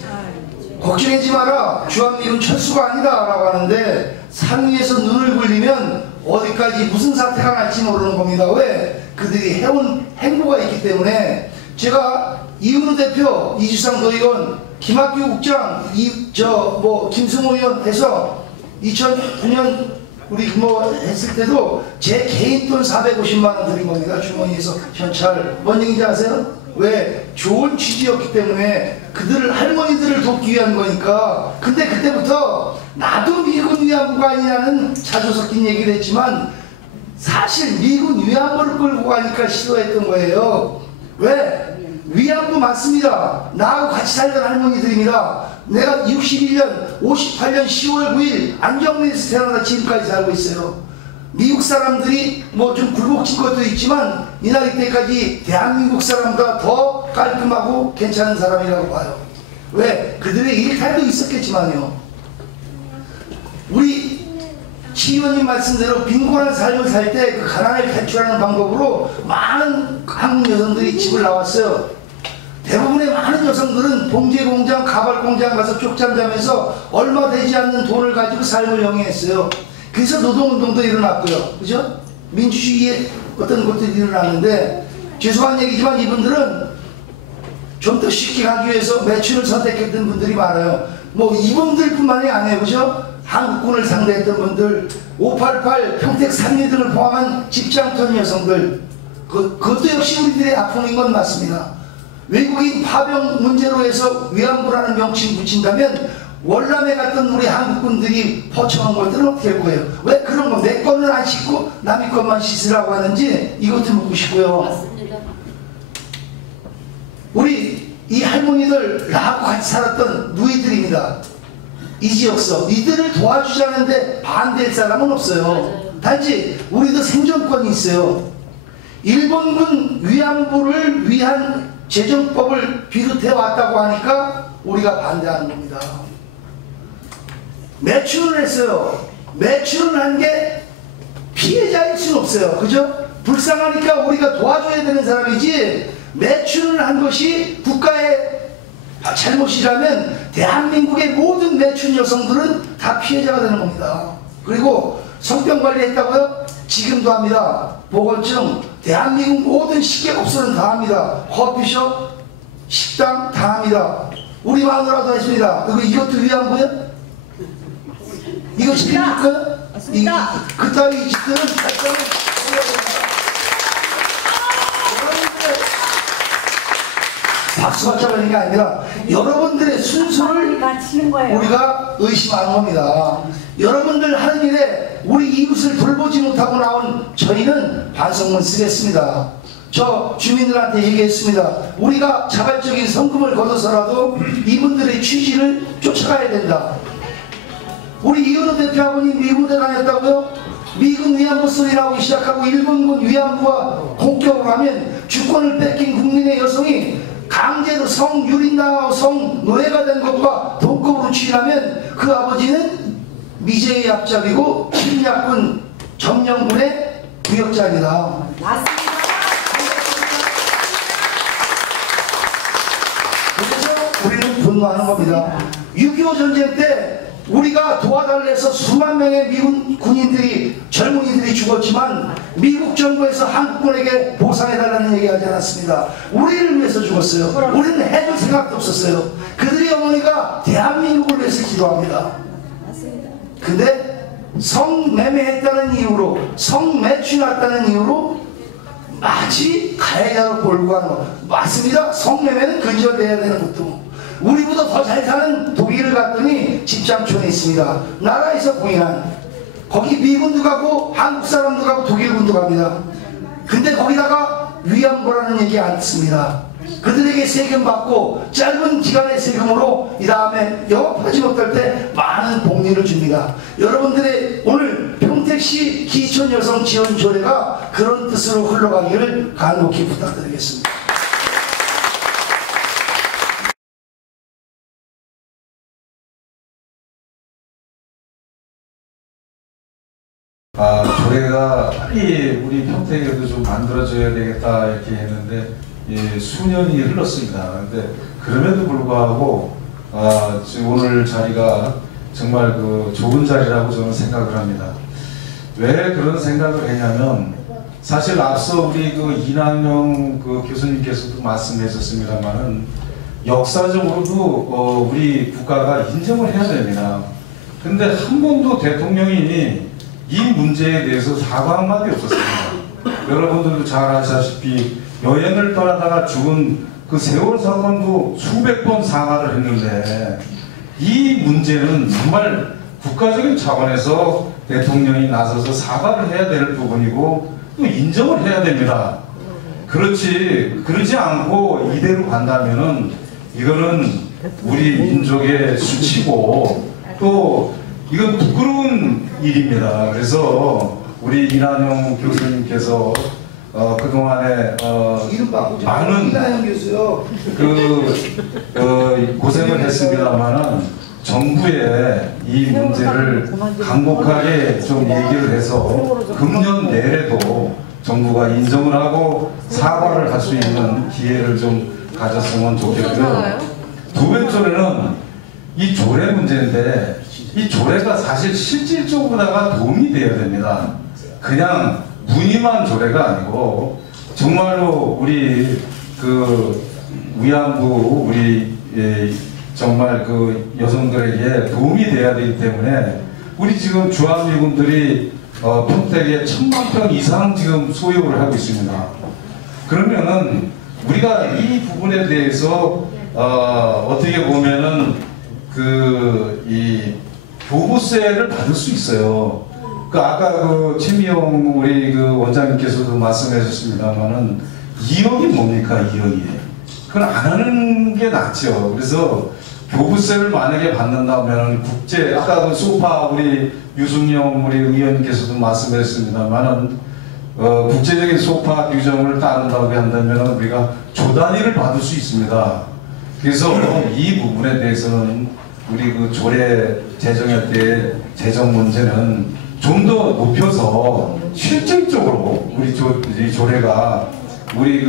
걱정하지 마라. 주한미군 철수가 아니다 라고 하는데 상위에서 눈을 굴리면 어디까지 무슨 사태가 날지 모르는 겁니다. 왜? 그들이 해온 행보가 있기 때문에 제가 이은우 대표, 이주상 도의원, 김학규 국장, 김승호 의원 해서 2009년 우리 뭐 했을 때도 제 개인 돈 450만 원 드린 겁니다. 주머니에서 현찰. 뭔 얘기인지 아세요? 왜? 좋은 취지였기 때문에 그들을 할머니들을 돕기 위한 거니까. 근데 그때부터 나도 미군 위안부가 아니냐는 자주 섞인 얘기를 했지만 사실 미군 위안부를 끌고 가니까 싫어했던 거예요. 왜? 위안부 맞습니다. 나하고 같이 살던 할머니들입니다. 내가 61년 58년 10월 9일 안정리에서 태어나다 지금까지 살고 있어요. 미국 사람들이 뭐 좀 굴복진 것도 있지만 이 나이 때까지 대한민국 사람보다 더 깔끔하고 괜찮은 사람이라고 봐요. 왜? 그들의 일탈도 있었겠지만요. 우리 치 의원님 말씀대로 빈곤한 삶을 살 때 그 가난을 탈출하는 방법으로 많은 한국 여성들이 집을 나왔어요. 대부분의 많은 여성들은 봉제공장, 가발공장 가서 쪽잠 자면서 얼마 되지 않는 돈을 가지고 삶을 영위했어요. 그래서 노동운동도 일어났고요. 그죠? 민주주의의 어떤 것들이 일어났는데, 죄송한 얘기지만 이분들은 좀 더 쉽게 가기 위해서 매춘을 선택했던 분들이 많아요. 뭐 이분들 뿐만이 아니에요. 그죠? 한국군을 상대했던 분들, 588 평택 3리 등을 포함한 직장턴 여성들, 그것도 역시 우리들의 아픔인 건 맞습니다. 외국인 파병 문제로 해서 위안부라는 명칭 붙인다면 월남에 갔던 우리 한국군들이 포청한 것들은 어떻게 할 거예요? 왜 그런 거 내 거는 안 씻고 남의 것만 씻으라고 하는지 이것도 묻고 싶고요. 맞습니다. 우리 이 할머니들 나하고 같이 살았던 누이들입니다. 이 지역서 이들을 도와주자는데 반대할 사람은 없어요. 단지 우리도 생존권이 있어요. 일본군 위안부를 위한 재정법을 비롯해 왔다고 하니까 우리가 반대하는 겁니다. 매춘을 했어요. 매춘을 한 게 피해자일 수는 없어요. 그죠? 불쌍하니까 우리가 도와줘야 되는 사람이지, 매춘을 한 것이 국가의 잘못이라면 대한민국의 모든 매춘 여성들은 다 피해자가 되는 겁니다. 그리고 성병 관리했다고요? 지금도 합니다. 보건증, 대한민국 모든 식객업소는 다 합니다. 커피숍, 식당 다 합니다. 우리 마누라도 했습니다. 그리고 이것도 위안부예요? 이거 시켜줄까요? 그따위 짓들은 발전을 박수가 쳐버리는 게 아니라 여러분들의 순수를 우리가 의심하는 겁니다. 여러분들 하는 일에 우리 이웃을 돌보지 못하고 나온 저희는 반성문 쓰겠습니다. 저 주민들한테 얘기했습니다. 우리가 자발적인 성금을 걷어서라도 이분들의 취지를 쫓아가야 된다. 우리 이현우 대표 아버님 미군에 다녔다고요? 미군 위안부 소리 나오기 시작하고 일본군 위안부와 공격을 하면 주권을 뺏긴 국민의 여성이 강제로 성유린당하고 성노예가 된 것과 동급으로 취하면 그 아버지는 미제의 앞잡이고 침략군 점령군의 구역자입니다. 맞습니다. 그래서 우리는 분노하는 겁니다. 6.25 전쟁 때 우리가 도와달래서 수만 명의 미군 군인들이, 젊은이들이 죽었지만 미국 정부에서 한국군에게 보상해달라는 얘기하지 않았습니다. 우리를 위해서 죽었어요. 우리는 해줄 생각도 없었어요. 그들의 어머니가 대한민국을 위해서 기도합니다. 근데 성매매했다는 이유로, 성매취났다는 이유로 마치 가해자로 몰고 가는 거 맞습니다. 성매매는 근절돼야 되는 것도. 우리보다 더 잘 사는 독일을 갔더니 집장촌에 있습니다. 나라에서 공인한, 거기 미군도 가고 한국 사람도 가고 독일군도 갑니다. 근데 거기다가 위안부라는 얘기 안 씁니다. 그들에게 세금 받고 짧은 기간의 세금으로 이 다음에 영업하지 못할 때 많은 복리를 줍니다. 여러분들의 오늘 평택시 기촌 여성 지원 조례가 그런 뜻으로 흘러가기를 간곡히 부탁드리겠습니다. 조례가 빨리 우리 평택에도 좀 만들어져야 되겠다 이렇게 했는데 수년이 흘렀습니다. 근데 그럼에도 불구하고 지금 오늘 자리가 정말 좋은 자리라고 저는 생각을 합니다. 왜 그런 생각을 했냐면 사실 앞서 우리 이남영 교수님께서도 말씀해 주셨습니다만은 역사적으로도 우리 국가가 인정을 해야 됩니다. 근데 한 번도 대통령이 이 문제에 대해서 사과 한마디 없었습니다. 여러분들도 잘 아시다시피 여행을 떠나다가 죽은 그 세월 사건도 수백 번 사과를 했는데 이 문제는 정말 국가적인 차원에서 대통령이 나서서 사과를 해야 될 부분이고 또 인정을 해야 됩니다. 그렇지 않고 이대로 간다면은 이거는 우리 민족의 수치고 또 이건 부끄러운 일입니다. 그래서 우리 이난영 교수님께서 그동안에 많은 고생을 했습니다만은 정부에 이 문제를 강력하게 좀 얘기를 해서 금년 내에도 정부가 인정을 하고 사과를 할 수 있는 기회를 좀 가졌으면 좋겠고요. 두 번째는 이 조례 문제인데 이 조례가 사실 실질적으로다가 도움이 돼야 됩니다. 그냥 무늬만 조례가 아니고 정말로 우리 그 위안부 우리 정말 그 여성들에게 도움이 돼야 되기 때문에 우리 지금 주한미군들이 평택에 1000만 평 이상 지금 소유를 하고 있습니다. 그러면은 우리가 이 부분에 대해서 어떻게 보면은 이 교부세를 받을 수 있어요. 아까 최미영 우리 원장님께서도 말씀하셨습니다만은 2억이 뭡니까 2억이? 그건 안 하는 게 낫죠. 그래서 교부세를 만약에 받는다면 아까 소파 우리 유승용 우리 의원님께서도 말씀하셨습니다만은 국제적인 소파 규정을 따른다고 한다면 우리가 조 단위를 받을 수 있습니다. 그래서 이 부분에 대해서는 우리 조례 제정할 때 재정 문제는 좀 더 높여서 실질적으로 우리 조례가 우리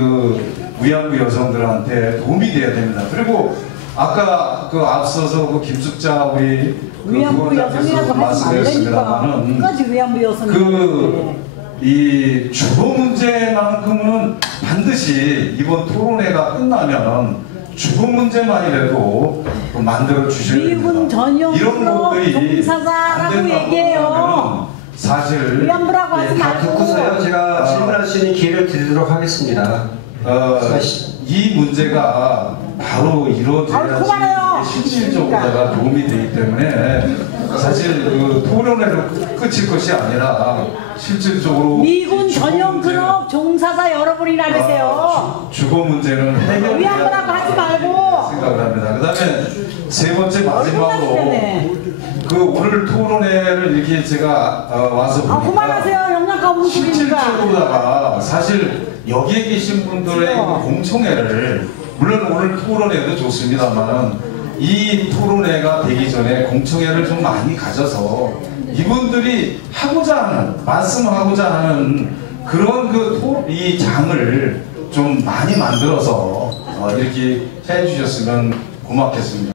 위안부 여성들한테 도움이 돼야 됩니다. 그리고 아까 앞서서 김숙자 우리 위안부 여성이라고 하지 말라니까. 끝까지 위안부 여성이 이 주거 문제만큼은 반드시 이번 토론회가 끝나면 주거 문제만이라도 만들어 주셔야 됩니다. 미군 전용으로 이런 종사자라고 얘기해요. 사실 위안부라고 하지 다 말고. 듣고서요. 제가 질문할 수 있는 기회를 드리도록 하겠습니다. 이 문제가 바로 이루어져야지 실질적으로 도움이 되기 때문에 사실 토론회로 끝일 것이 아니라 실질적으로 미군 전용 트럭 종사자 여러분이라면서요. 주거 문제는 해결해야 위안부라고 하지 말고 생각을 합니다. 그 다음에 세 번째 마지막으로 오늘 토론회를 이렇게 제가 와서 보니까 그만하세요. 영양가 없는 소리니까. 실질적으로다가 사실 여기에 계신 분들의 공청회를 물론 오늘 토론회도 좋습니다만 이 토론회가 되기 전에 공청회를 좀 많이 가져서 이분들이 하고자 하는 말씀하고자 하는 그런 이 장을 좀 많이 만들어서 이렇게 해주셨으면 고맙겠습니다.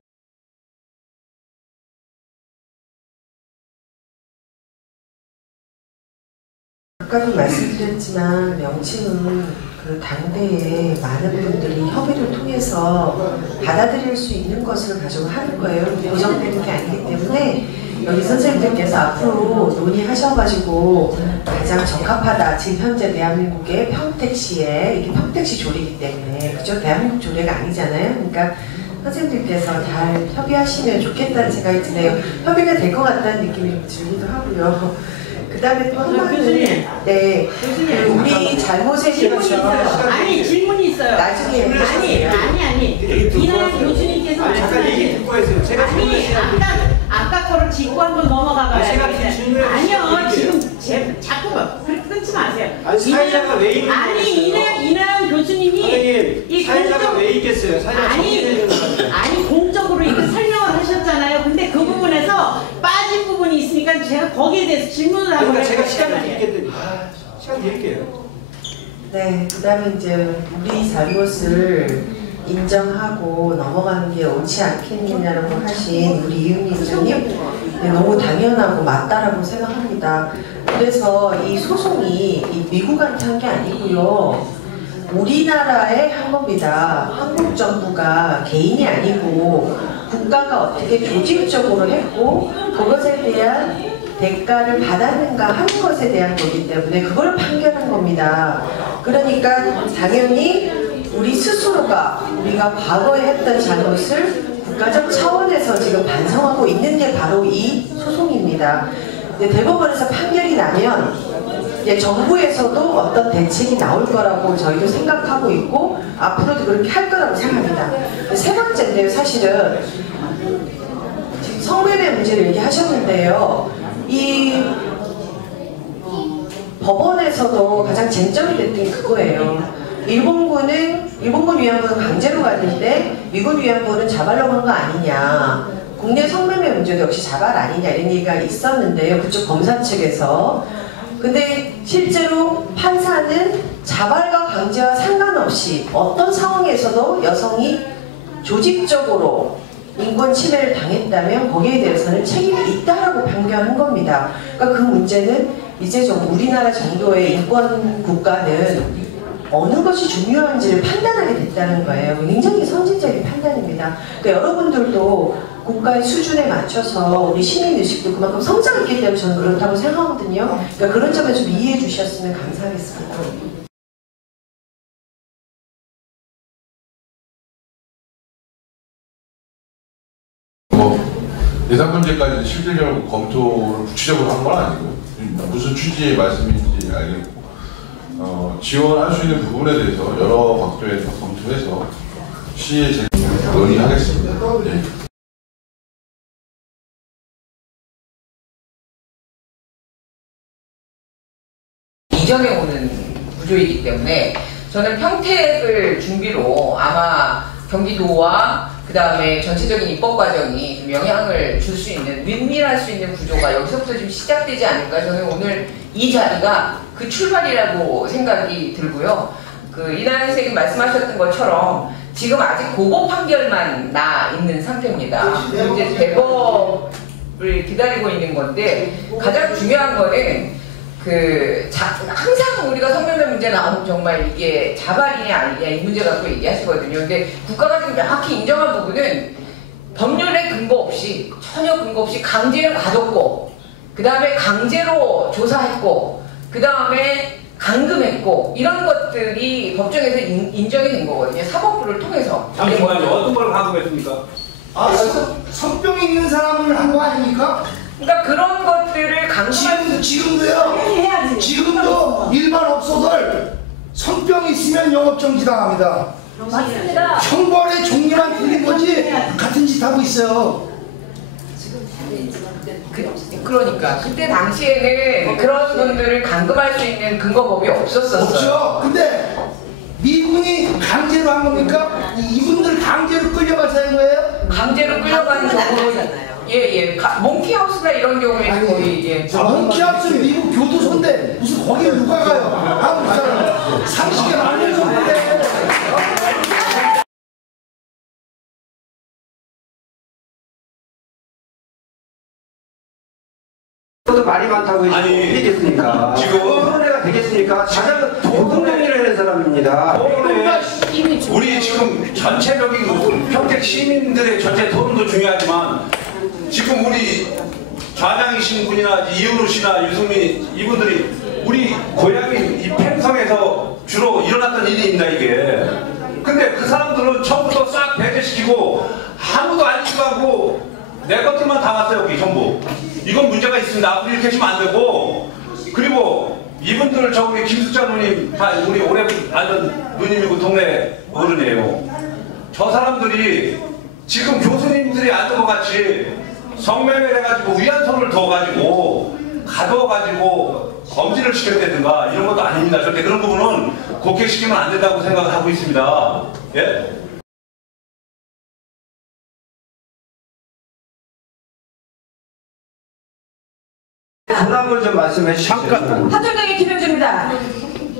아까도 말씀드렸지만 명칭은 당대에 많은 분들이 협의를 통해서 받아들일 수 있는 것을 가지고 하는 거예요. 고정되는 게 아니기 때문에 여기 선생님들께서 앞으로 논의하셔가지고 가장 적합하다. 지금 현재 대한민국의 평택시에 이게 평택시 조례이기 때문에 그죠? 대한민국 조례가 아니잖아요. 그러니까 선생님들께서 잘 협의하시면 좋겠다는 생각이 드네요. 협의가 될 것 같다는 느낌이 좀 들기도 하고요. 그 다음에 또 한마디. 네. 우리 잘못의 질문이 있어요. 아니 질문이 있어요. 나중에. 아니. 이나영 교수님께서 말씀하신. 아니 아까 거를 짚고 한번 넘어가봐요. 아니요 지금 자꾸 끊지 마세요. 아니 사회자가 왜 있는 아니 이나영 교수님이 이 사회자가 왜 있겠어요? 아니 공적으로 이거 설명을 하셨잖아요. 근데 그 부분에서 빠진 부분이 있으니까 제가 거기에 대해서 질문을 하고 그러니까 제가 시간을 드리겠더니 시간 드릴게요. 네, 그 다음에 이제 우리 잘못을 인정하고 넘어가는 게 옳지 않겠느냐라고 하신 우리 이은미 의장님, 네, 너무 당연하고 맞다라고 생각합니다. 그래서 이 소송이 미국한테 한 게 아니고요. 우리나라에 한 겁니다. 한국 정부가 개인이 아니고 국가가 어떻게 조직적으로 했고 그것에 대한 대가를 받았는가 하는 것에 대한 거기 때문에 그걸 판결한 겁니다. 그러니까 당연히 우리 스스로가 우리가 과거에 했던 잘못을 국가적 차원에서 지금 반성하고 있는 게 바로 이 소송입니다. 대법원에서 판결이 나면 정부에서도 어떤 대책이 나올 거라고 저희도 생각하고 있고 앞으로도 그렇게 할 거라고 생각합니다. 세 번째인데요, 사실은 지금 성매매 문제를 얘기하셨는데요. 이 법원에서도 가장 쟁점이 됐던 게 그거예요. 일본군 위안부는 강제로 갔는데 미군 위안부는 자발로 간 거 아니냐. 국내 성매매 문제도 역시 자발 아니냐 이런 얘기가 있었는데요. 그쪽 검사 측에서. 근데 실제로 판사는 자발과 강제와 상관없이 어떤 상황에서도 여성이 조직적으로 인권 침해를 당했다면 거기에 대해서는 책임이 있다라고 판결한 겁니다. 그러니까 그 문제는 이제 좀 우리나라 정도의 인권 국가는 어느 것이 중요한지를 판단하게 됐다는 거예요. 굉장히 선진적인 판단입니다. 그러니까 여러분들도 국가의 수준에 맞춰서 우리 시민의식도 그만큼 성장했기 때문에 저는 그렇다고 생각하거든요. 그러니까 그런 점에 좀 이해해 주셨으면 감사하겠습니다. 예산 문제까지 실질적으로 검토를 구체적으로 한 건 아니고 무슨 취지의 말씀인지 알겠고 지원할 수 있는 부분에 대해서 여러 각도에서 검토해서 시에 논의하겠습니다. 네. 이전에 오는 구조이기 때문에 저는 평택을 준비로 아마 경기도와 그 다음에 전체적인 입법 과정이 좀 영향을 줄 수 있는, 윈윈할 수 있는 구조가 여기서부터 좀 시작되지 않을까. 저는 오늘 이 자리가 그 출발이라고 생각이 들고요. 그 이낙연 선생님 말씀하셨던 것처럼 지금 아직 고법 판결만 나 있는 상태입니다. 이제 대법을 기다리고 있는 건데 가장 중요한 거는 항상 우리가 성매매 문제 나오면 정말 이게 자발이냐 아니냐 이 문제 갖고 얘기하시거든요. 근데 국가가 지금 명확히 인정한 부분은 법률에 근거 없이, 전혀 근거 없이 강제로 가뒀고, 그 다음에 강제로 조사했고, 그 다음에 감금했고, 이런 것들이 법정에서 인정이 된 거거든요. 사법부를 통해서. 잠시만요. 어떤 걸 감금했습니까? 성병 있는 사람을 한 거 아닙니까? 그러니까 그런 것들을 지금도요. 지금도 일반 업소들 성병 있으면 영업정지 당합니다. 맞습니다. 형벌의 종류만 틀린 거지 같은 짓 하고 있어요. 그러니까 그때 당시에는 그런 분들을 감금할 수 있는 근거법이 없었어요. 없죠. 근데 미군이 강제로 한 겁니까? 이분들 강제로 끌려가서 한 거예요? 강제로 끌려가는 경우는 예. 몽키하우스나 이런 경우에는 거의 몽키하우스는 미국 교도소인데 무슨 거기에 누가 가요? 한국 사람 상식에 맞는 소리인데. 말이 많다고 얘기했으니까 지금 토론회가 되겠습니까? 가장 도덕행위를 하는 사람입니다. 우리 지금 전체적인 평택 시민들의 전체 토론도 중요하지만 지금 우리 좌장이신 분이나 이은우 씨나 유승민 이분들이 우리 고향인 이 팽성에서 주로 일어났던 일입니다 이게. 근데 그 사람들은 처음부터 싹 배제시키고 아무도 안 지가고 내 것들만 담았어요 여기 전부. 이건 문제가 있습니다. 앞으로 이렇게 하시면 안 되고. 그리고 이분들 저기 김숙자 누님 다 우리 오래 알던 누님이고 동네 어른이에요. 저 사람들이 지금 교수님들이 앉은 것 같이 성매매를 해가지고 위안소를 둬가지고 가둬가지고 검진을 시켰다든가 이런 것도 아닙니다. 절대 그런 부분은 곡해시키면 안 된다고 생각을 하고 있습니다. 예? 정답을 좀 말씀해 주시죠. 한정당의 김영주입니다.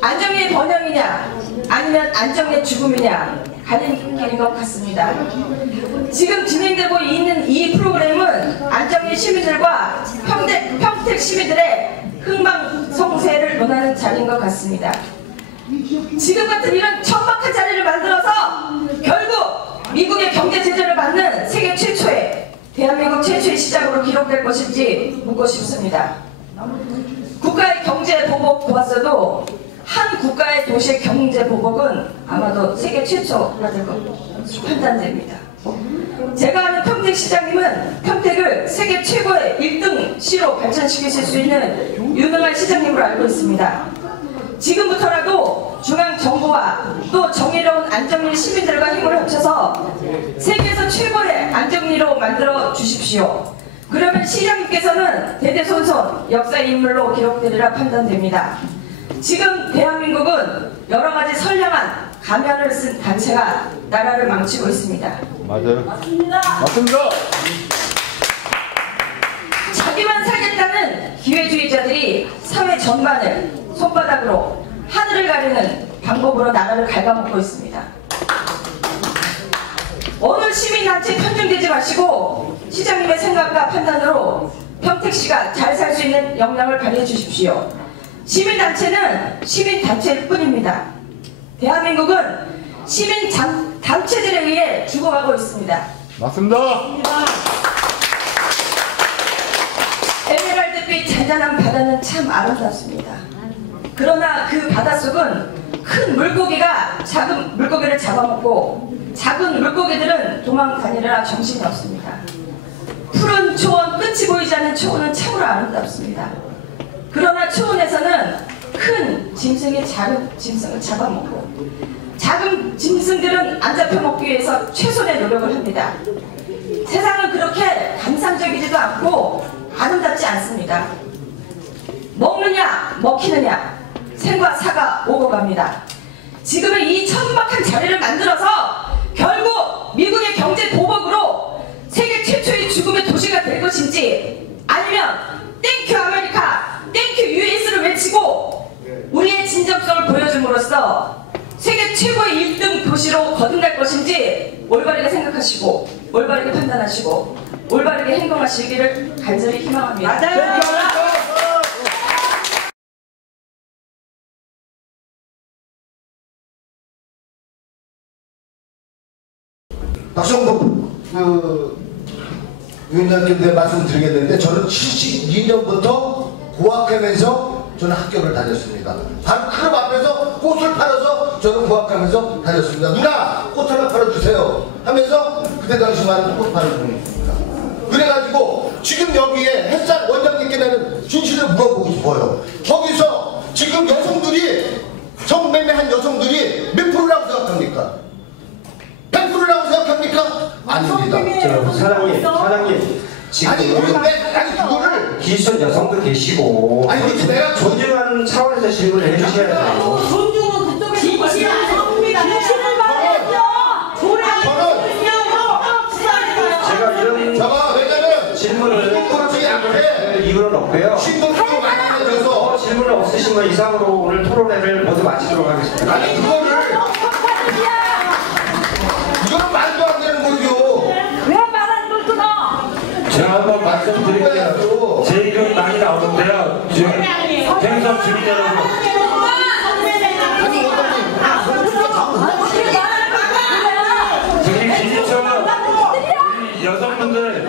안정의 번영이냐 아니면 안정의 죽음이냐 갈림길인 것 같습니다. 지금 진행되고 있는 이 프로그램은 안정의 시민들과 평택 시민들의 흥망성쇠를 논하는 자리인 것 같습니다. 지금 같은 이런 천박한 자리를 만들어서 결국 미국의 경제 제재를 받는 세계 최초의 대한민국 최초의 시장으로 기록될 것인지 묻고 싶습니다. 국가의 경제 보복 보았어도 한 국가의 도시의 경제 보복은 아마도 세계 최초가 될 것으로 판단됩니다. 제가 아는 평택시장님은 평택을 세계 최고의 1등 시로 발전시키실 수 있는 유능한 시장님으로 알고 있습니다. 지금부터라도 중앙정부와 또 정의로운 안정리 시민들과 힘을 합쳐서 세계에서 최고의 안정리로 만들어 주십시오. 그러면 시장님께서는 대대손손 역사의 인물로 기록되리라 판단됩니다. 지금 대한민국은 여러 가지 선량한 가면을 쓴 단체가 나라를 망치고 있습니다. 맞아요. 맞습니다. 맞습니다. 자기만 살겠다는 기회주의자들이 사회 전반을 손바닥으로 하늘을 가리는 방법으로 나라를 갉아먹고 있습니다. 어느 시민단체 편중되지 마시고 시장님의 생각과 판단으로 평택시가 잘 살 수 있는 역량을 발휘해 주십시오. 시민단체는 시민단체일 뿐입니다. 대한민국은 시민단체들에 의해 죽어가고 있습니다. 맞습니다. 에메랄드빛 잔잔한 바다는 참 아름답습니다. 그러나 그 바닷속은 큰 물고기가 작은 물고기를 잡아먹고 작은 물고기들은 도망 다니느라 정신이 없습니다. 푸른 초원, 끝이 보이지 않는 초원은 참으로 아름답습니다. 그러나 초원에서는 큰 짐승이 작은 짐승을 잡아먹고 작은 짐승들은 안 잡혀먹기 위해서 최선의 노력을 합니다. 세상은 그렇게 감상적이지도 않고 아름답지 않습니다. 먹느냐 먹히느냐 생과 사가 오고 갑니다. 지금의 이 천박한 자리를 만들어서 결국 미국의 경제 보복으로 세계 최초의 죽음의 도시가 될 것인지 아니면 땡큐 아메리카 땡큐 US를 외치고 우리의 진정성을 보여줌으로써 세계 최고의 1등 도시로 거듭날 것인지 올바르게 생각하시고 올바르게 판단하시고 올바르게 행동하시기를 간절히 희망합니다. 맞아요. 박성복 위원장님께 말씀드리겠는데 저는 72년부터 고학하면서 저는 학교를 다녔습니다. 바로 클럽 앞에서 꽃을 팔아서 저는 고학하면서 다녔습니다. 누나 꽃 하나 팔아주세요 하면서 그때 당시만 꽃 파는 분이었습니다. 그래가지고 지금 여기에 햇살 원장님께 나는 진실을 물어보고 싶어요. 거기서 지금 여성들이 성매매한 여성들이 몇 프로라고 생각합니까? 100%라고 생각합니까? 아닙니다. 사장님 지금 아니 그거를 기존 여성도 계시고 아니 내가 존중하는 차원에서 질문을 해주셔야 돼요. 존중은 그쪽에 진실을 말해야죠. 제가 이런 왜냐면 질문을 그렇지 않게 이유는 없고요. 신동도 많아져서 질문을 없으신 분 이상으로 오늘 토론회를 모두 마치도록 하겠습니다. 아니 그거를 이건 말도 안 되는 거죠. 왜 말하는 걸 끊어? 제가 한번 말씀드릴게요. 제 이름이 많이 나오는데요. 생선 주민 여러분. 특히 기지처럼 우리 여성분들